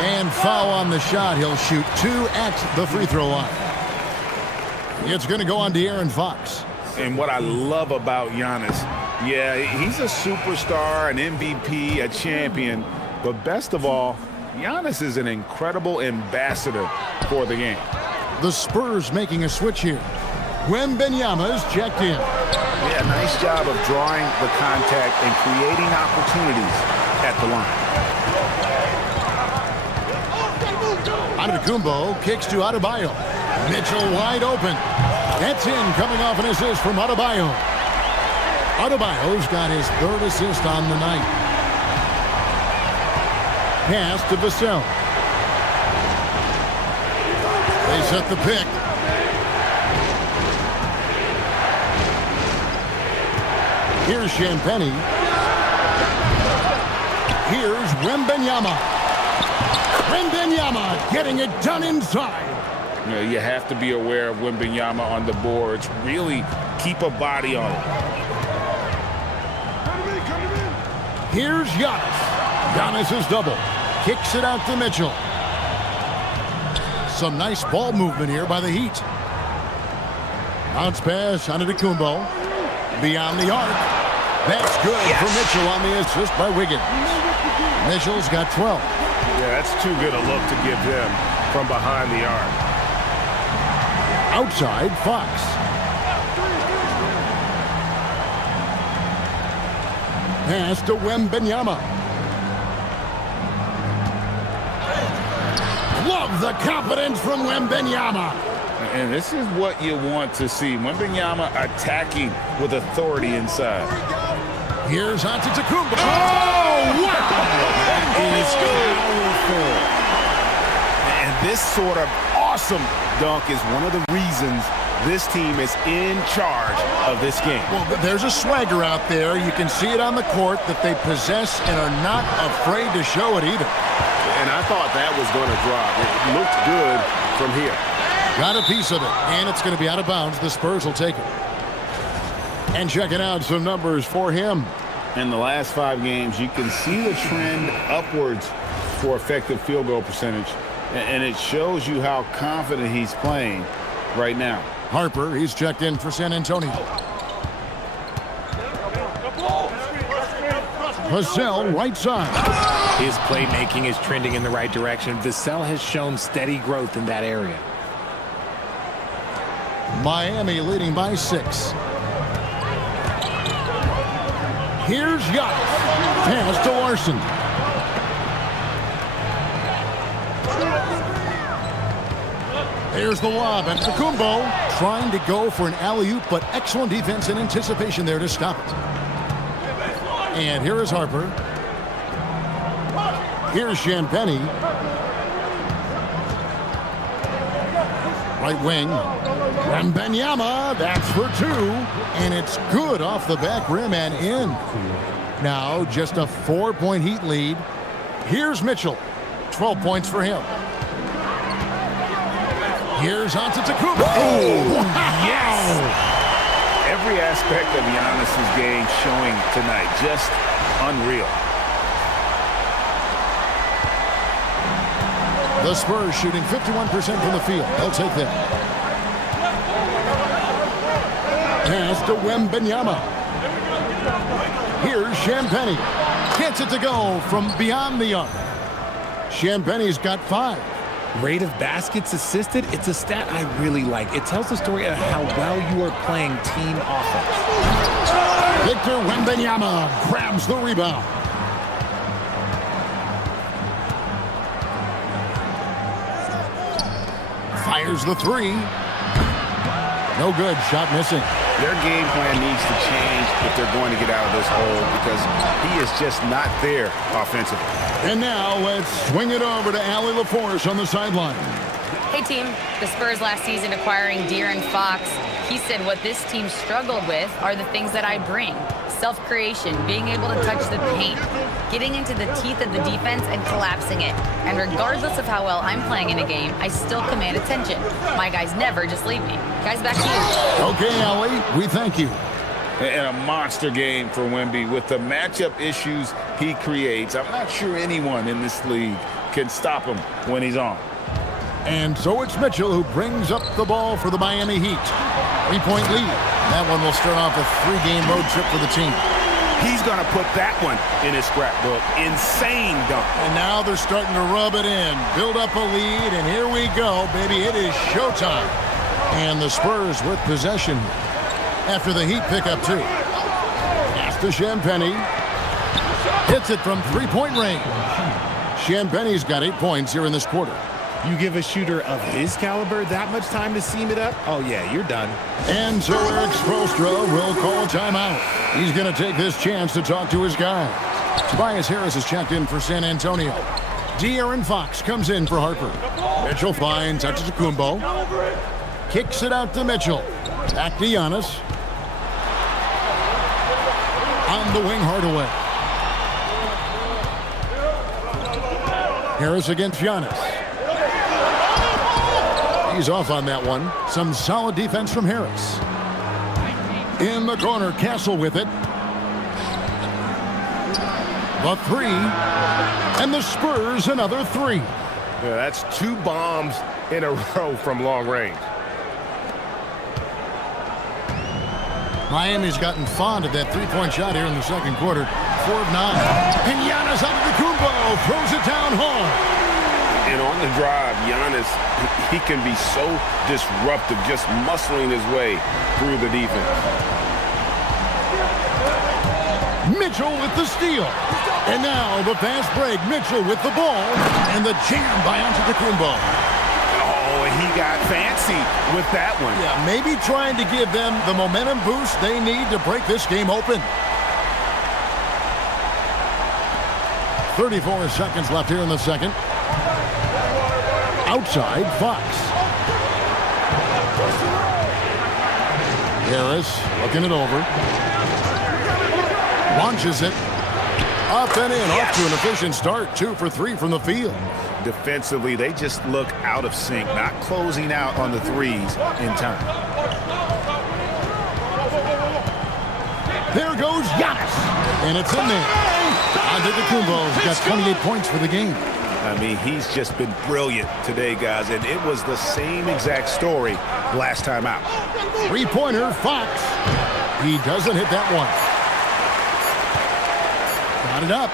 And foul on the shot. He'll shoot 2 at the free throw line. It's going to go on De'Aaron Fox. And what I love about Giannis, yeah, he's a superstar, an MVP, a champion. But best of all, Giannis is an incredible ambassador for the game. The Spurs making a switch here. Wembanyama's checked in. Yeah, nice job of drawing the contact and creating opportunities at the line. Antetokounmpo kicks to Adebayo. Mitchell wide open. That's in, coming off an assist from Adebayo. Adebayo's got his 3rd assist on the night. Pass to Vassell. They set the pick. Here's Champagny. Here's Wembanyama. Wembanyama getting it done inside. You know, you have to be aware of Wembanyama on the boards. Really keep a body on it. Here's Giannis. Giannis is double. Kicks it out to Mitchell. Some nice ball movement here by the Heat. Bounce pass, Antetokounmpo. Beyond the arc. That's good for Mitchell on the assist by Wiggins. Mitchell's got 12. Yeah, that's too good a look to give him from behind the arc. Outside, Fox. Pass to Wembanyama. Love the confidence from Wembanyama. And this is what you want to see. MYNBA attacking with authority inside. Here's Antetokounmpo. Oh, wow! That is powerful. And this sort of awesome dunk is one of the reasons this team is in charge of this game. Well, there's a swagger out there. You can see it on the court that they possess and are not afraid to show it either. And I thought that was going to drop. It looked good from here. Got a piece of it, and it's going to be out of bounds. The Spurs will take it. And checking out some numbers for him. In the last 5 games, you can see the trend upwards for effective field goal percentage, and it shows you how confident he's playing right now. Harper, he's checked in for San Antonio. Vassell, right side. His playmaking is trending in the right direction. Vassell has shown steady growth in that area. Miami leading by 6. Here's Giannis. Pass to Larson. There's the lob, and Antetokounmpo trying to go for an alley-oop, but excellent defense and anticipation there to stop it. And here is Harper. Here's Champagnie. Right wing. Wembanyama, that's for 2. And it's good off the back rim and in. Now just a 4-point Heat lead. Here's Mitchell. 12 points for him. Here's Antetokounmpo. Oh, wow. Yes! Every aspect of Giannis's game showing tonight. Just unreal. The Spurs shooting 51% from the field. They'll take that. Pass to Wembanyama. Here's Champagnie. Gets it to go from beyond the arc. Champagnie's got 5. Rate of baskets assisted, it's a stat I really like. It tells the story of how well you are playing team offense. Victor Wembanyama grabs the rebound. Fires the 3. No good. Shot missing. Their game plan needs to change if they're going to get out of this hole because he is just not there offensively. And now let's swing it over to Allie LaForce on the sideline. Hey, team. The Spurs last season acquiring De'Aaron Fox. He said what this team struggled with are the things that I bring. Self-creation, being able to touch the paint, getting into the teeth of the defense and collapsing it. And regardless of how well I'm playing in a game, I still command attention. My guys never just leave me. Guys, back to you. Okay, Allie, we thank you. And a monster game for Wemby with the matchup issues he creates. I'm not sure anyone in this league can stop him when he's on. And so it's Mitchell who brings up the ball for the Miami Heat. 3-point lead. That one will start off a 3-game road trip for the team. He's going to put that one in his scrapbook. Insane dunk. And now they're starting to rub it in. Build up a lead, and here we go, baby. It is showtime. And the Spurs with possession after the Heat pick up 2. Pass to Champagnie. Hits it from 3-point range. Champagnie's got 8 points here in this quarter. You give a shooter of his caliber that much time to seam it up? Oh, yeah, you're done. And so Eric Spoelstra will call a timeout. He's going to take this chance to talk to his guys. Tobias Harris is checked in for San Antonio. De'Aaron Fox comes in for Harper. Mitchell finds Antetokounmpo. Kicks it out to Mitchell. Back to Giannis. On the wing, Hardaway. Harris against Giannis. He's off on that one. Some solid defense from Harris. In the corner, Castle with it. The 3. And the Spurs another 3. Yeah, that's 2 bombs in a row from long range. Miami's gotten fond of that 3-point shot here in the second quarter. 4 of 9. And Giannis Antetokounmpo throws it down hard. And on the drive, Giannis, he can be so disruptive, just muscling his way through the defense. Mitchell with the steal. And now the fast break. Mitchell with the ball. And the jam by Antetokounmpo. Oh, he got fancy with that one. Yeah, maybe trying to give them the momentum boost they need to break this game open. 34 seconds left here in the second. Outside, Fox. Harris looking it over. Launches it. Up and in, off to an efficient start. 2 for 3 from the field. Defensively, they just look out of sync, not closing out on the threes in time. There goes Giannis. And it's in there. Antetokounmpo's got 28 points for the game. I mean, he's just been brilliant today, guys, and it was the same exact story last time out. Three-pointer, Fox. He doesn't hit that one. Got it up.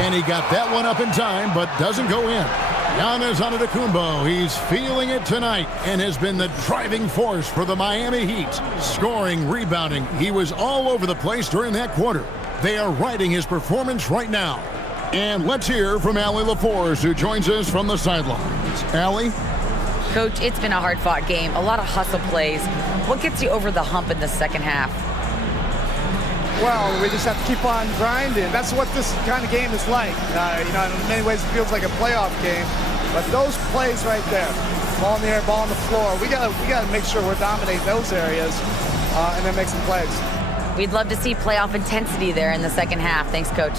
And he got that one up in time, but doesn't go in. Giannis Antetokounmpo, he's feeling it tonight and has been the driving force for the Miami Heat. Scoring, rebounding, he was all over the place during that quarter. They are riding his performance right now. And let's hear from Allie LaForce, who joins us from the sidelines. Allie? Coach, it's been a hard-fought game. A lot of hustle plays. What gets you over the hump in the second half? Well, we just have to keep on grinding. That's what this kind of game is like. In many ways, it feels like a playoff game. But those plays right there, ball in the air, ball on the floor, we gotta make sure we're dominating those areas and then make some plays. We'd love to see playoff intensity there in the second half. Thanks, Coach.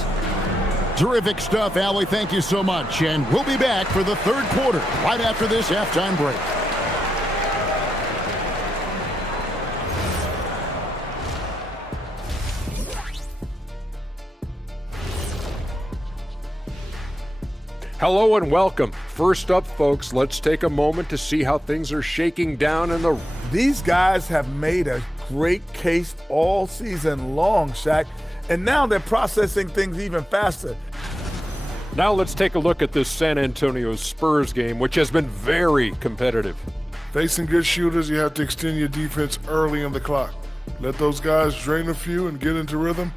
Terrific stuff, Allie. Thank you so much. And we'll be back for the third quarter right after this halftime break. Hello and welcome. First up, folks, let's take a moment to see how things are shaking down in the... These guys have made a great case all season long, Shaq, and now they're processing things even faster. Now let's take a look at this San Antonio Spurs game, which has been very competitive. Facing good shooters, you have to extend your defense early in the clock. Let those guys drain a few and get into rhythm.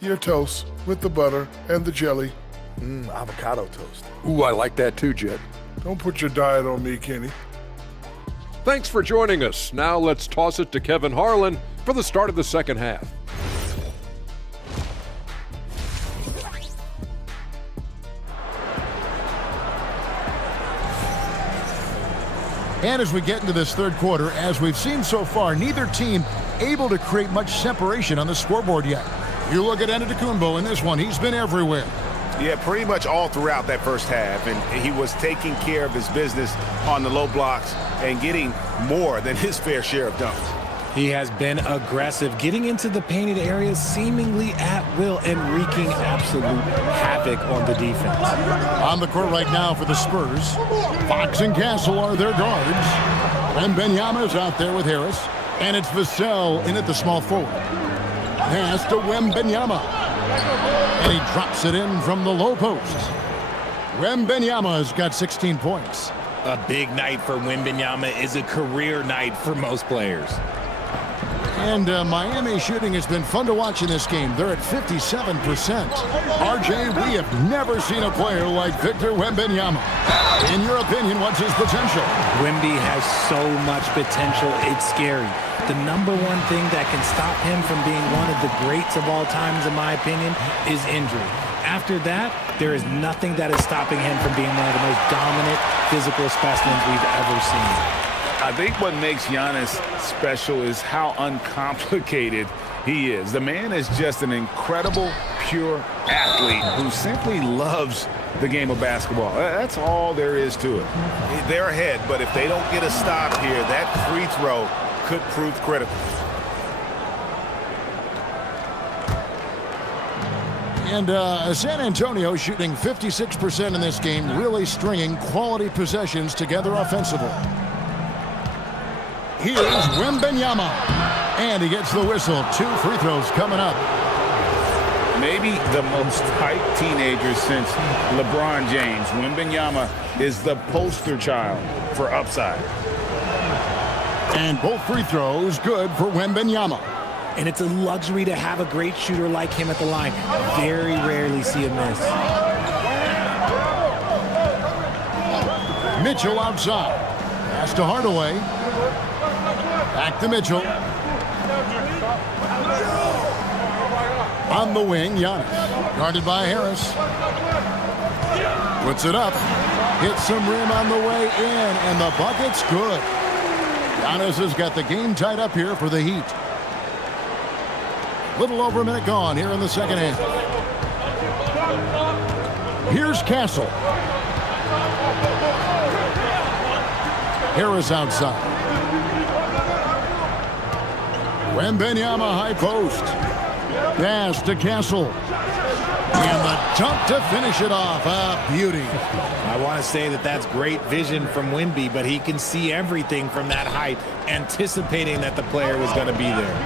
Your toast with the butter and the jelly. Avocado toast. Ooh, I like that too, Jet. Don't put your diet on me, Kenny. Thanks for joining us. Now let's toss it to Kevin Harlan for the start of the second half. And as we get into this third quarter, as we've seen so far, neither team able to create much separation on the scoreboard yet. You look at Antetokounmpo in this one, he's been everywhere. Yeah, pretty much all throughout that first half, and he was taking care of his business on the low blocks and getting more than his fair share of dunks. He has been aggressive, getting into the painted areas seemingly at will and wreaking absolute havoc on the defense. On the court right now for the Spurs, Fox and Castle are their guards. And Wembanyama's out there with Harris. And it's Vassell in at the small forward. Pass to Wembanyama. And he drops it in from the low post. Wembanyama's got 16 points. A big night for Wembanyama is a career night for most players. And Miami shooting has been fun to watch in this game. They're at 57%. RJ, we have never seen a player like Victor Wembanyama. In your opinion, what's his potential? Wemby has so much potential, it's scary. The number one thing that can stop him from being one of the greats of all times, in my opinion, is injury. After that, there is nothing that is stopping him from being one of the most dominant physical specimens we've ever seen. I think what makes Giannis special is how uncomplicated he is. The man is just an incredible, pure athlete who simply loves the game of basketball. That's all there is to it. They're ahead, but if they don't get a stop here, that free throw could prove critical. And San Antonio shooting 56% in this game, really stringing quality possessions together offensively. Here's Wembanyama. And he gets the whistle. 2 free throws coming up. Maybe the most hyped teenager since LeBron James. Wembanyama is the poster child for upside. And both free throws good for Wembanyama. And it's a luxury to have a great shooter like him at the line. Very rarely see a miss. Mitchell outside. Pass to Hardaway. Back to Mitchell. On the wing, Giannis. Guarded by Harris. Puts it up. Hits some rim on the way in, and the bucket's good. Giannis has got the game tied up here for the Heat. Little over a minute gone here in the second half. Here's Castle. Harris outside. Wembanyama high post. Pass to Castle. And the dunk to finish it off. A beauty. I want to say that that's great vision from Wemby, but he can see everything from that height, anticipating that the player was going to be there.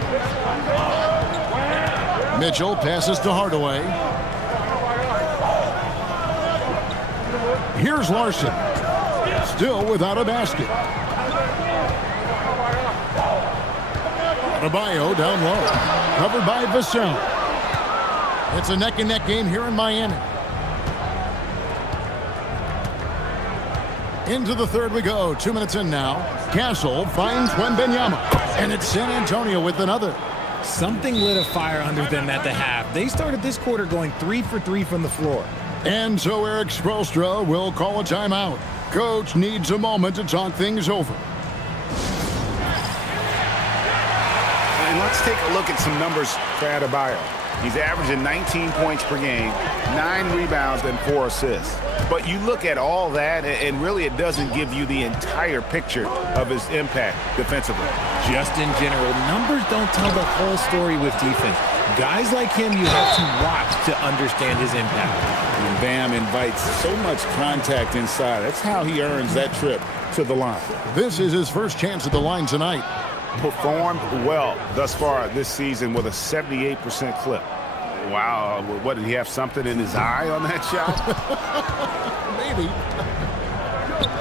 Mitchell passes to Hardaway. Here's Larson. Still without a basket. Adebayo down low. Covered by Vassell. It's a neck-and-neck game here in Miami. Into the third we go. 2 minutes in now. Castle finds Wembanyama. And it's San Antonio with another. Something lit a fire under them at the half. They started this quarter going 3 for 3 from the floor. And so Eric Spoelstra will call a timeout. Coach needs a moment to talk things over. And let's take a look at some numbers for Adebayo. He's averaging 19 points per game, 9 rebounds, and 4 assists. But you look at all that, and really it doesn't give you the entire picture of his impact defensively. Just in general, numbers don't tell the whole story with defense. Guys like him you have to watch to understand his impact. And Bam invites so much contact inside. That's how he earns that trip to the line. This is his first chance at the line tonight. Performed well thus far this season with a 78% clip. Wow, what, did he have something in his eye on that shot? Maybe.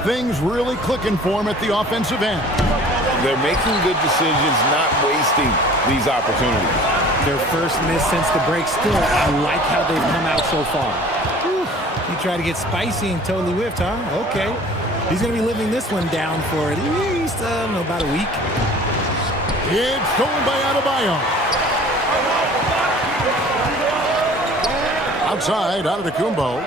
Things really clicking for him at the offensive end. They're making good decisions, not wasting these opportunities. Their first miss since the break. Still, I like how they've come out so far. Whew. He tried to get spicy and totally whiffed, huh? Okay. He's going to be living this one down for at least, about a week. It's stolen by Adebayo. Outside, out of the Kumbo.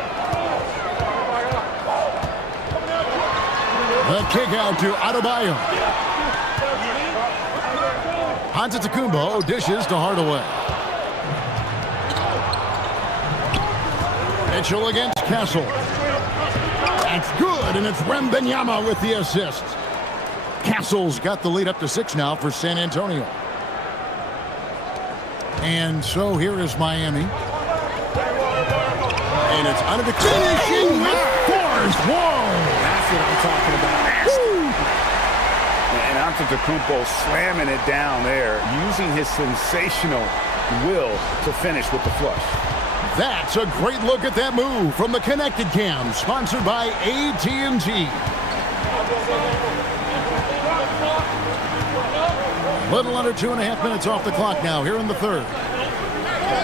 The kick out to Adebayo. Antetokounmpo dishes to Hardaway. Mitchell against Castle. That's good, and it's Wembanyama with the assist. Castle's got the lead up to 6 now for San Antonio. And so here is Miami. And it's under the finishing with force. Whoa! That's what I'm talking about. And Antetokounmpo slamming it down there, using his sensational will to finish with the flush. That's a great look at that move from the Connected Cam, sponsored by AT&T. Little under 2.5 minutes off the clock now here in the third.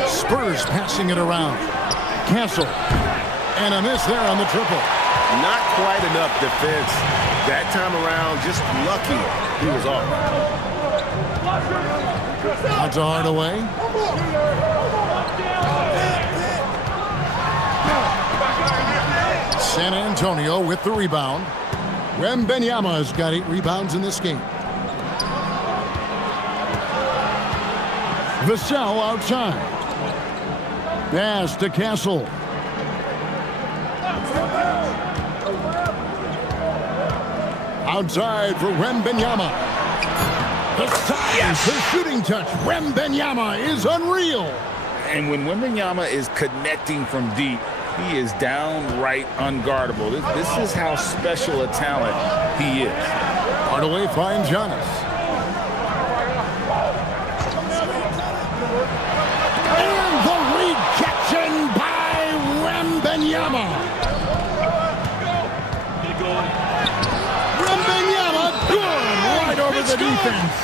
Spurs passing it around. Castle. And a miss there on the triple. Not quite enough defense that time around. Just lucky he was off. Out to Hardaway. San Antonio with the rebound. Wembanyama has got 8 rebounds in this game. Vassell outside. Pass to Castle. Outside for Wembanyama. The size, the shooting touch. Wembanyama is unreal. And when Wembanyama is connecting from deep, he is downright unguardable. This is how special a talent he is. Hardaway finds Giannis. And the rejection by Wembanyama. Wembanyama, good, right over the defense.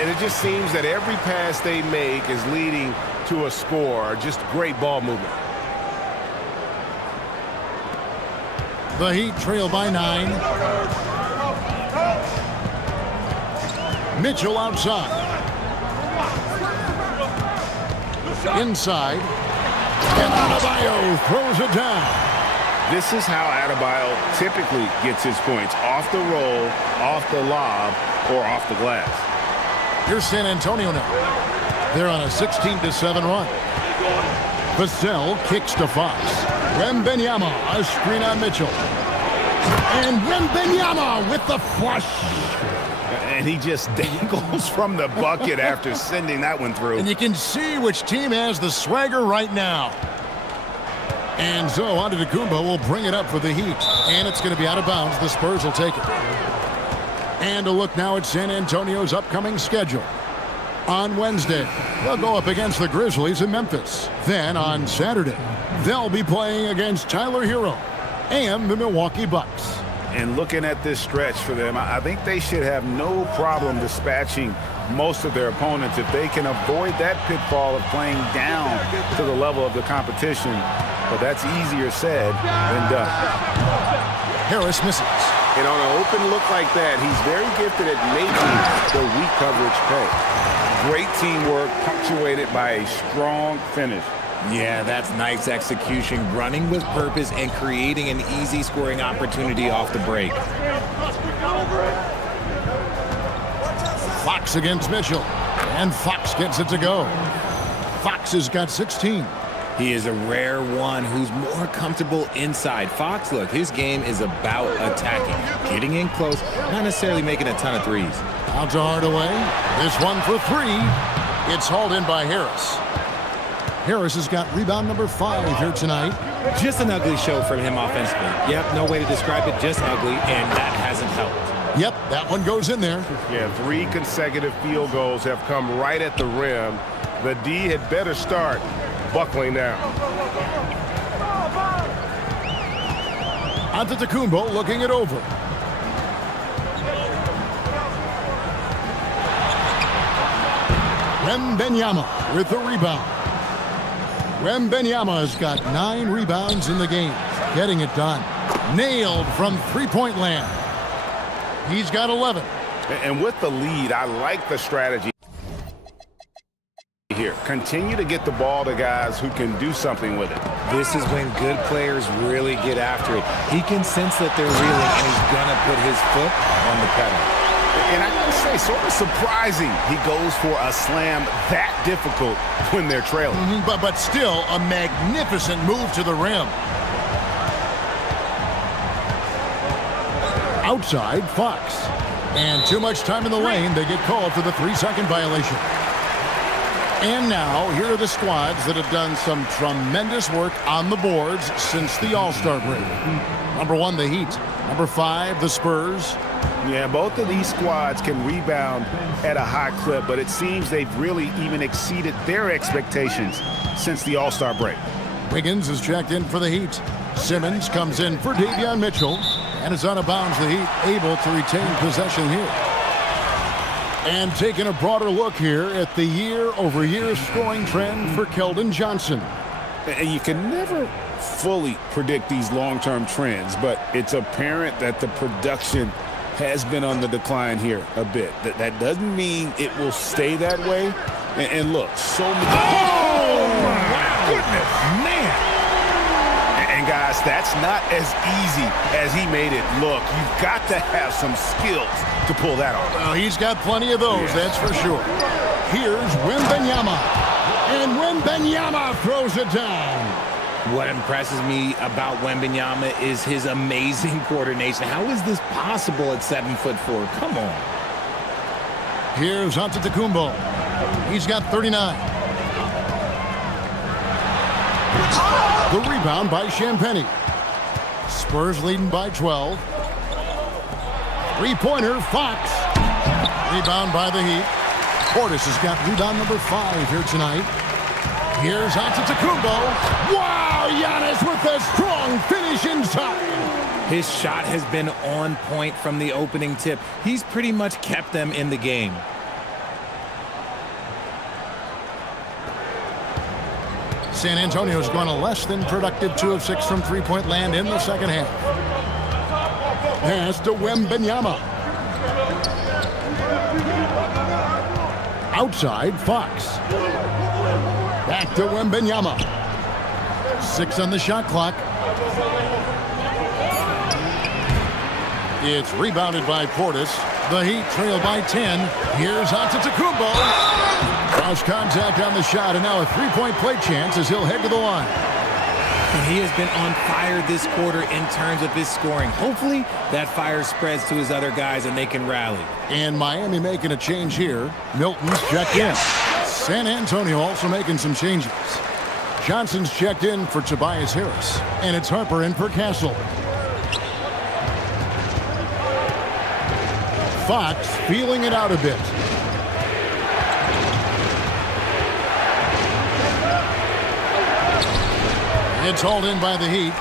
And it just seems that every pass they make is leading to a score. Just great ball movement. The Heat trail by 9. Mitchell outside. Inside. And Adebayo throws it down. This is how Adebayo typically gets his points. Off the roll, off the lob, or off the glass. Here's San Antonio now. They're on a 16-7 run. Vassell kicks to Fox. Wembanyama, a screen on Mitchell. And Wembanyama with the flush. And he just dangles from the bucket after sending that one through. And you can see which team has the swagger right now. And so Antetokounmpo will bring it up for the Heat. And it's going to be out of bounds. The Spurs will take it. And a look now at San Antonio's upcoming schedule. On Wednesday, they'll go up against the Grizzlies in Memphis. Then on Saturday, they'll be playing against Tyler Hero and the Milwaukee Bucks. And looking at this stretch for them, I think they should have no problem dispatching most of their opponents if they can avoid that pitfall of playing down to the level of the competition. But that's easier said than done. Harris misses. And on an open look like that, he's very gifted at making the weak coverage pay. Great teamwork punctuated by a strong finish. Yeah, that's nice execution, running with purpose and creating an easy scoring opportunity off the break. Fox against Mitchell, and Fox gets it to go. Fox has got 16. He is a rare one who's more comfortable inside. Fox, look, his game is about attacking, getting in close, not necessarily making a ton of threes. Out to Hardaway. This one for three. It's hauled in by Harris. Harris has got rebound number 5 here tonight. Just an ugly show from him offensively. Yep, no way to describe it, just ugly, and that hasn't helped. Yep, that one goes in there. Yeah, 3 consecutive field goals have come right at the rim. The D had better start buckling down. Antetokounmpo looking it over. Wembanyama with the rebound. Wembanyama has got 9 rebounds in the game. Getting it done. Nailed from three-point land. He's got 11. And with the lead, I like the strategy here. Continue to get the ball to guys who can do something with it. This is when good players really get after it. He can sense that they're reeling, and he's going to put his foot on the pedal. And I gotta say, sort of surprising he goes for a slam that difficult when they're trailing. But still a magnificent move to the rim. Outside, Fox. And too much time in the lane. They get called for the 3-second violation. And now, here are the squads that have done some tremendous work on the boards since the All-Star break. Number 1, the Heat. Number 5, the Spurs. Yeah, both of these squads can rebound at a high clip, but it seems they've really even exceeded their expectations since the All-Star break. Wiggins is checked in for the Heat. Simmons comes in for Davion Mitchell, and it's out of bounds. The Heat able to retain possession here. And taking a broader look here at the year-over-year scoring trend for Keldon Johnson. And you can never fully predict these long-term trends, but it's apparent that the production has been on the decline here a bit. That doesn't mean it will stay that way. And look, so many. Oh, my goodness, man. And guys, that's not as easy as he made it look. You've got to have some skills to pull that off. Well, he's got plenty of those, that's for sure. Here's Wembanyama. And Wembanyama throws it down. What impresses me about Wembanyama is his amazing coordination. How is this possible at 7'4"? Come on. Here's Antetokounmpo. He's got 39. The rebound by Champagnie. Spurs leading by 12. Three-pointer, Fox. Rebound by the Heat. Portis has got rebound number 5 here tonight. Here's Antetokounmpo. Wow! Giannis with a strong finish inside. His shot has been on point from the opening tip. He's pretty much kept them in the game. San Antonio's gone a less than productive 2 of 6 from three-point land in the second half. Pass to Wembanyama. Outside, Fox. Back to Wembanyama. 6 on the shot clock. It's rebounded by Portis. The Heat trail by 10. Here's Antetokounmpo. Cross contact on the shot, and now a three-point play chance as he'll head to the line. And he has been on fire this quarter in terms of his scoring. Hopefully that fire spreads to his other guys and they can rally. And Miami making a change here. Milton's checked in. San Antonio also making some changes. Johnson's checked in for Tobias Harris. And it's Harper in for Castle. Fox feeling it out a bit. It's hauled in by the Heat.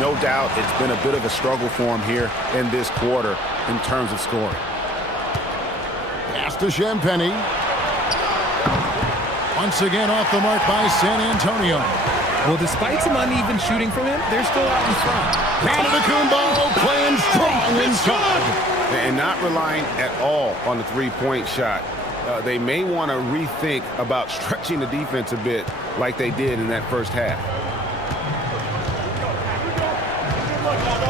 No doubt it's been a bit of a struggle for him here in this quarter in terms of scoring. Pass to Champagnie. Once again off the mark by San Antonio. Well, despite some uneven shooting from him, they're still out in front. Antetokounmpo playing strong inside. And not relying at all on the three-point shot. They may want to rethink about stretching the defense a bit like they did in that first half.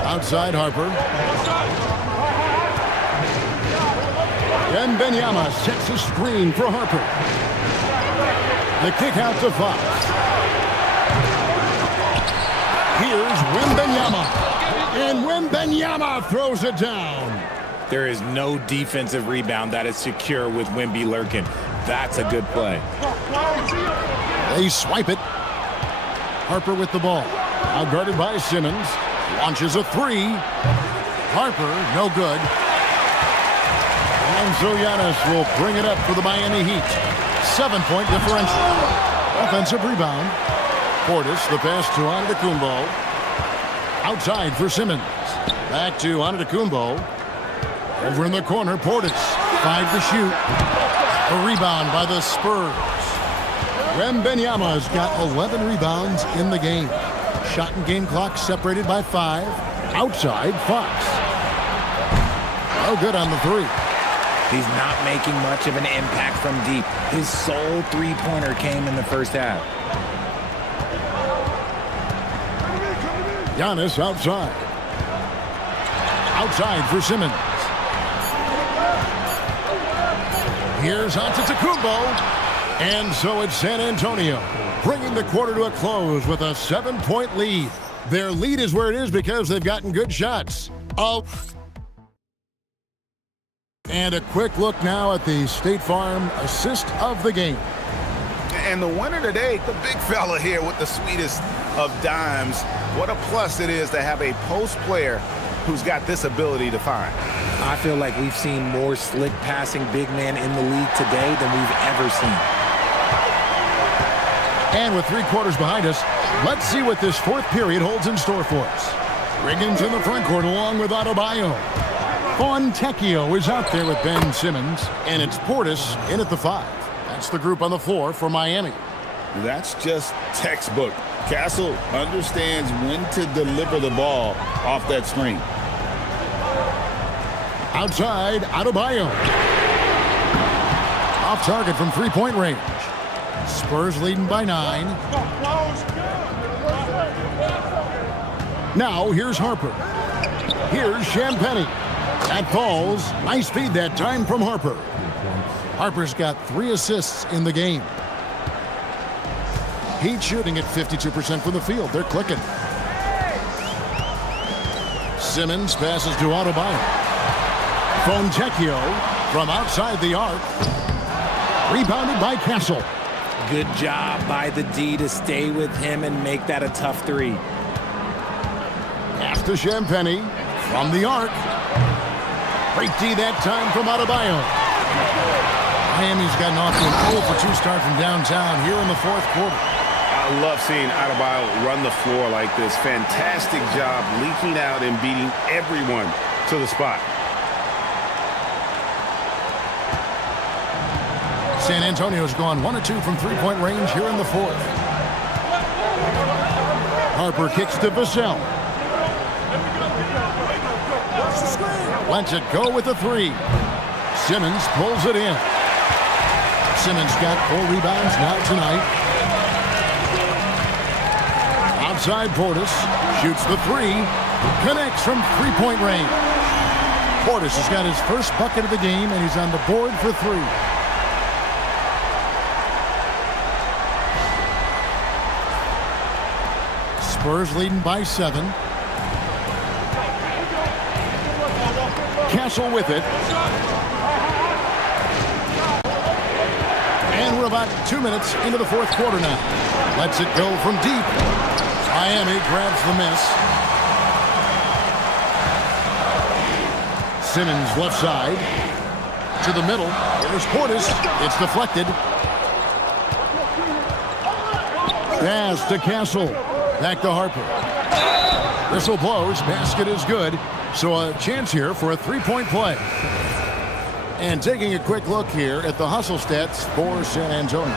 Outside Harper. Wembanyama sets a screen for Harper. The kick out to Fox. Here's Wembanyama. And Wembanyama throws it down. There is no defensive rebound that is secure with Wemby lurking. That's a good play. They swipe it. Harper with the ball. Now guarded by Simmons. Launches a three. Harper, no good. And so Giannis will bring it up for the Miami Heat. 7-point differential. Offensive rebound. Portis, the pass to Antetokounmpo. Outside for Simmons. Back to Antetokounmpo. Over in the corner, Portis. 5 to shoot. A rebound by the Spurs. Wembanyama's got 11 rebounds in the game. Shot and game clock separated by 5. Outside, Fox. Oh, good on the three. He's not making much of an impact from deep. His sole three-pointer came in the first half. Giannis outside. Outside for Simmons. Here's Antetokounmpo. And so it's San Antonio, bringing the quarter to a close with a 7-point lead. Their lead is where it is because they've gotten good shots. And a quick look now at the State Farm assist of the game. And the winner today, the big fella here with the sweetest of dimes. What a plus it is to have a post player who's got this ability to find. I feel like we've seen more slick passing big man in the league today than we've ever seen. And with 3 quarters behind us, let's see what this fourth period holds in store for us. Riggins in the front court along with Adebayo. Fontecchio is out there with Ben Simmons, and it's Portis in at the 5. That's the group on the floor for Miami. That's just textbook. Castle understands when to deliver the ball off that screen. Outside, Adebayo. Off target from three-point range. Spurs leading by 9. Now here's Harper. Here's Champagnie. That falls. Nice feed that time from Harper. Harper's got 3 assists in the game. Heat shooting at 52% from the field. They're clicking. Simmons passes to Adebayo. Fontecchio from outside the arc. Rebounded by Castle. Good job by the D to stay with him and make that a tough 3. Pass to Champagnie from the arc. Great D that time from Adebayo. Miami's gotten off to an 0 for 2 start from downtown here in the fourth quarter. I love seeing Adebayo run the floor like this. Fantastic job leaking out and beating everyone to the spot. San Antonio's gone 1 of 2 from three-point range here in the fourth. Harper kicks to Vassell. lets it go with the three. Simmons pulls it in. Simmons got 4 rebounds now tonight. Outside Portis shoots the three. Connects from three-point range. Portis has got his first bucket of the game, and he's on the board for 3. Spurs leading by 7. Castle with it. And we're about 2 minutes into the fourth quarter now. Lets it go from deep. Miami grabs the miss. Simmons left side. To the middle. There's Portis. It's deflected. Pass to Castle. Back to Harper. Whistle blows. Basket is good. So a chance here for a three-point play. And taking a quick look here at the hustle stats for San Antonio.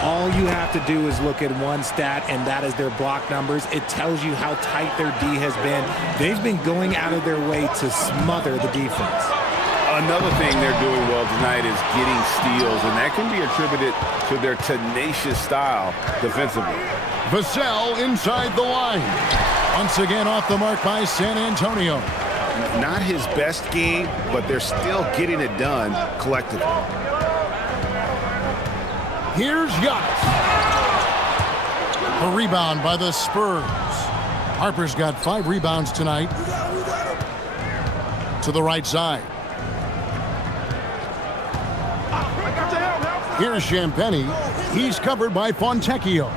All you have to do is look at one stat, and that is their block numbers. It tells you how tight their D has been. They've been going out of their way to smother the defense. Another thing they're doing well tonight is getting steals, and that can be attributed to their tenacious style defensively. Vassell inside the line. Once again off the mark by San Antonio. Not his best game, but they're still getting it done collectively. Here's Giannis. A rebound by the Spurs. Harper's got 5 rebounds tonight. To the right side. Here's Champagny. He's covered by Fontecchio.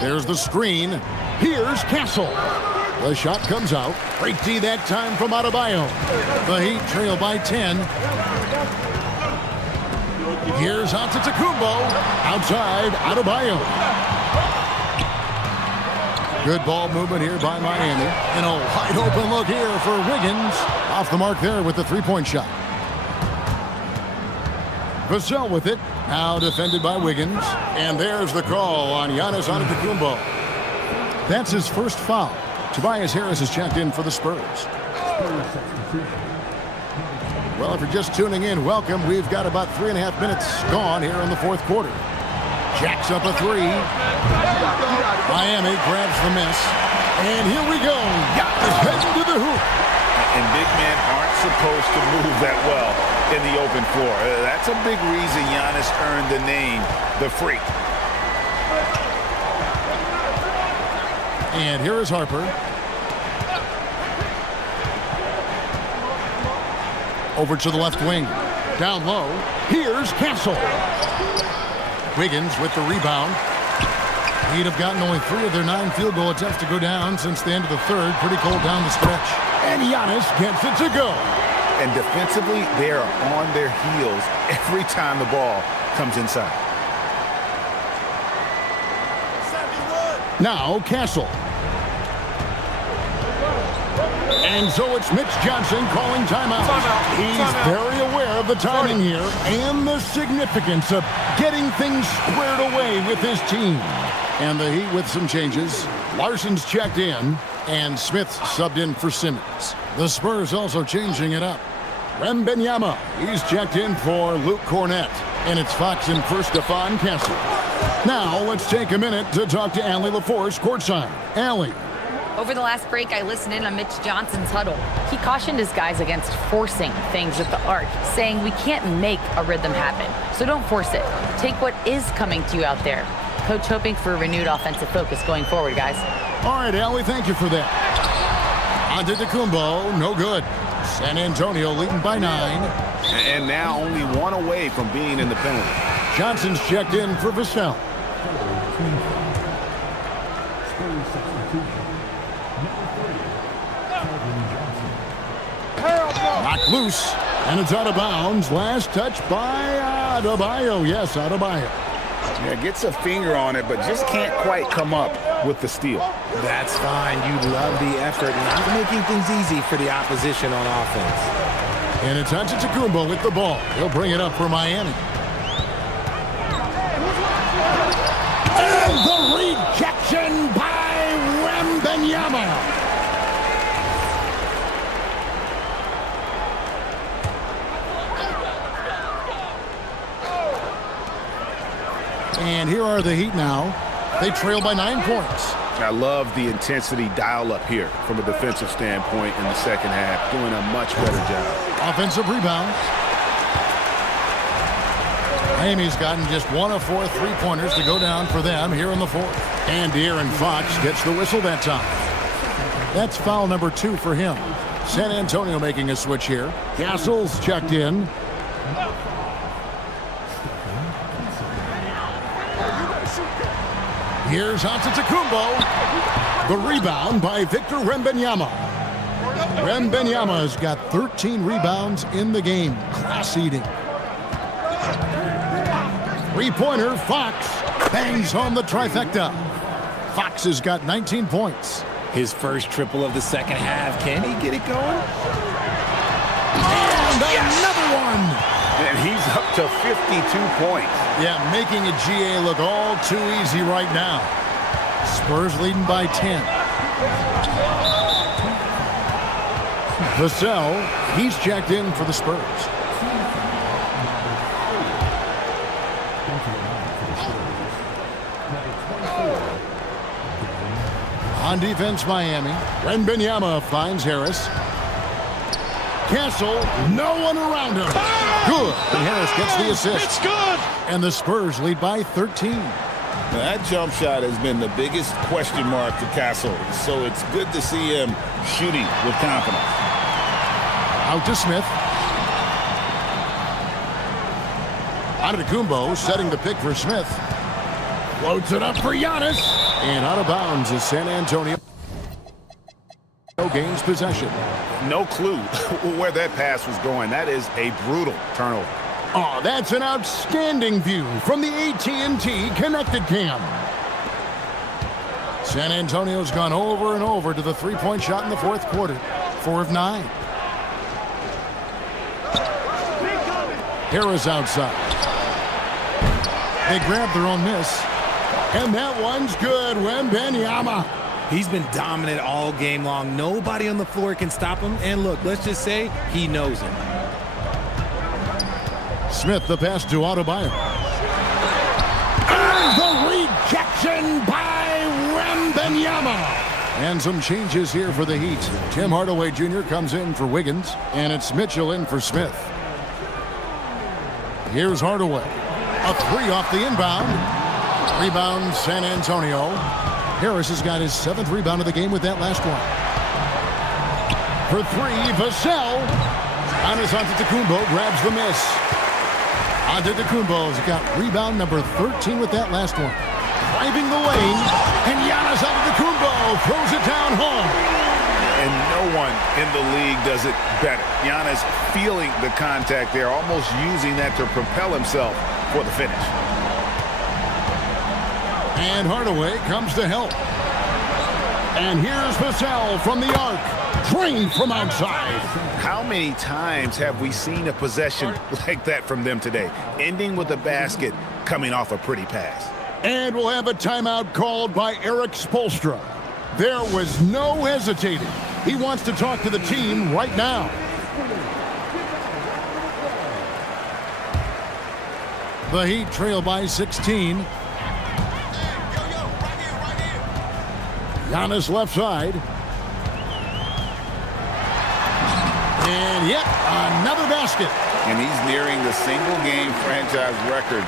There's the screen. Here's Castle. The shot comes out. Great D that time from Adebayo. The Heat trail by 10. Here's Antetokounmpo. Outside, Adebayo. Good ball movement here by Miami. And a wide open look here for Wiggins. Off the mark there with the three-point shot. Vassell with it. Now defended by Wiggins. And there's the call on Giannis Antetokounmpo. That's his first foul. Tobias Harris has checked in for the Spurs. Well, if you're just tuning in, welcome. We've got about 3.5 minutes gone here in the fourth quarter. Jacks up a three. Miami grabs the miss. And here we go. Giannis heading to the hoop. And big men aren't supposed to move that well in the open floor. That's a big reason Giannis earned the name, the Freak. And here is Harper. Over to the left wing. Down low. Here's Castle. Wiggins with the rebound. He'd have gotten only 3 of their 9 field goal attempts to go down since the end of the third. Pretty cold down the stretch. And Giannis gets it to go. And defensively, they are on their heels every time the ball comes inside. Now Castle. And so it's Mitch Johnson calling timeout. He's very aware of the timing here and the significance of getting things squared away with his team. And the Heat with some changes. Larson's checked in, and Smith's subbed in for Simmons. The Spurs also changing it up. Wembanyama, he's checked in for Luke Cornett. And it's Fox in for Stephon Castle. Now let's take a minute to talk to Allie LaForce courtside. Allie. Over the last break, I listened in on Mitch Johnson's huddle. He cautioned his guys against forcing things at the arc, saying we can't make a rhythm happen, so don't force it. Take what is coming to you out there. Coach hoping for a renewed offensive focus going forward, guys. All right, Allie, thank you for that. Antetokounmpo, no good. San Antonio leading by 9. And now only 1 away from being in the penalty. Johnson's checked in for Vassell. Knocked loose, and it's out of bounds. Last touch by Adebayo. Yes, Adebayo. Yeah, gets a finger on it, but just can't quite come up with the steal. That's fine. You love the effort, not making things easy for the opposition on offense. And it's Antetokounmpo with the ball. He'll bring it up for Miami. And the rejection by Wembanyama. And here are the Heat now. They trail by 9 points. I love the intensity dial-up here from a defensive standpoint in the second half, doing a much better job. Offensive rebound. Miami's gotten just 1 of 4 3-pointers to go down for them here in the fourth. And De'Aaron Fox gets the whistle that time. That's foul number 2 for him. San Antonio making a switch here. Castle's checked in. Here's Antetokounmpo. The rebound by Victor Wembanyama. Wembanyama's got 13 rebounds in the game. Class-eating. Three-pointer, Fox bangs home the trifecta. Fox has got 19 points. His first triple of the second half. Can he get it going? And another one. And he's up to 52 points. Yeah, making a GA look all too easy right now. Spurs leading by 10. Vassell, he's checked in for the Spurs. On defense, Miami. Wembanyama finds Harris. Castle, no one around him. Good. And Harris gets the assist. It's good. And the Spurs lead by 13. Now, that jump shot has been the biggest question mark for Castle, so it's good to see him shooting with confidence. Out to Smith. Antetokounmpo setting the pick for Smith. Floats it up for Giannis. And out of bounds is San Antonio. Gains possession. No clue where that pass was going. That is a brutal turnover. Oh, that's an outstanding view from the AT&T Connected Cam. San Antonio's gone over and over to the three-point shot in the fourth quarter. 4 of 9. Harris outside. They grab their own miss. And that one's good. Wembanyama. He's been dominant all game long. Nobody on the floor can stop him. And look, let's just say he knows it. Smith, the pass to Adebayo. And the rejection by Wembanyama. And some changes here for the Heat. Tim Hardaway Jr. comes in for Wiggins. And it's Mitchell in for Smith. Here's Hardaway. A 3 off the inbound. Rebound San Antonio. Harris has got his 7th rebound of the game with that last one. For 3, Vassell. Giannis Antetokounmpo grabs the miss. Antetokounmpo's got rebound number 13 with that last one. Driving the lane, and Giannis Antetokounmpo throws it down home. And no one in the league does it better. Giannis feeling the contact there, almost using that to propel himself for the finish. And Hardaway comes to help. And here's Vassell from the arc. Drained from outside. How many times have we seen a possession like that from them today? Ending with a basket, coming off a pretty pass. And we'll have a timeout called by Eric Spoelstra. There was no hesitating. He wants to talk to the team right now. The Heat trail by 16. Giannis left side. And yet another basket. And he's nearing the single-game franchise record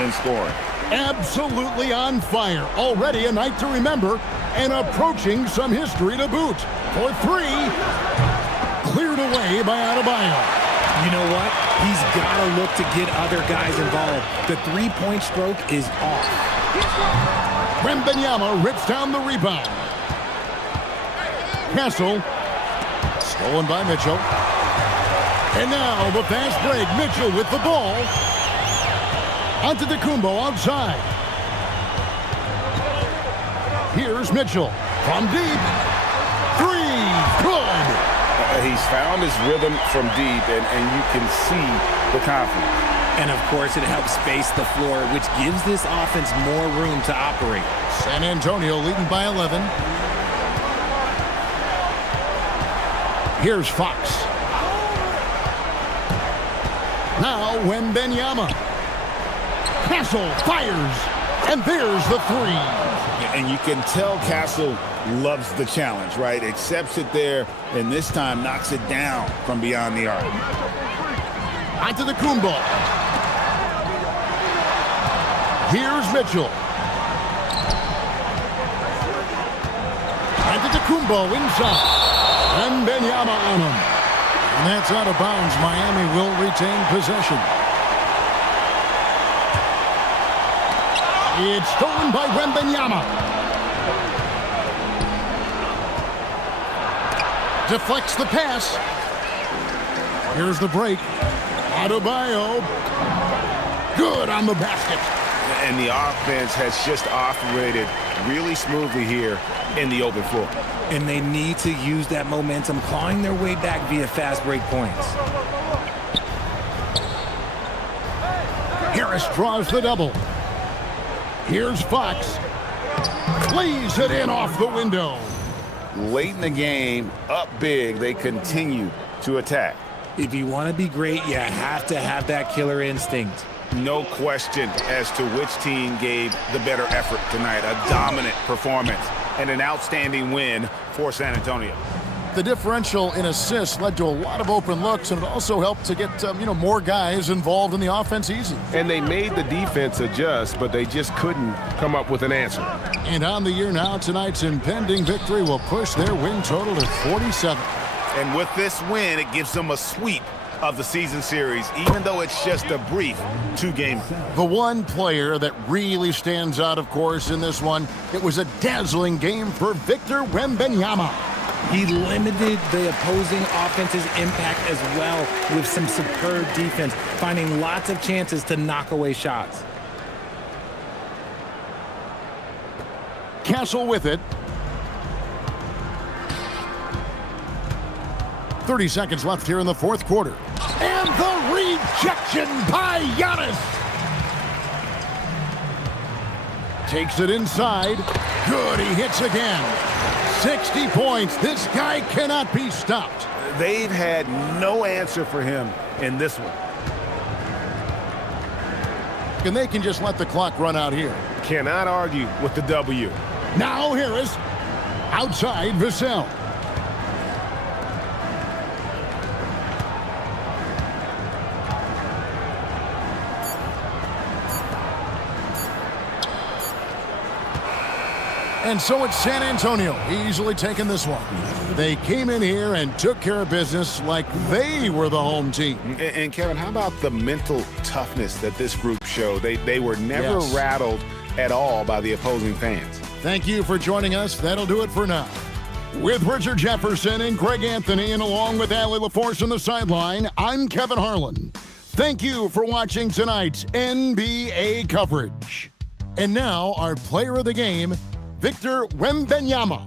in scoring. Absolutely on fire. Already a night to remember and approaching some history to boot. For 3, cleared away by Adebayo. You know what? He's got to look to get other guys involved. The three-point stroke is off. Wembanyama rips down the rebound. Castle. Stolen by Mitchell. And now the fast break. Mitchell with the ball. Antetokounmpo outside. Here's Mitchell from deep. 3. Good. He's found his rhythm from deep, and you can see the confidence. And, of course, it helps space the floor, which gives this offense more room to operate. San Antonio leading by 11. Here's Fox. Now Wembanyama. Castle fires. And there's the three. And you can tell Castle loves the challenge, right? Accepts it there, and this time knocks it down from beyond the arc. Antetokounmpo. Here's Mitchell. Antetokounmpo inside. And MYNBA on him. And that's out of bounds. Miami will retain possession. It's stolen by MYNBA. Deflects the pass. Here's the break. Adebayo. Good on the basket. And the offense has just operated really smoothly here in the open floor. And they need to use that momentum, clawing their way back via fast break points. Harris draws the double. Here's Fox. Lays it in off the window. Late in the game, up big, they continue to attack. If you want to be great, you have to have that killer instinct. No question as to which team gave the better effort tonight. A dominant performance and an outstanding win for San Antonio. The differential in assists led to a lot of open looks, and it also helped to get more guys involved in the offense easy. And they made the defense adjust, but they just couldn't come up with an answer. And on the year now, tonight's impending victory will push their win total to 47. And with this win, it gives them a sweep of the season series, even though it's just a brief 2-game. The one player that really stands out, of course, in this one, it was a dazzling game for Victor Wembanyama. He limited the opposing offense's impact as well with some superb defense, finding lots of chances to knock away shots. Castle with it. 30 seconds left here in the fourth quarter. And the rejection by Giannis. Takes it inside. Good, he hits again. 60 points. This guy cannot be stopped. They've had no answer for him in this one. And they can just let the clock run out here. Cannot argue with the W. Now Harris. Outside Vassell. And so it's San Antonio easily taking this one. They came in here and took care of business like they were the home team. And Kevin, how about the mental toughness that this group showed? They were never rattled at all by the opposing fans. Thank you for joining us. That'll do it for now. With Richard Jefferson and Greg Anthony, and along with Allie LaForce on the sideline, I'm Kevin Harlan. Thank you for watching tonight's NBA coverage. And now our player of the game, Victor Wembanyama.